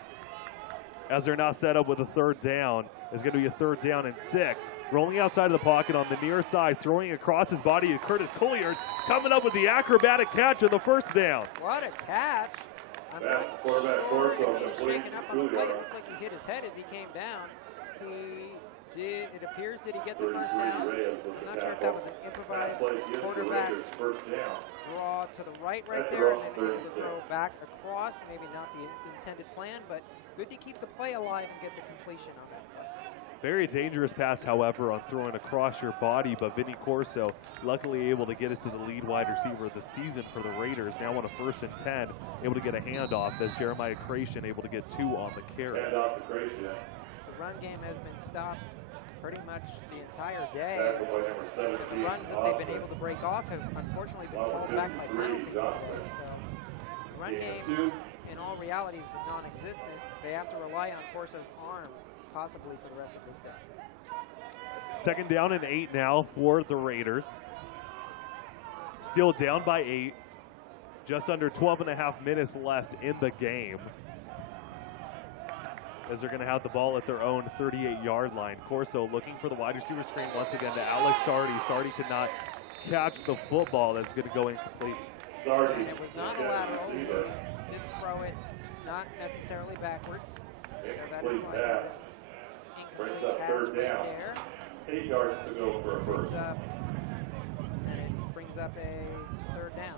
As they're now set up with a 3rd down, it's going to be a 3rd down and 6. Rolling outside of the pocket on the near side, throwing across his body to Curtis Colliard, coming up with the acrobatic catch of the 1st down. What a catch. I'm not sure if he was shaken up on the play. It looked like he hit his head as he came down. It appears, did he get the 1st down? I'm not sure if that was an improvised quarterback draw to the right there, and then able to throw back across. Maybe not the intended plan, but good to keep the play alive and get the completion on that play. Very dangerous pass, however, on throwing across your body, but Vinny Corso luckily able to get it to the lead wide receiver of the season for the Raiders. Now on a 1st and 10, able to get a handoff as Jeremiah Creation able to get 2 on the carry. The run game has been stopped pretty much the entire day. The runs that they've been able to break off have unfortunately been called back by penalties. So the run game, in all reality, has been non-existent. They have to rely on Corso's arm possibly for the rest of this day. 2nd down and 8 now for the Raiders. Still down by 8. Just under 12.5 minutes left in the game, as they're going to have the ball at their own 38-yard line. Corso looking for the wide receiver screen once again to Alex Sardi. Sardi could not catch the football. That's going to go incomplete. And it was not a lateral. Didn't throw it, not necessarily backwards. So that was an incomplete pass right there. 8 yards to go for a first. And it brings up a 3rd down.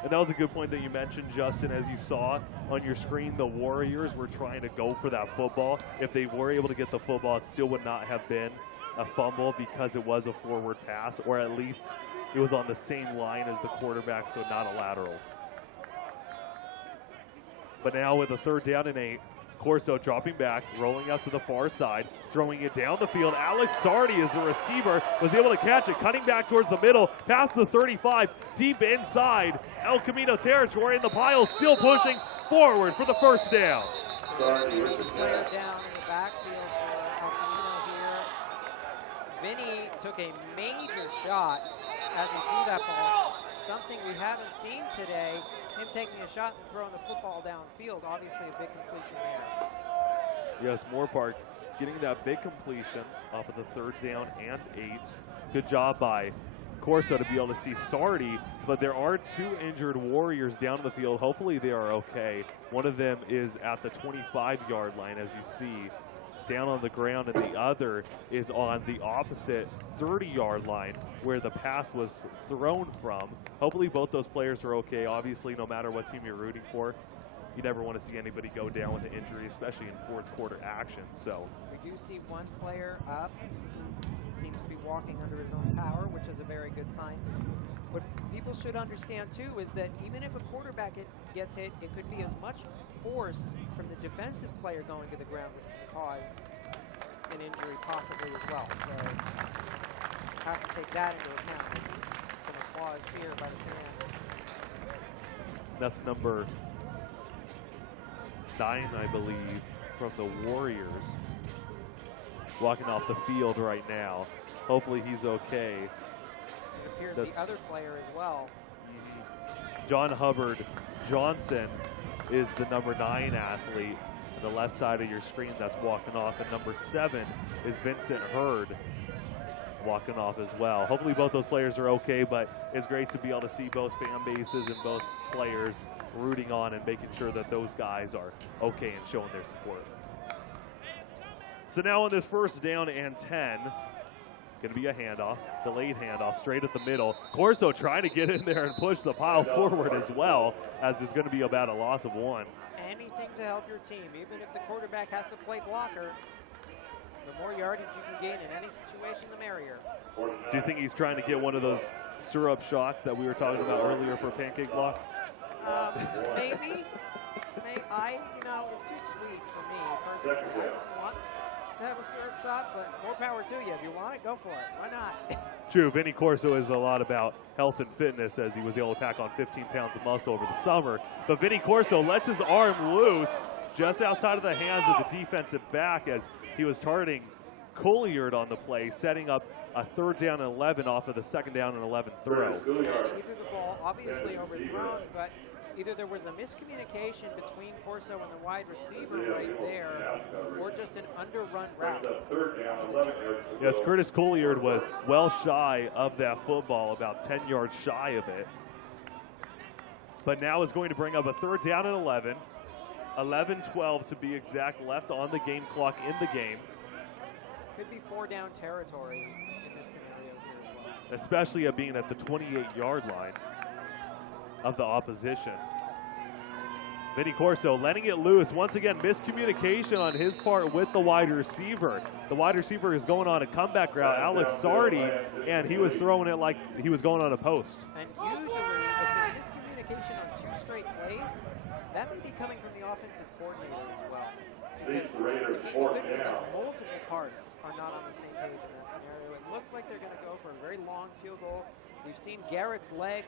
And that was a good point that you mentioned, Justin. As you saw on your screen, the Warriors were trying to go for that football. If they were able to get the football, it still would not have been a fumble because it was a forward pass, or at least it was on the same line as the quarterback, so not a lateral. But now with a 3rd down and 8, Corso dropping back, rolling out to the far side, throwing it down the field. Alex Sardi is the receiver, was able to catch it, cutting back towards the middle, past the 35, deep inside El Camino territory, and the pile still pushing forward for the 1st down. There's a player down in the backfield for El Camino here. Vinny took a major shot as he threw that ball. Something we haven't seen today, him taking a shot and throwing the football downfield. Obviously a big completion there. Yes, Moorpark getting that big completion off of the 3rd down and 8. Good job by Corso to be able to see Sardi, but there are 2 injured Warriors down the field. Hopefully they are okay. One of them is at the 25-yard line, as you see, down on the ground, and the other is on the opposite 30-yard line where the pass was thrown from. Hopefully both those players are okay. Obviously, no matter what team you're rooting for, you never want to see anybody go down with an injury, especially in 4th quarter action. So we do see one player up who seems to be walking under his own power, which is a very good sign. What people should understand too is that even if a quarterback gets hit, it could be as much force from the defensive player going to the ground, which can cause an injury possibly as well. So have to take that into account. It's an applause here by the fans. That's number 9, I believe, from the Warriors, walking off the field right now. Hopefully he's okay. It appears the other player as well. John Hubbard Johnson is the number 9 athlete. On the left side of your screen, that's walking off. And number 7 is Vincent Hurd, walking off as well. Hopefully both those players are okay, but it's great to be able to see both fan bases and both players rooting on and making sure that those guys are okay and showing their support. So now on this first down and 10, going to be a handoff, delayed handoff, straight at the middle. Corso trying to get in there and push the pile forward as well, as it's going to be about a loss of 1. Anything to help your team, even if the quarterback has to play blocker. The more yardage you can gain in any situation, the merrier. Do you think he's trying to get one of those syrup shots that we were talking about earlier for pancake block? Maybe. You know, it's too sweet for me personally. I don't want to have a syrup shot, but more power to you. If you want it, go for it. Why not? True, Vinny Corso is a lot about health and fitness, as he was able to pack on 15 pounds of muscle over the summer. But Vinny Corso lets his arm loose just outside of the hands of the defensive back as he was targeting Colliard on the play, setting up a 3rd down and 11 off of the 2nd down and 11 throw. He threw the ball obviously overthrown, but either there was a miscommunication between Corso and the wide receiver right there, or just an underrun route. Yes, Curtis Colliard was well shy of that football, about 10 yards shy of it. But now is going to bring up a 3rd down and 11. 11-12 to be exact, left on the game clock in the game. Could be 4-down territory in this scenario here as well. Especially at being at the 28-yard line of the opposition. Vinny Corso letting it loose. Once again, miscommunication on his part with the wide receiver. The wide receiver is going on a comeback route, Alex Sardi, and he was throwing it like he was going on a post. And usually, if there's miscommunication on 2 straight plays, that may be coming from the offensive coordinator as well. Because multiple parts are not on the same page in that scenario. It looks like they're going to go for a very long field goal. We've seen Garrett's leg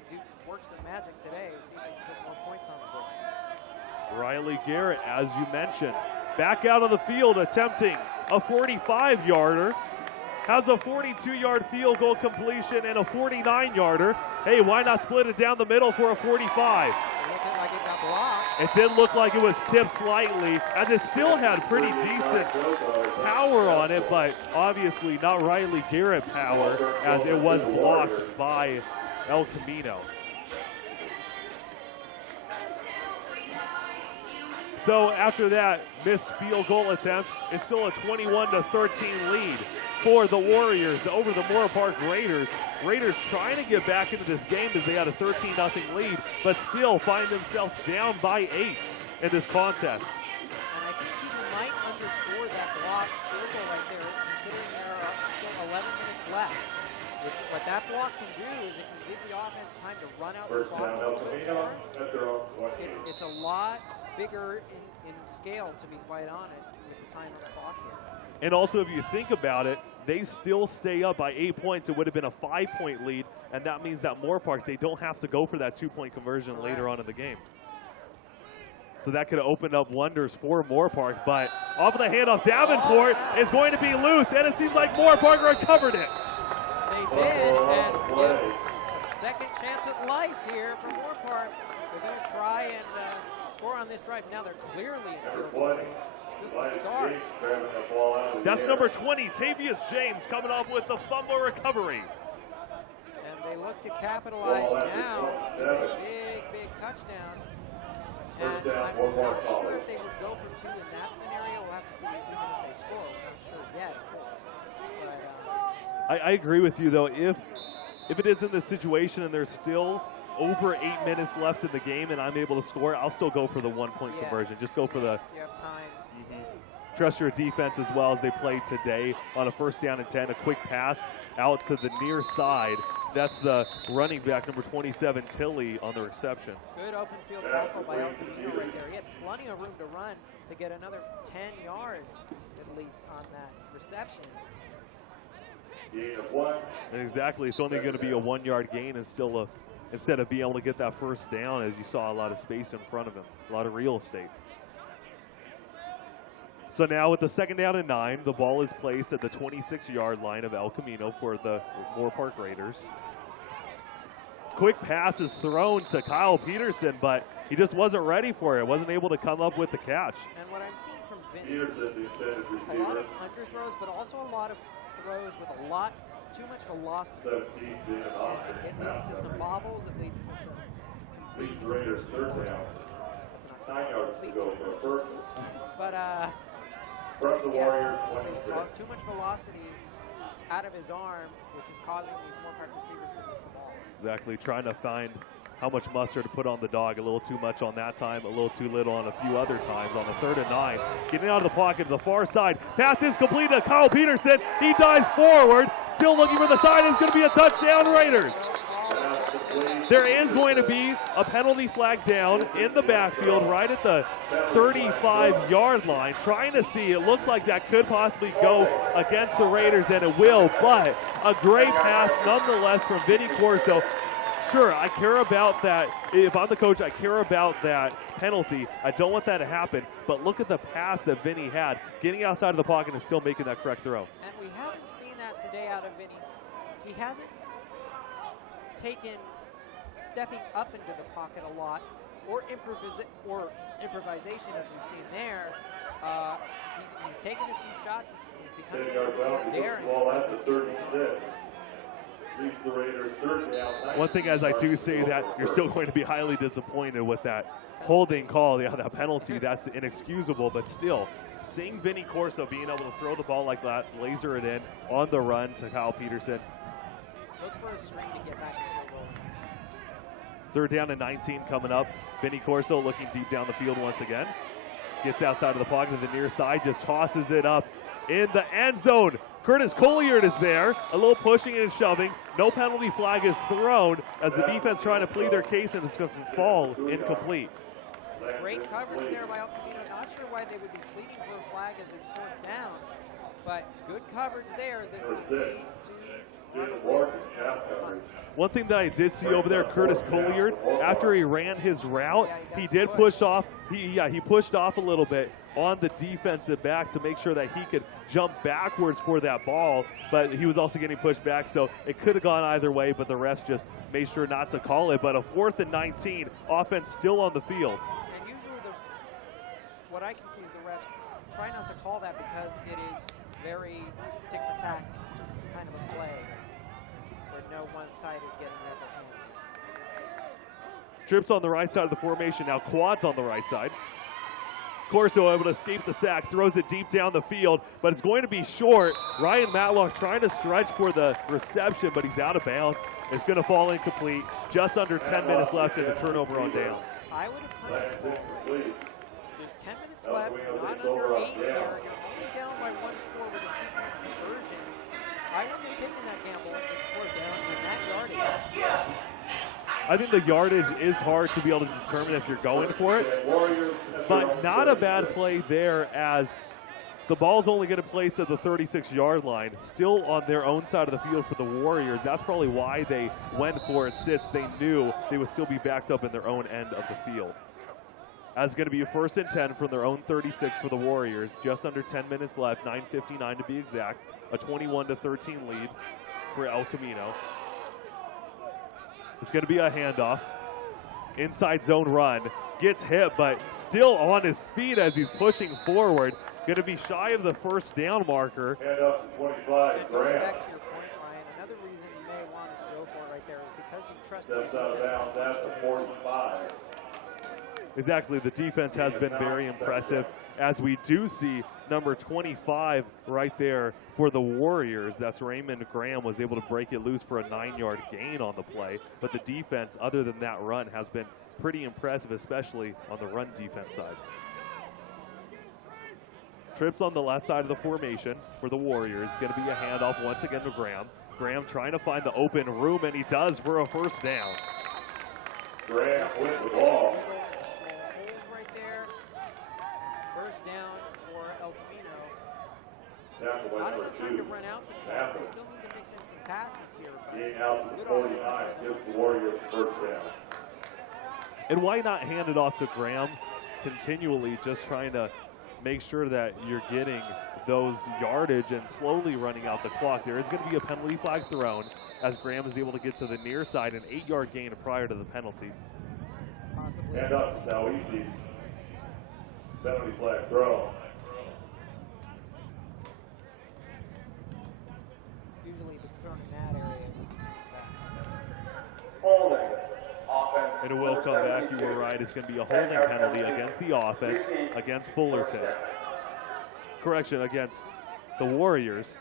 work some magic today. See if they can put more points on the board. Riley Garrett, as you mentioned, back out on the field attempting a 45-yarder. Has a 42-yard field goal completion and a 49-yarder. Hey, why not split it down the middle for a 45? It looked like it got blocked. It did look like it was tipped slightly, as it still had pretty decent power on it, but obviously not Riley Garrett power, as it was blocked by El Camino. So after that missed field goal attempt, it's still a 21-13 lead for the Warriors over the Moorpark Raiders. Raiders trying to get back into this game as they had a 13-0 lead, but still find themselves down by 8 in this contest. And I think people might underscore that block field goal right there, considering there are still 11 minutes left. What that block can do is it can give the offense time to run out the clock a little bit more. It's a lot bigger in scale, to be quite honest, with the time on the clock here. And also, if you think about it, they still stay up by 8 points. It would have been a 5-point lead, and that means that Moorpark, they don't have to go for that 2-point conversion later on in the game. So that could have opened up wonders for Moorpark, but off of the handoff, Davenport is going to be loose, and it seems like Moorpark recovered it. They did, and gives a second chance at life here for Moorpark. They're going to try and score on this drive. Now they're clearly in field goal range. Just to start. That's number 20, Tavius James, coming off with the fumble recovery. And they look to capitalize now. Big touchdown. And I'm not sure if they would go for 2 in that scenario. We'll have to see even if they score. We're not sure yet, of course. But, I agree with you, though. If it is in this situation and there's still over 8 minutes left in the game and I'm able to score, I'll still go for the 1-point conversion. Just go for the... You have time. Trust your defense as well as they played today on a 1st down and 10. A quick pass out to the near side. That's the running back, number 27, Tilley, on the reception. Good open field tackle by El Camino right there. He had plenty of room to run to get another 10 yards at least on that reception. Exactly. It's only going to be a 1-yard gain and still instead of being able to get that 1st down, as you saw a lot of space in front of him, a lot of real estate. So now with the 2nd down and 9, the ball is placed at the 26-yard line of El Camino for the Moorpark Raiders. Quick pass is thrown to Kyle Peterson, but he just wasn't ready for it. Wasn't able to come up with the catch. And what I'm seeing from Vinny, a lot of underthrows, but also a lot of throws with too much velocity. It leads to some bobbles. It leads to some complete. Raiders 3rd down. 9 yards to go for a first. But From the Warriors, so too much velocity out of his arm, which is causing these Moorpark receivers to miss the ball. Exactly, trying to find how much mustard to put on the dog. A little too much on that time, a little too little on a few other times on the 3rd and 9. Getting out of the pocket to the far side. Pass is complete to Kyle Peterson. He dives forward, still looking for the side. It's going to be a touchdown, Raiders. There is going to be a penalty flag down in the backfield right at the 35-yard line. Trying to see, it looks like that could possibly go against the Raiders, and it will, but a great pass nonetheless from Vinny Corso. Sure, I care about that. If I'm the coach, I care about that penalty. I don't want that to happen, but look at the pass that Vinny had, getting outside of the pocket and still making that correct throw. And we haven't seen that today out of Vinny. He hasn't taken stepping up into the pocket a lot, or improvisation as we've seen there. He's taken a few shots. He's becoming more daring. One thing as I do say that, you're still going to be highly disappointed with that holding call, that penalty. That's inexcusable, but still, seeing Vinny Corso being able to throw the ball like that, laser it in on the run to Kyle Peterson. Look for a string to get back into the roll. 3rd down and 19 coming up. Vinny Corso looking deep down the field once again. Gets outside of the pocket to the near side, just tosses it up in the end zone. Curtis Colliard is there, a little pushing and shoving. No penalty flag is thrown as the defense trying to plead their case, and it's going to fall incomplete. Great coverage there by El Camino. Not sure why they would be pleading for a flag as it's 4th down, but good coverage there. This would lead to one thing that I did see over there, Curtis Colliard, after he ran his route, he did push off. He pushed off a little bit on the defensive back to make sure that he could jump backwards for that ball, but he was also getting pushed back, so it could have gone either way, but the refs just made sure not to call it. But a 4th and 19, offense still on the field. And usually what I can see is the refs try not to call that because it is very tick-for-tack kind of a play where no one side is getting the upper hand. Trips on the right side of the formation, now quads on the right side. Corso able to escape the sack, throws it deep down the field, but it's going to be short. Ryan Matlock trying to stretch for the reception, but he's out of bounds. It's going to fall incomplete. Just under 10 minutes left in the turnover on downs. I would have punted the ball. There's 10 minutes left, not under 8 here. You're only down by 1 score with a 2-point conversion. I wouldn't have taken that gamble if 4th down in that yardage. I think the yardage is hard to be able to determine if you're going for it, but not a bad play there as the ball's only going to place at the 36-yard line, still on their own side of the field for the Warriors. That's probably why they went for it since they knew they would still be backed up in their own end of the field. As going to be a 1st and 10 from their own 36 for the Warriors. Just under 10 minutes left, 9:59 to be exact. A 21-13 lead for El Camino. It's going to be a handoff. Inside zone run. Gets hit, but still on his feet as he's pushing forward. Going to be shy of the 1st down marker. Hand up to 25, Going Graham. back to your point, Ryan, another reason you may want to go for it right there is because you've trusted Steps the out of defense bounds, so much that's to the this point. 45. Exactly, the defense has been very impressive as we do see number 25 right there for the Warriors. That's Raymond Graham, was able to break it loose for a 9-yard gain on the play. But the defense, other than that run, has been pretty impressive, especially on the run defense side. Trips on the left side of the formation for the Warriors. Going to be a handoff once again to Graham. Graham trying to find the open room, and he does for a 1st down. Graham with the ball. Right there. 1st down for El Camino. Down to Not number enough time to 2. run out the clock. We still need to mix in some passes here. Gain out to the 49. Gives the Warriors 1st down. And why not hand it off to Graham continually, just trying to make sure that you're getting those yardage and slowly running out the clock. There is going to be a penalty flag thrown as Graham is able to get to the near side, an 8-yard gain prior to the penalty. Possibly. Hand up is now easy. Penalty flag throw. Usually if it's thrown in that area, it would come back. Holding. Offense. And it will come back. You were right. It's going to be a holding penalty against the offense, against Fullerton. Correction, against the Warriors.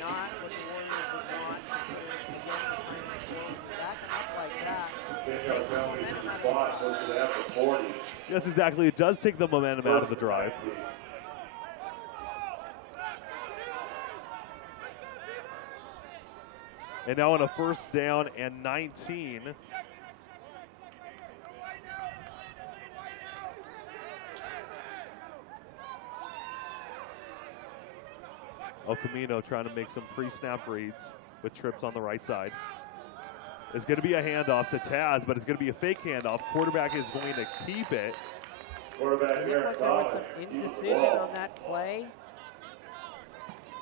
Not what the Warriors would want, considering again the time to score. Backing up like that. Takes the momentum out of the game. Yes, exactly. It does take the momentum out of the drive. And now on a 1st down and 19. El Camino trying to make some pre-snap reads with trips on the right side. It's going to be a handoff to Taz, but it's going to be a fake handoff. Quarterback is going to keep it. It looked like there was some indecision on that play.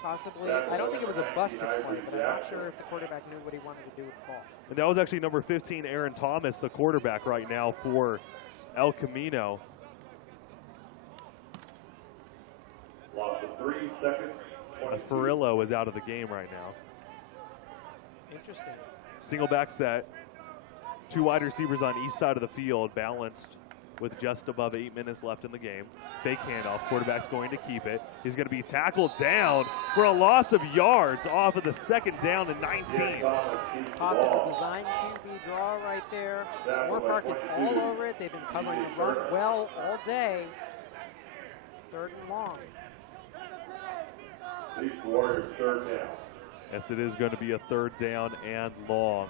Possibly, I don't think it was a busted play, but I'm not sure if the quarterback knew what he wanted to do with the ball. And that was actually number 15, Aaron Thomas, the quarterback right now for El Camino. Loss of 3 seconds. As Farillo is out of the game right now. Interesting. Single back set. 2 wide receivers on each side of the field, balanced with just above 8 minutes left in the game. Fake handoff. Quarterback's going to keep it. He's going to be tackled down for a loss of yards off of the 2nd down and 19. Possible design QB draw right there. Moorpark is all over it. They've been covering the run well all day. 3rd and long. These Warriors 3rd down. Yes, it is going to be a 3rd down and long.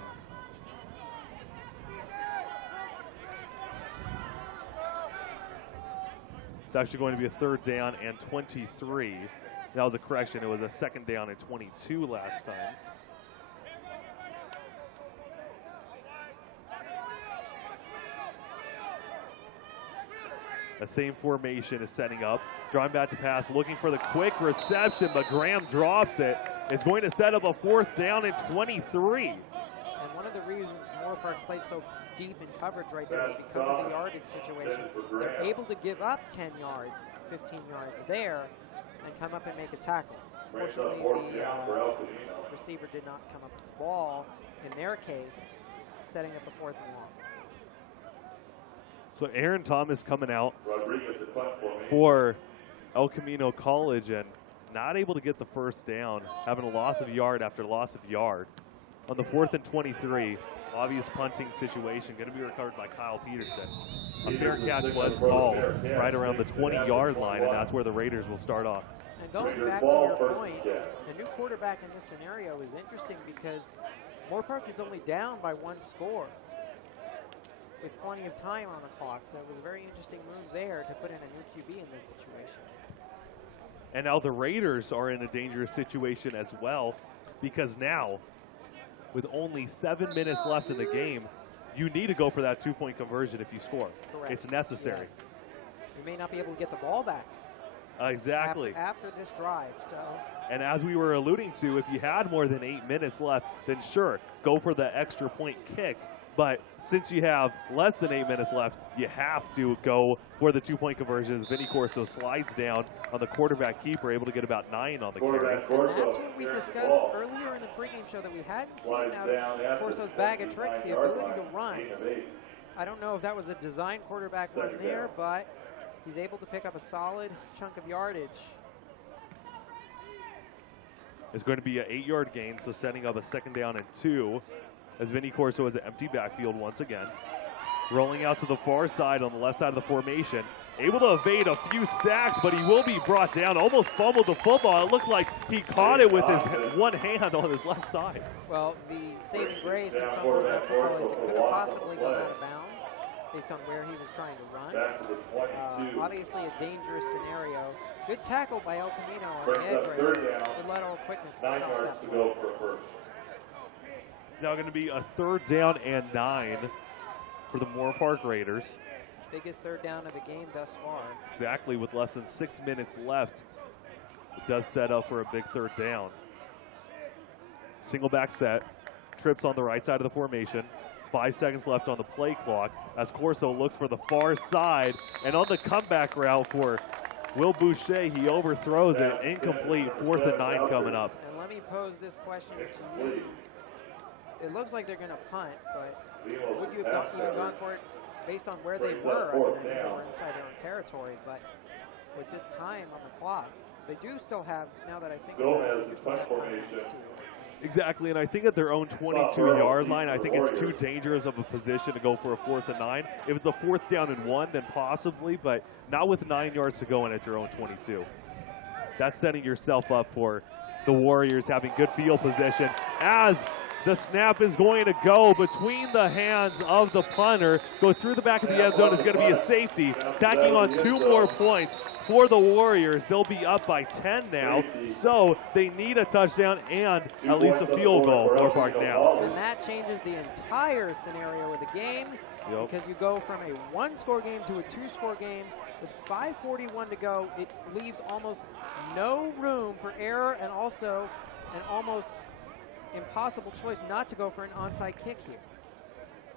It's actually going to be a 3rd down and 23. That was a correction. It was a 2nd down and 22 last time. The same formation is setting up. Drawing back to pass, looking for the quick reception, but Graham drops it. It's going to set up a 4th down and 23. And one of the reasons Moorpark played so deep in coverage right there is because of the yardage situation. They're able to give up 10 yards, 15 yards there, and come up and make a tackle. Fortunately, the receiver did not come up with the ball. In their case, setting up a 4th and long. So Aaron Thomas coming out for El Camino College and not able to get the 1st down, having a loss of yard after loss of yard. On the 4th and 23, obvious punting situation, going to be recovered by Kyle Peterson. A fair catch was called right around the 20-yard line, and that's where the Raiders will start off. And going back to your point, the new quarterback in this scenario is interesting because Moorpark is only down by 1 score with plenty of time on the clock. So it was a very interesting move there to put in a new QB in this situation. And now the Raiders are in a dangerous situation as well, because now, with only 7 minutes left in the game, you need to go for that 2-point conversion if you score. Correct. It's necessary. Yes. You may not be able to get the ball back. Exactly. After this drive, so. And as we were alluding to, if you had more than 8 minutes left, then sure, go for the extra point kick. But since you have less than 8 minutes left, you have to go for the 2-point conversions. Vinny Corso slides down on the quarterback keeper, able to get about 9 on the carry. And that's what we discussed earlier in the pregame show that we hadn't seen out of Corso's bag of tricks, the ability to run. I don't know if that was a design quarterback run there, but he's able to pick up a solid chunk of yardage. It's going to be an 8-yard gain, so setting up a 2nd down and 2. As Vinny Corso has an empty backfield once again. Rolling out to the far side on the left side of the formation. Able to evade a few sacks, but he will be brought down. Almost fumbled the football. It looked like he caught it with his one hand on his left side. Well, the saving grace in fumbling the football is it could have possibly gone out of bounds based on where he was trying to run. Obviously a dangerous scenario. Good tackle by El Camino on the edge right there. Good lateral quickness to stop that play. It's now going to be a 3rd down and 9 for the Moorpark Raiders. Biggest third down of the game thus far. Exactly, with less than 6 minutes left. It does set up for a big third down. Single back set, trips on the right side of the formation. 5 seconds left on the play clock as Corso looks for the far side, and on the comeback route for Will Boucher, he overthrows it, incomplete, 4th and 9 coming up. And let me pose this question to you. It looks like they're going to punt, but would you have even gone for it based on where they were? I mean, they were inside their own territory, but with this time on the clock, they do still have, now that I think about it, they still have time to Exactly, and I think at their own 22-yard line, I think it's too dangerous of a position to go for a 4th and 9. If it's a 4th down and 1, then possibly, but not with 9 yards to go in at your own 22. That's setting yourself up for the Warriors having good field position as the snap is going to go between the hands of the punter, go through the back of the end zone. Is going to be a safety, tacking on 2 more points for the Warriors. They'll be up by 10 now, so they need a touchdown and at least a field goal, Moorpark now. And that changes the entire scenario of the game because you go from a 1-score game to a 2-score game. With 5:41 to go, it leaves almost no room for error and also an almost impossible choice not to go for an onside kick here,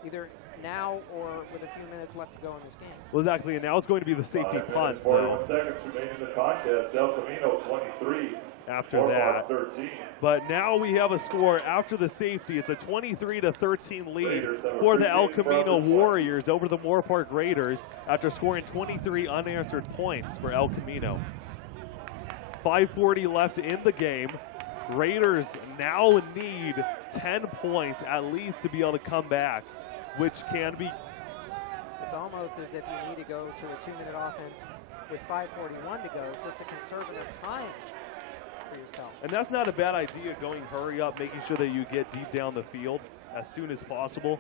either now or with a few minutes left to go in this game. Well, exactly, and now it's going to be the safety punt, 41 seconds remaining in the contest. El Camino 23. After that. 13. But now we have a score after the safety. It's a 23-13 lead for the El Camino Warriors over the Moorpark Raiders after scoring 23 unanswered points for El Camino. 5:40 left in the game. Raiders now need 10 points at least to be able to come back, which can be. It's almost as if you need to go to a 2-minute offense with 5:41 to go just to conserve enough time for yourself. And that's not a bad idea, going hurry up, making sure that you get deep down the field as soon as possible.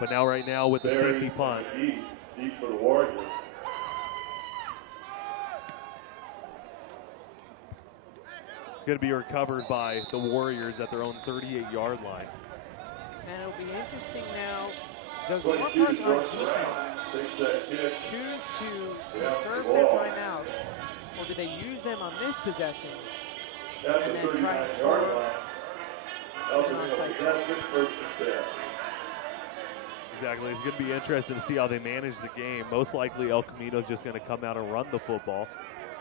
But now, right now, with the safety punt. Deep for the Warriors. It's going to be recovered by the Warriors at their own 38-yard line. And it'll be interesting now. Does Moorpark on defense choose to conserve their timeouts, or do they use them on this possession and then try to score an onside kick? Exactly. It's going to be interesting to see how they manage the game. Most likely El Camino's just going to come out and run the football.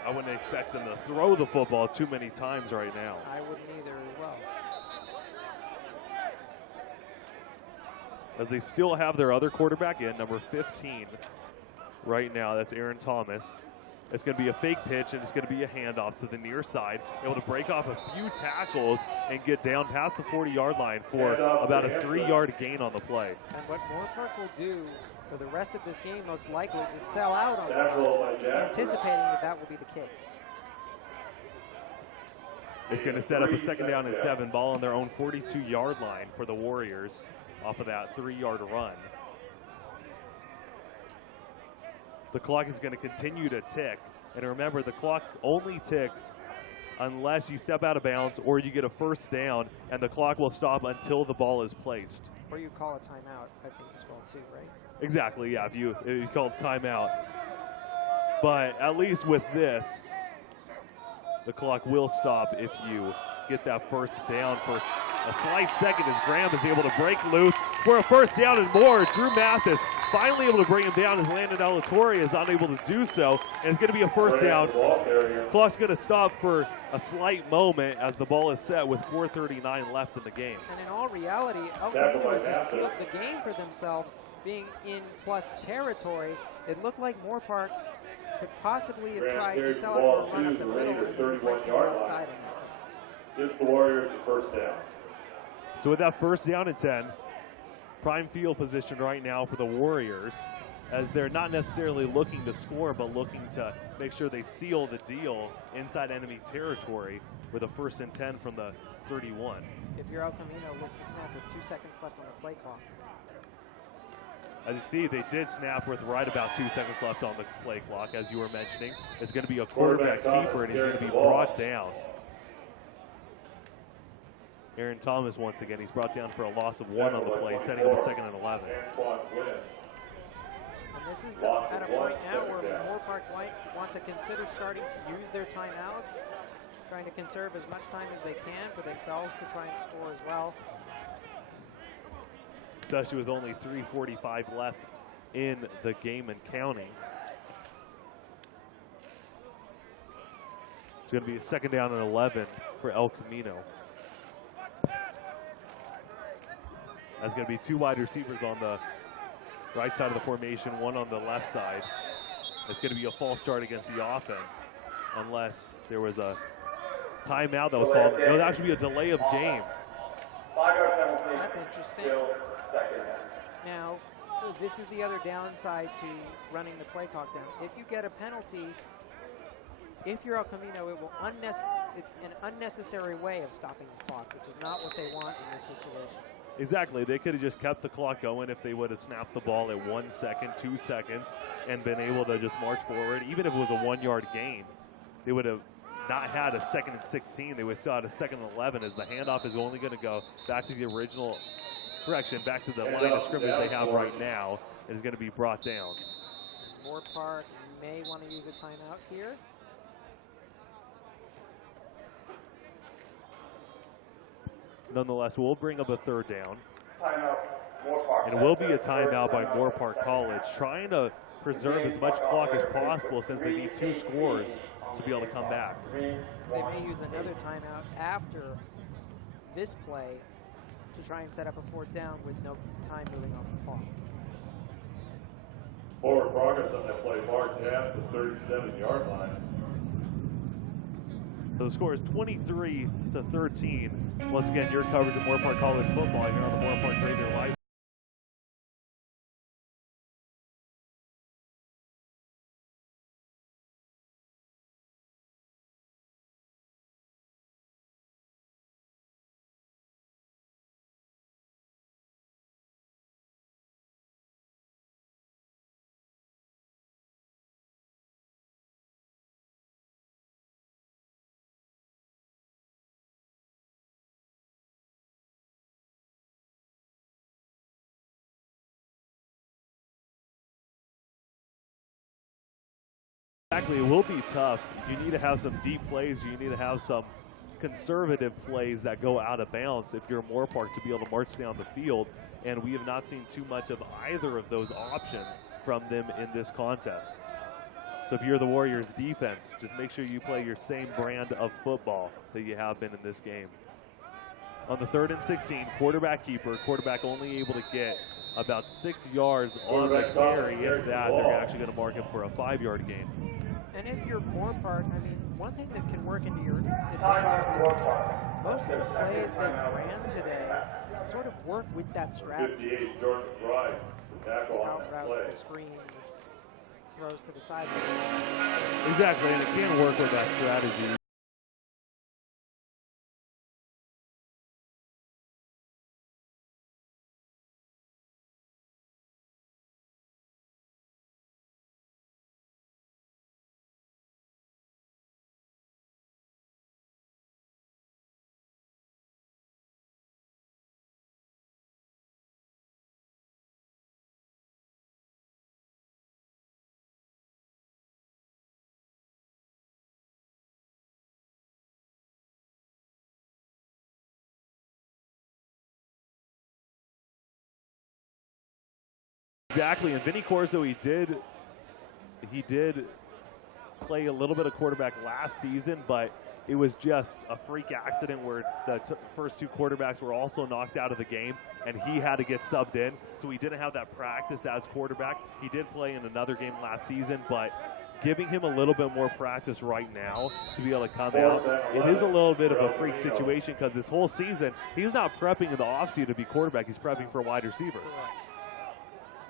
I wouldn't expect them to throw the football too many times right now. I wouldn't either as well. As they still have their other quarterback in, number 15 right now. That's Aaron Thomas. It's going to be a fake pitch, and it's going to be a handoff to the near side. Able to break off a few tackles and get down past the 40-yard line for about a 3-yard gain on the play. And what Moorpark will do for the rest of this game most likely is sell out on that, anticipating that that will be the case. It's going to set up a 2nd down and 7, ball on their own 42-yard line for the Warriors off of that 3-yard run. The clock is going to continue to tick. And remember, the clock only ticks unless you step out of bounds or you get a 1st down, and the clock will stop until the ball is placed. Or you call a timeout, I think, as well, too, right? Exactly, yeah, if you call timeout. But at least with this, the clock will stop if you get that 1st down for a slight second as Graham is able to break loose for a 1st down and more. Drew Mathis finally able to bring him down as Landon Alatorre is unable to do so, and it's going to be a 1st down. Clock's going to stop for a slight moment as the ball is set with 4:39 left in the game. And in all reality, El Camino just sealed the game for themselves, being in plus territory. It looked like Moorpark could possibly have tried to sell it or run up the middle and break to the outside in that case. Gives the Warriors a 1st down. So with that 1st down and 10, prime field position right now for the Warriors, as they're not necessarily looking to score, but looking to make sure they seal the deal inside enemy territory with a 1st and 10 from the 31. If you're El Camino, look to snap with 2 seconds left on the play clock. As you see, they did snap with right about 2 seconds left on the play clock, as you were mentioning. It's going to be a quarterback keeper, and he's going to be brought down. Aaron Thomas, once again, he's brought down for a loss of 1 on the play, setting up a 2nd and 11. And this is at a point now where Moorpark might want to consider starting to use their timeouts, trying to conserve as much time as they can for themselves to try and score as well. Especially with only 3:45 left in the game and counting. It's going to be a 2nd down and 11 for El Camino. That's going to be 2 wide receivers on the right side of the formation, 1 on the left side. It's going to be a false start against the offense unless there was a timeout that was called. No, that should be a delay of game. That's interesting. Now, this is the other downside to running the play clock down. If you get a penalty, if you're El Camino, it's an unnecessary way of stopping the clock, which is not what they want in this situation. Exactly. They could have just kept the clock going if they would have snapped the ball at 1 second, 2 seconds, and been able to just march forward. Even if it was a 1-yard gain, they would have not had a 2nd and 16. They would still had a 2nd and 11, as the handoff is only going to go back to the original correction, back to the line of scrimmage they have right now. Is going to be brought down. Moorpark may want to use a timeout here. Nonetheless, we'll bring up a 3rd down. And it will be a timeout by Moorpark College, trying to preserve as much clock as possible since they need 2 scores to be able to come back. They may use another timeout after this play to try and set up a 4th down with no time moving off the clock. Forward progress on that play, marked at the 37-yard line. So the score is 23-13. Once again, your coverage of Moorpark College football here on the Moorpark Radio Live. Exactly, it will be tough. You need to have some deep plays. You need to have some conservative plays that go out of bounds if you're Moorpark to be able to march down the field. And we have not seen too much of either of those options from them in this contest. So if you're the Warriors defense, just make sure you play your same brand of football that you have been in this game. On the 3rd and 16, quarterback keeper, quarterback only able to get about 6 yards on the carry. If that, they're actually going to mark him for a 5-yard gain. And if you're Moorpark, I mean, one thing that can work into your advantage, most of the plays they ran today sort of work with that strategy. 58, Jordan Fry, the tackle on Out that routes, play. the screens, throws to the sideline. Exactly, and it can work with that strategy. Exactly, and Vinny Corzo, he did play a little bit of quarterback last season, but it was just a freak accident where the first 2 quarterbacks were also knocked out of the game, and he had to get subbed in, so he didn't have that practice as quarterback. He did play in another game last season, but giving him a little bit more practice right now to be able to come out, it is a little bit of a freak situation because this whole season, he's not prepping in the offseason to be quarterback, he's prepping for a wide receiver.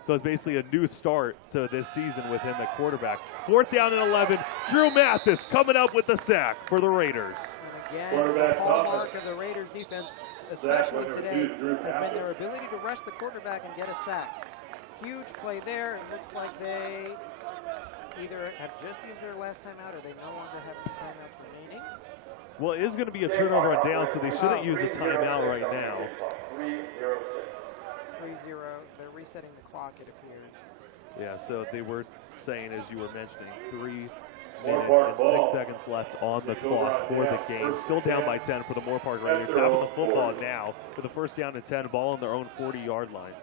So it's basically a new start to this season with him at quarterback. 4th down and 11. Drew Mathis coming up with the sack for the Raiders. And again, the hallmark of the Raiders defense, especially today, has been their ability to rush the quarterback and get a sack. huge play there. It looks like they either have just used their last timeout or they no longer have any timeouts remaining. Well, it is going to be a turnover on down, so they shouldn't use a timeout right now. 3-0. They're resetting the clock, it appears. Yeah, so they were saying, as you were mentioning, 3 minutes and 6 seconds left on the clock for the game. Still down by 10 for the Moorpark Raiders. Having the football now with a first down and 10, ball on their own 40-yard line.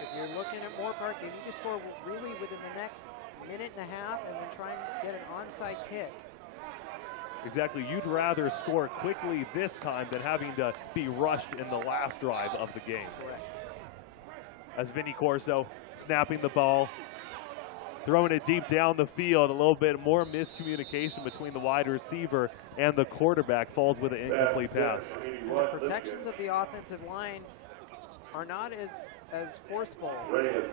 If you're looking at Moorpark, they need to score really within the next minute and a half and then try and get an onside kick. Exactly. You'd rather score quickly this time than having to be rushed in the last drive of the game. Correct. As Vinny Corso snapping the ball, throwing it deep down the field. A little bit more miscommunication between the wide receiver and the quarterback. Falls with an incomplete pass. The protections of the offensive line are not as forceful,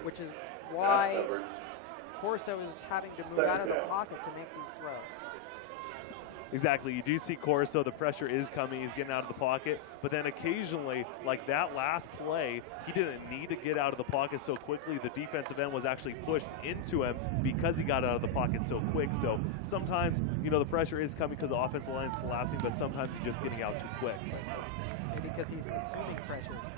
which is why Corso is having to move out of the pocket to make these throws. Exactly. You do see Corso, the pressure is coming. He's getting out of the pocket. But then occasionally, like that last play, he didn't need to get out of the pocket so quickly. The defensive end was actually pushed into him because he got out of the pocket so quick. So sometimes, you know, the pressure is coming because the offensive line is collapsing, but sometimes he's just getting out too quick. Maybe because he's assuming pressure is coming.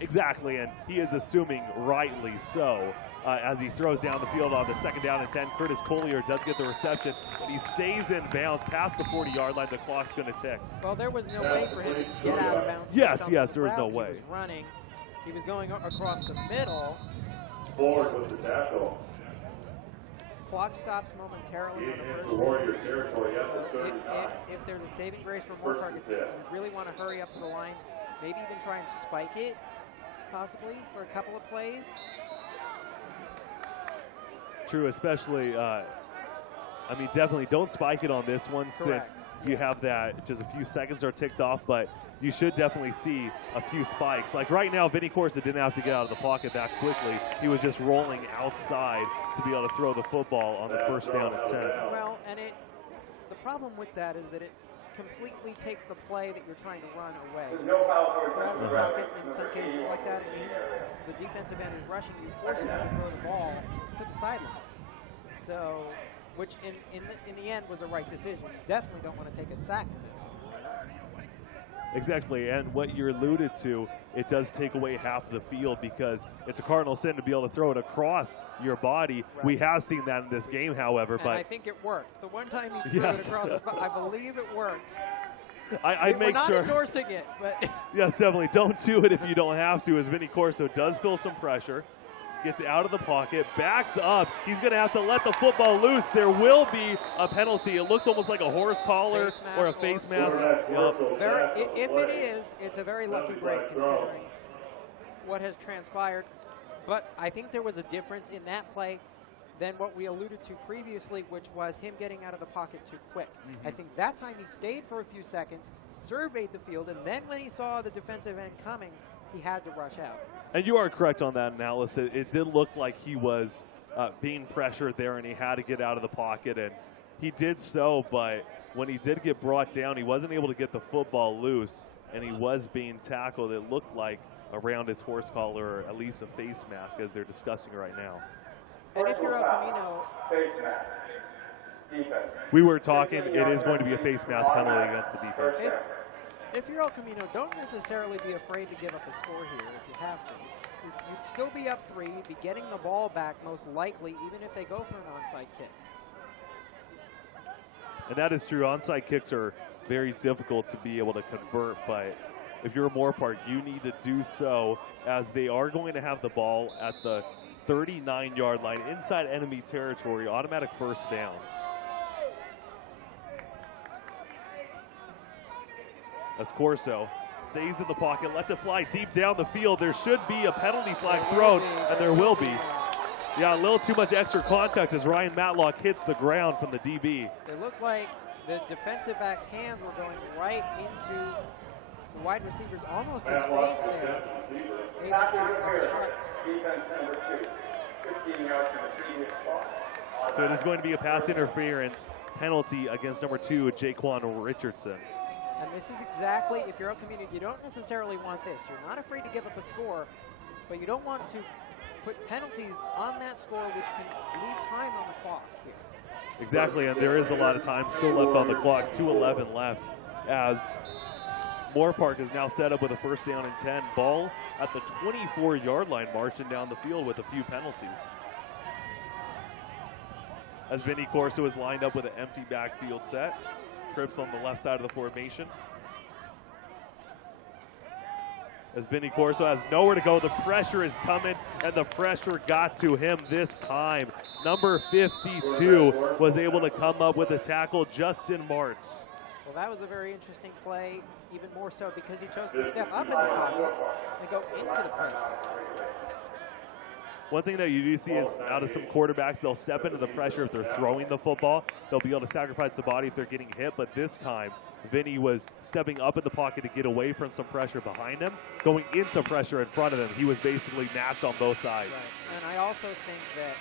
Exactly, and he is assuming rightly so as he throws down the field on the second down and 10. Curtis Collier does get the reception, and he stays in bounds past the 40-yard line. The clock's going to tick. Well, there was no way for him to get out of bounds. Yes, there was no way. He was running. He was going across the middle. Forward with the tackle. Clock stops momentarily on the first Warrior territory at the 39. If there's a saving grace for Moorpark, it's you really want to hurry up to the line. Maybe even try and spike it, possibly, for a couple of plays. True, especially, I mean, definitely don't spike it on this one. Correct. Since you have that, just a few seconds are ticked off, but you should definitely see a few spikes. Like right now, Vinny Corsa didn't have to get out of the pocket that quickly. He was just rolling outside to be able to throw the football on the first down and 10. Well, and the problem with that is that it completely takes the play that you're trying to run away. Out of the pocket, in some cases like that, it means the defensive end is rushing you, forcing you to throw the ball to the sidelines. So, which in the end was a right decision. You definitely don't want to take a sack with it. Exactly, and what you alluded to, it does take away half the field because it's a cardinal sin to be able to throw it across your body. Right. We have seen that in this game, however. And but I think it worked. The one time he threw it across, I believe it worked. I make sure. We're not endorsing it, but yes, definitely. Don't do it if you don't have to. As Vinny Corso does feel some pressure, gets out of the pocket, backs up. He's going to have to let the football loose. There will be a penalty. It looks almost like a horse collar or a face mask. If it is, it's a very lucky break considering what has transpired. But I think there was a difference in that play than what we alluded to previously, which was him getting out of the pocket too quick. I think that time he stayed for a few seconds, surveyed the field, and then when he saw the defensive end coming, he had to rush out. And you are correct on that analysis. It did look like he was being pressured there, and he had to get out of the pocket, and he did so, but when he did get brought down, he wasn't able to get the football loose, and he was being tackled. It looked like around his horse collar, or at least a face mask, as they're discussing right now. And if you're El Camino, face mask, defense. We were talking, it is going to be a face mask penalty against the defense. If you're El Camino, don't necessarily be afraid to give up a score here if you have to. You'd still be up 3, you'd be getting the ball back most likely, even if they go for an onside kick. And that is true. Onside kicks are very difficult to be able to convert, but if you're a Moorpark, you need to do so, as they are going to have the ball at the 39-yard line inside enemy territory, automatic first down. As Corso stays in the pocket, lets it fly deep down the field. There should be a penalty flag thrown, and there will be. Yeah, a little too much extra contact as Ryan Matlock hits the ground from the DB. It looked like the defensive back's hands were going right into the wide receiver's almost his face there. Able to obstruct. So it is going to be a pass interference penalty against number 2, Jaquan Richardson. And this is exactly, if you're El Camino, you don't necessarily want this. You're not afraid to give up a score, but you don't want to put penalties on that score, which can leave time on the clock here. Exactly, and there is a lot of time still left on the clock. 2:11 left as Moorpark is now set up with a first down and 10. Ball at the 24-yard line, marching down the field with a few penalties. As Vinny Corso is lined up with an empty backfield set. Trips on the left side of the formation. As Vinny Corso has nowhere to go, the pressure is coming, and the pressure got to him this time. Number 52 was able to come up with a tackle, Justin Martz. Well, that was a very interesting play, even more so because he chose to step up in the pocket and go into the pressure. One thing that you do see is out of some quarterbacks, they'll step into the pressure if they're throwing the football. They'll be able to sacrifice the body if they're getting hit, but this time, Vinny was stepping up in the pocket to get away from some pressure behind him, going into pressure in front of him. He was basically matched on both sides. Right. And I also think that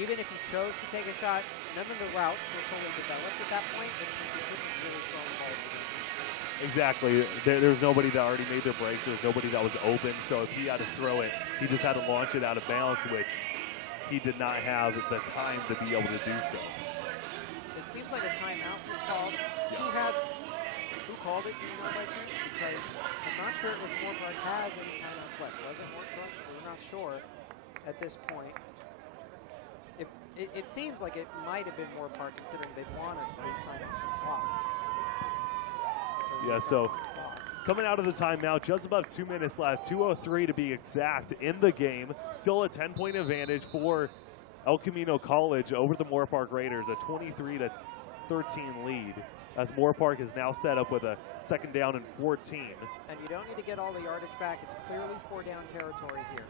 even if he chose to take a shot, none of the routes were fully developed at that point, which means he couldn't really throw the ball. Exactly. There was nobody that already made their breaks. There was nobody that was open. So if he had to throw it, he just had to launch it out of bounds, which he did not have the time to be able to do so. It seems like a timeout was called. Yes. Who called it, do you know by chance? Because I'm not sure if Moorpark has any timeouts left. Was it Moorpark? We're not sure at this point. It seems like it might have been Moorpark, considering they wanted to move time off the clock. Yeah, so coming out of the timeout, just about 2 minutes left, 2:03 to be exact in the game. Still a 10-point advantage for El Camino College over the Moorpark Raiders, a 23-13 lead, as Moorpark is now set up with a second down and 14. And you don't need to get all the yardage back. It's clearly 4-down territory here.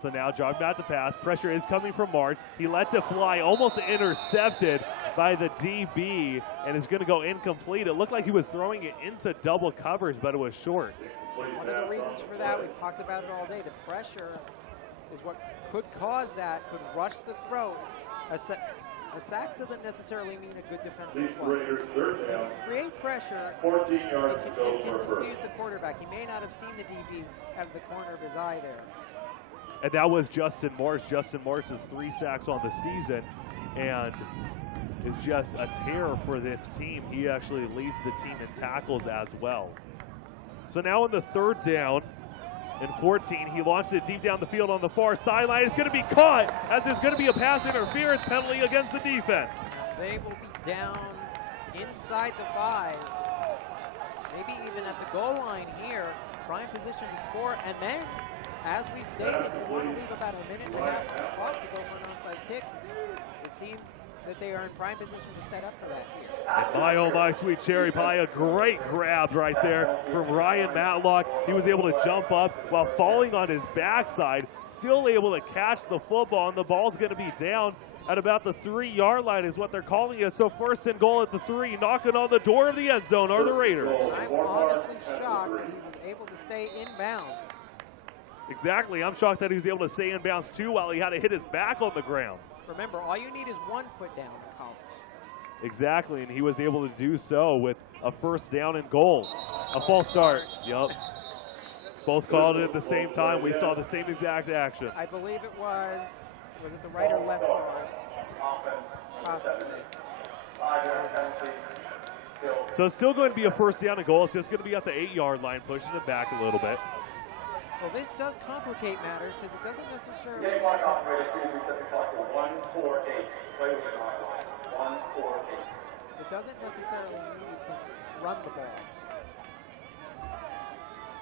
So now John about to pass. Pressure is coming from Martz. He lets it fly, almost intercepted by the DB, and is going to go incomplete. It looked like he was throwing it into double coverage, but it was short. One of the reasons for that, we've talked about it all day, the pressure is what could cause that, could rush the throw. A sack doesn't necessarily mean a good defensive play. When you create pressure, it can confuse the quarterback. He may not have seen the DB out of the corner of his eye there. And that was Justin Martz. Justin Martz has 3 sacks on the season and is just a terror for this team. He actually leads the team in tackles as well. So now on the third down and 14, he launched it deep down the field on the far sideline. It's going to be caught as there's going to be a pass interference penalty against the defense. They will be down inside the 5, maybe even at the goal line here. Prime position to score, and then, as we stated, you want to leave about a minute and a half on the clock to go for an onside kick. It seems that they are in prime position to set up for that here. And my, oh my, sweet cherry pie, a great grab right there from Ryan Matlock. He was able to jump up while falling on his backside, still able to catch the football, and the ball's going to be down at about the 3-yard line is what they're calling it. So first and goal at the 3, knocking on the door of the end zone are the Raiders. I'm honestly shocked that he was able to stay in bounds. Exactly. I'm shocked that he was able to stay in bounds too while he had to hit his back on the ground. Remember, all you need is 1 foot down in college. Exactly, and he was able to do so with a first down and goal. A false start. Yep. Both called it at the same time. We saw the same exact action. I believe it was it the right or left guard? Possibly. So it's still going to be a first down and goal. It's just going to be at the 8-yard line, pushing it back a little bit. Well, this does complicate matters because it doesn't necessarily. Game clock operator 2, we set the clock to 1:48. Play with it on 1:48. It doesn't necessarily mean you can run the ball.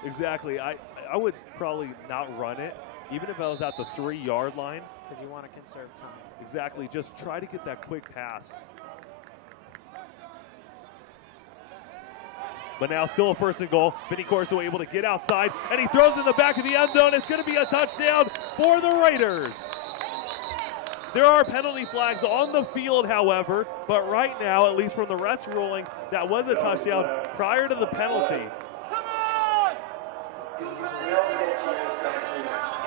Exactly. I would probably not run it, even if I was at the 3-yard line. Because you want to conserve time. Exactly. Just try to get that quick pass. But now still a first and goal. Vinny Corso able to get outside, and he throws in the back of the end zone. It's going to be a touchdown for the Raiders. There are penalty flags on the field, however, but right now, at least from the rest ruling, that was a touchdown prior to the penalty.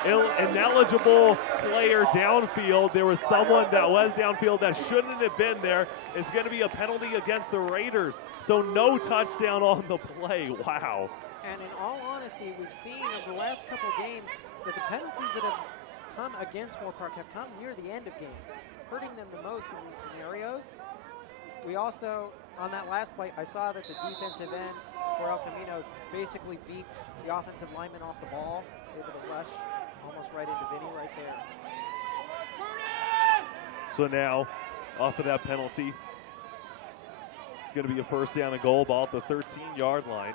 Ineligible player downfield. There was someone that was downfield that shouldn't have been there. It's going to be a penalty against the Raiders. So no touchdown on the play. Wow. And in all honesty, we've seen over the last couple of games that the penalties that have come against Moorpark have come near the end of games, hurting them the most in these scenarios. We also, on that last play, I saw that the defensive end for El Camino basically beat the offensive lineman off the ball, able to rush almost right into Vinny right there. So now, off of that penalty, it's going to be a first down and goal, ball at the 13-yard line.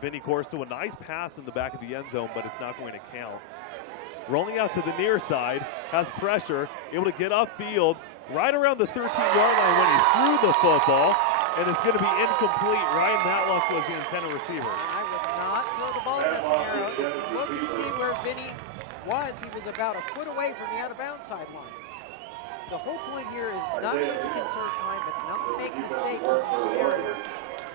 Vinny Corso, a nice pass in the back of the end zone, but it's not going to count. Rolling out to the near side, has pressure, able to get upfield, right around the 13-yard line when he threw the football, and it's going to be incomplete. Ryan Matlock was the intended receiver. I would not throw the ball in that scenario. If you look and see where Vinny was, he was about a foot away from the out-of-bounds sideline. The whole point here is not only to conserve time, but not to make mistakes in these scenarios.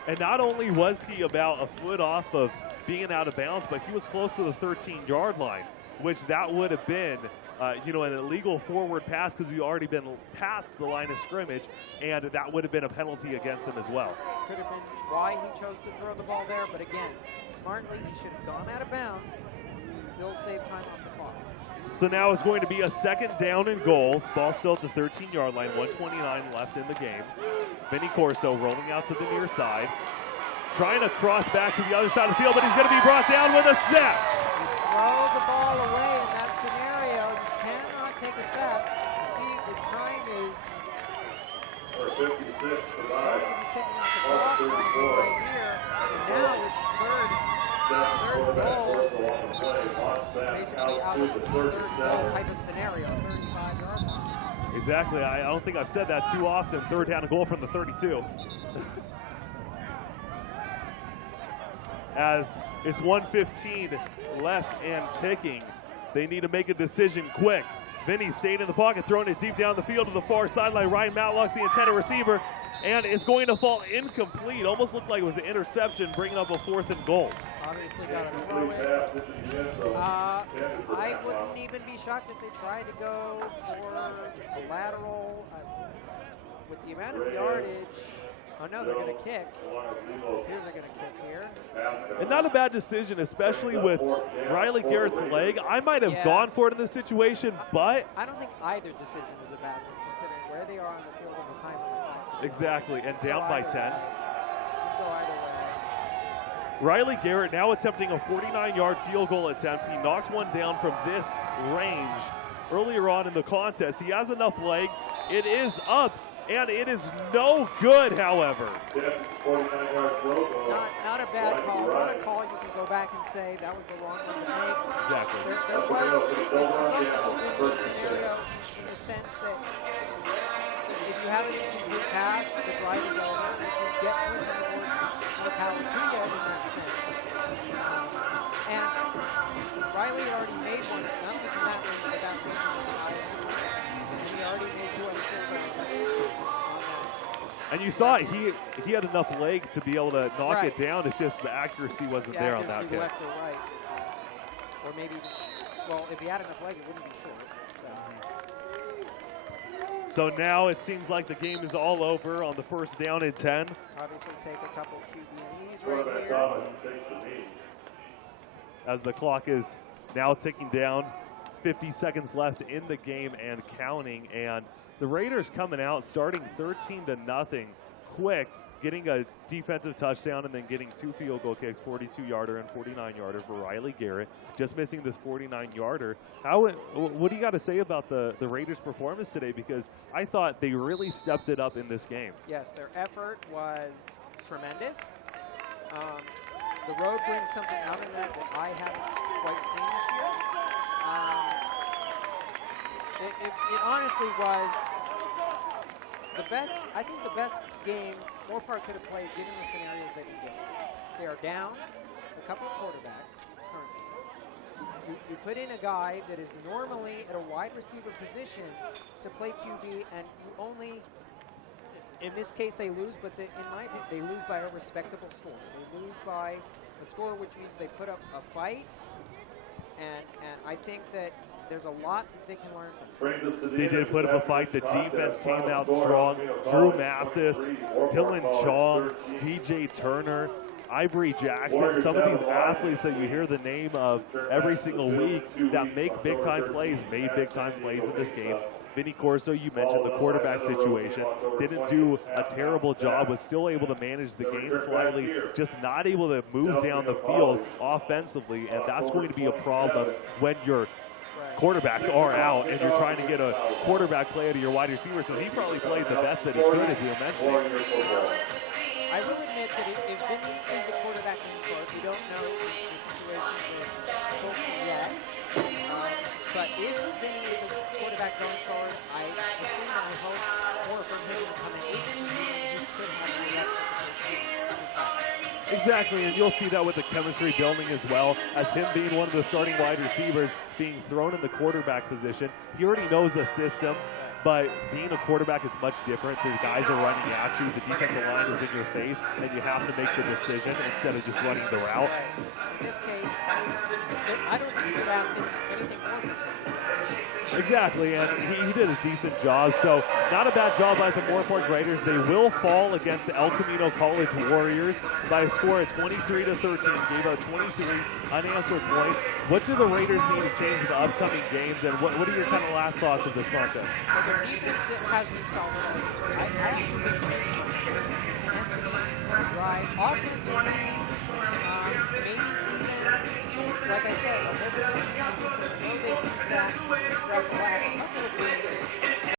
And not only was he about a foot off of being out of bounds, but he was close to the 13-yard line, which that would have been, an illegal forward pass because we've already been past the line of scrimmage, and that would have been a penalty against them as well. Could have been why he chose to throw the ball there, but again, smartly, he should have gone out of bounds, still save time off the clock. So now it's going to be a second down and goals. Ball still at the 13-yard line, 1:29 left in the game. Vinny Corso rolling out to the near side, trying to cross back to the other side of the field, but he's going to be brought down with a sack. You throw the ball away in that scenario. You cannot take a sack. You see, the time is Or 56 to going to 9. be ticking off the clock right here. And now it's third goal. Basically out of the third goal type of scenario, 35-yard line. Exactly. I don't think I've said that too often. Third down and goal from the 32. As it's 1:15 left and ticking, they need to make a decision quick. Vinny stayed in the pocket, throwing it deep down the field to the far sideline. Ryan Matlock's the intended receiver, and it's going to fall incomplete. Almost looked like it was an interception, bringing up a 4th and goal. Obviously got to throw it. I wouldn't even be shocked if they tried to go for a lateral. With the amount of yardage, oh no, they're going to kick. Here's they're going to kick here. And not a bad decision, especially with Riley Garrett's leg. I might have gone for it in this situation, but I don't think either decision is a bad one, considering where they are on the field and the time on the clock. exactly, and down by 10. Go either way. Riley Garrett now attempting a 49-yard field goal attempt. He knocked one down from this range earlier on in the contest. He has enough leg. It is up, and it is no good, however. Not a bad call. Not a call you can go back and say that was the wrong one to make. Exactly. There was, it's almost a win-win scenario in the sense that if you have an incomplete pass, the drive is over. If you get points on the board, more power to you in that sense. And Riley had already made one, not only from that range, but that range was high. And he already made 2 on the field goal. And you saw it, he had enough leg to be able to knock it down. It's just the accuracy wasn't there on that kick. Left or right. Or maybe even, well, if he had enough leg, it wouldn't be short. So now it seems like the game is all over on the first down and 10. Obviously take a couple QBs right here. As the clock is now ticking down, 50 seconds left in the game and counting. And the Raiders coming out, starting 13-0, quick, getting a defensive touchdown and then getting 2 field goal kicks, 42-yarder and 49-yarder for Riley Garrett, just missing this 49-yarder. What do you got to say about the Raiders' performance today? Because I thought they really stepped it up in this game. Yes, their effort was tremendous. The road brings something out of that I haven't quite seen this year. It honestly was the best, I think the best game Moorpark could have played given the scenarios that he did. They are down a couple of quarterbacks currently. You put in a guy that is normally at a wide receiver position to play QB, and you only, in this case they lose, but in my opinion, they lose by a respectable score. They lose by a score which means they put up a fight, and I think that there's a lot that they can learn from. They did put up a fight. The defense came out strong. Drew Mathis, Dylan Chong, DJ Turner. Ivory Jackson, some of these athletes that you hear the name of every single week that make big-time plays, made big-time plays in this game. Vinny Corso, you mentioned the quarterback situation, didn't do a terrible job, was still able to manage the game slightly, just not able to move down the field offensively, and that's going to be a problem when your quarterbacks are out and you're trying to get a quarterback play out of your wide receiver. So he probably played the best that he could, as we were mentioning. I will admit that if Vinny is the quarterback in the court, we don't know the situation with Colson yet. But if Vinny is the quarterback going forward, I assume and I hope more from him in the coming weeks, he could have the reps with the first team. Exactly, and you'll see that with the chemistry building as well, as him being one of the starting wide receivers, being thrown in the quarterback position. He already knows the system, but being a quarterback is much different. The guys are running at you, the defensive line is in your face, and you have to make the decision instead of just running the route. In this case, I don't think you could ask him anything more from him. Exactly, and he did a decent job. So not a bad job by the Moorpark Raiders. They will fall against the El Camino College Warriors by a score of 23-13. Gave out 23 unanswered points. What do the Raiders need to change in the upcoming games, and what are your kind of last thoughts of this contest? Well, the defense has been solid. I actually think intensity on the drive. Offensively, maybe even, like I said, a little bit of the system. I know they've used that throughout the last couple of weeks.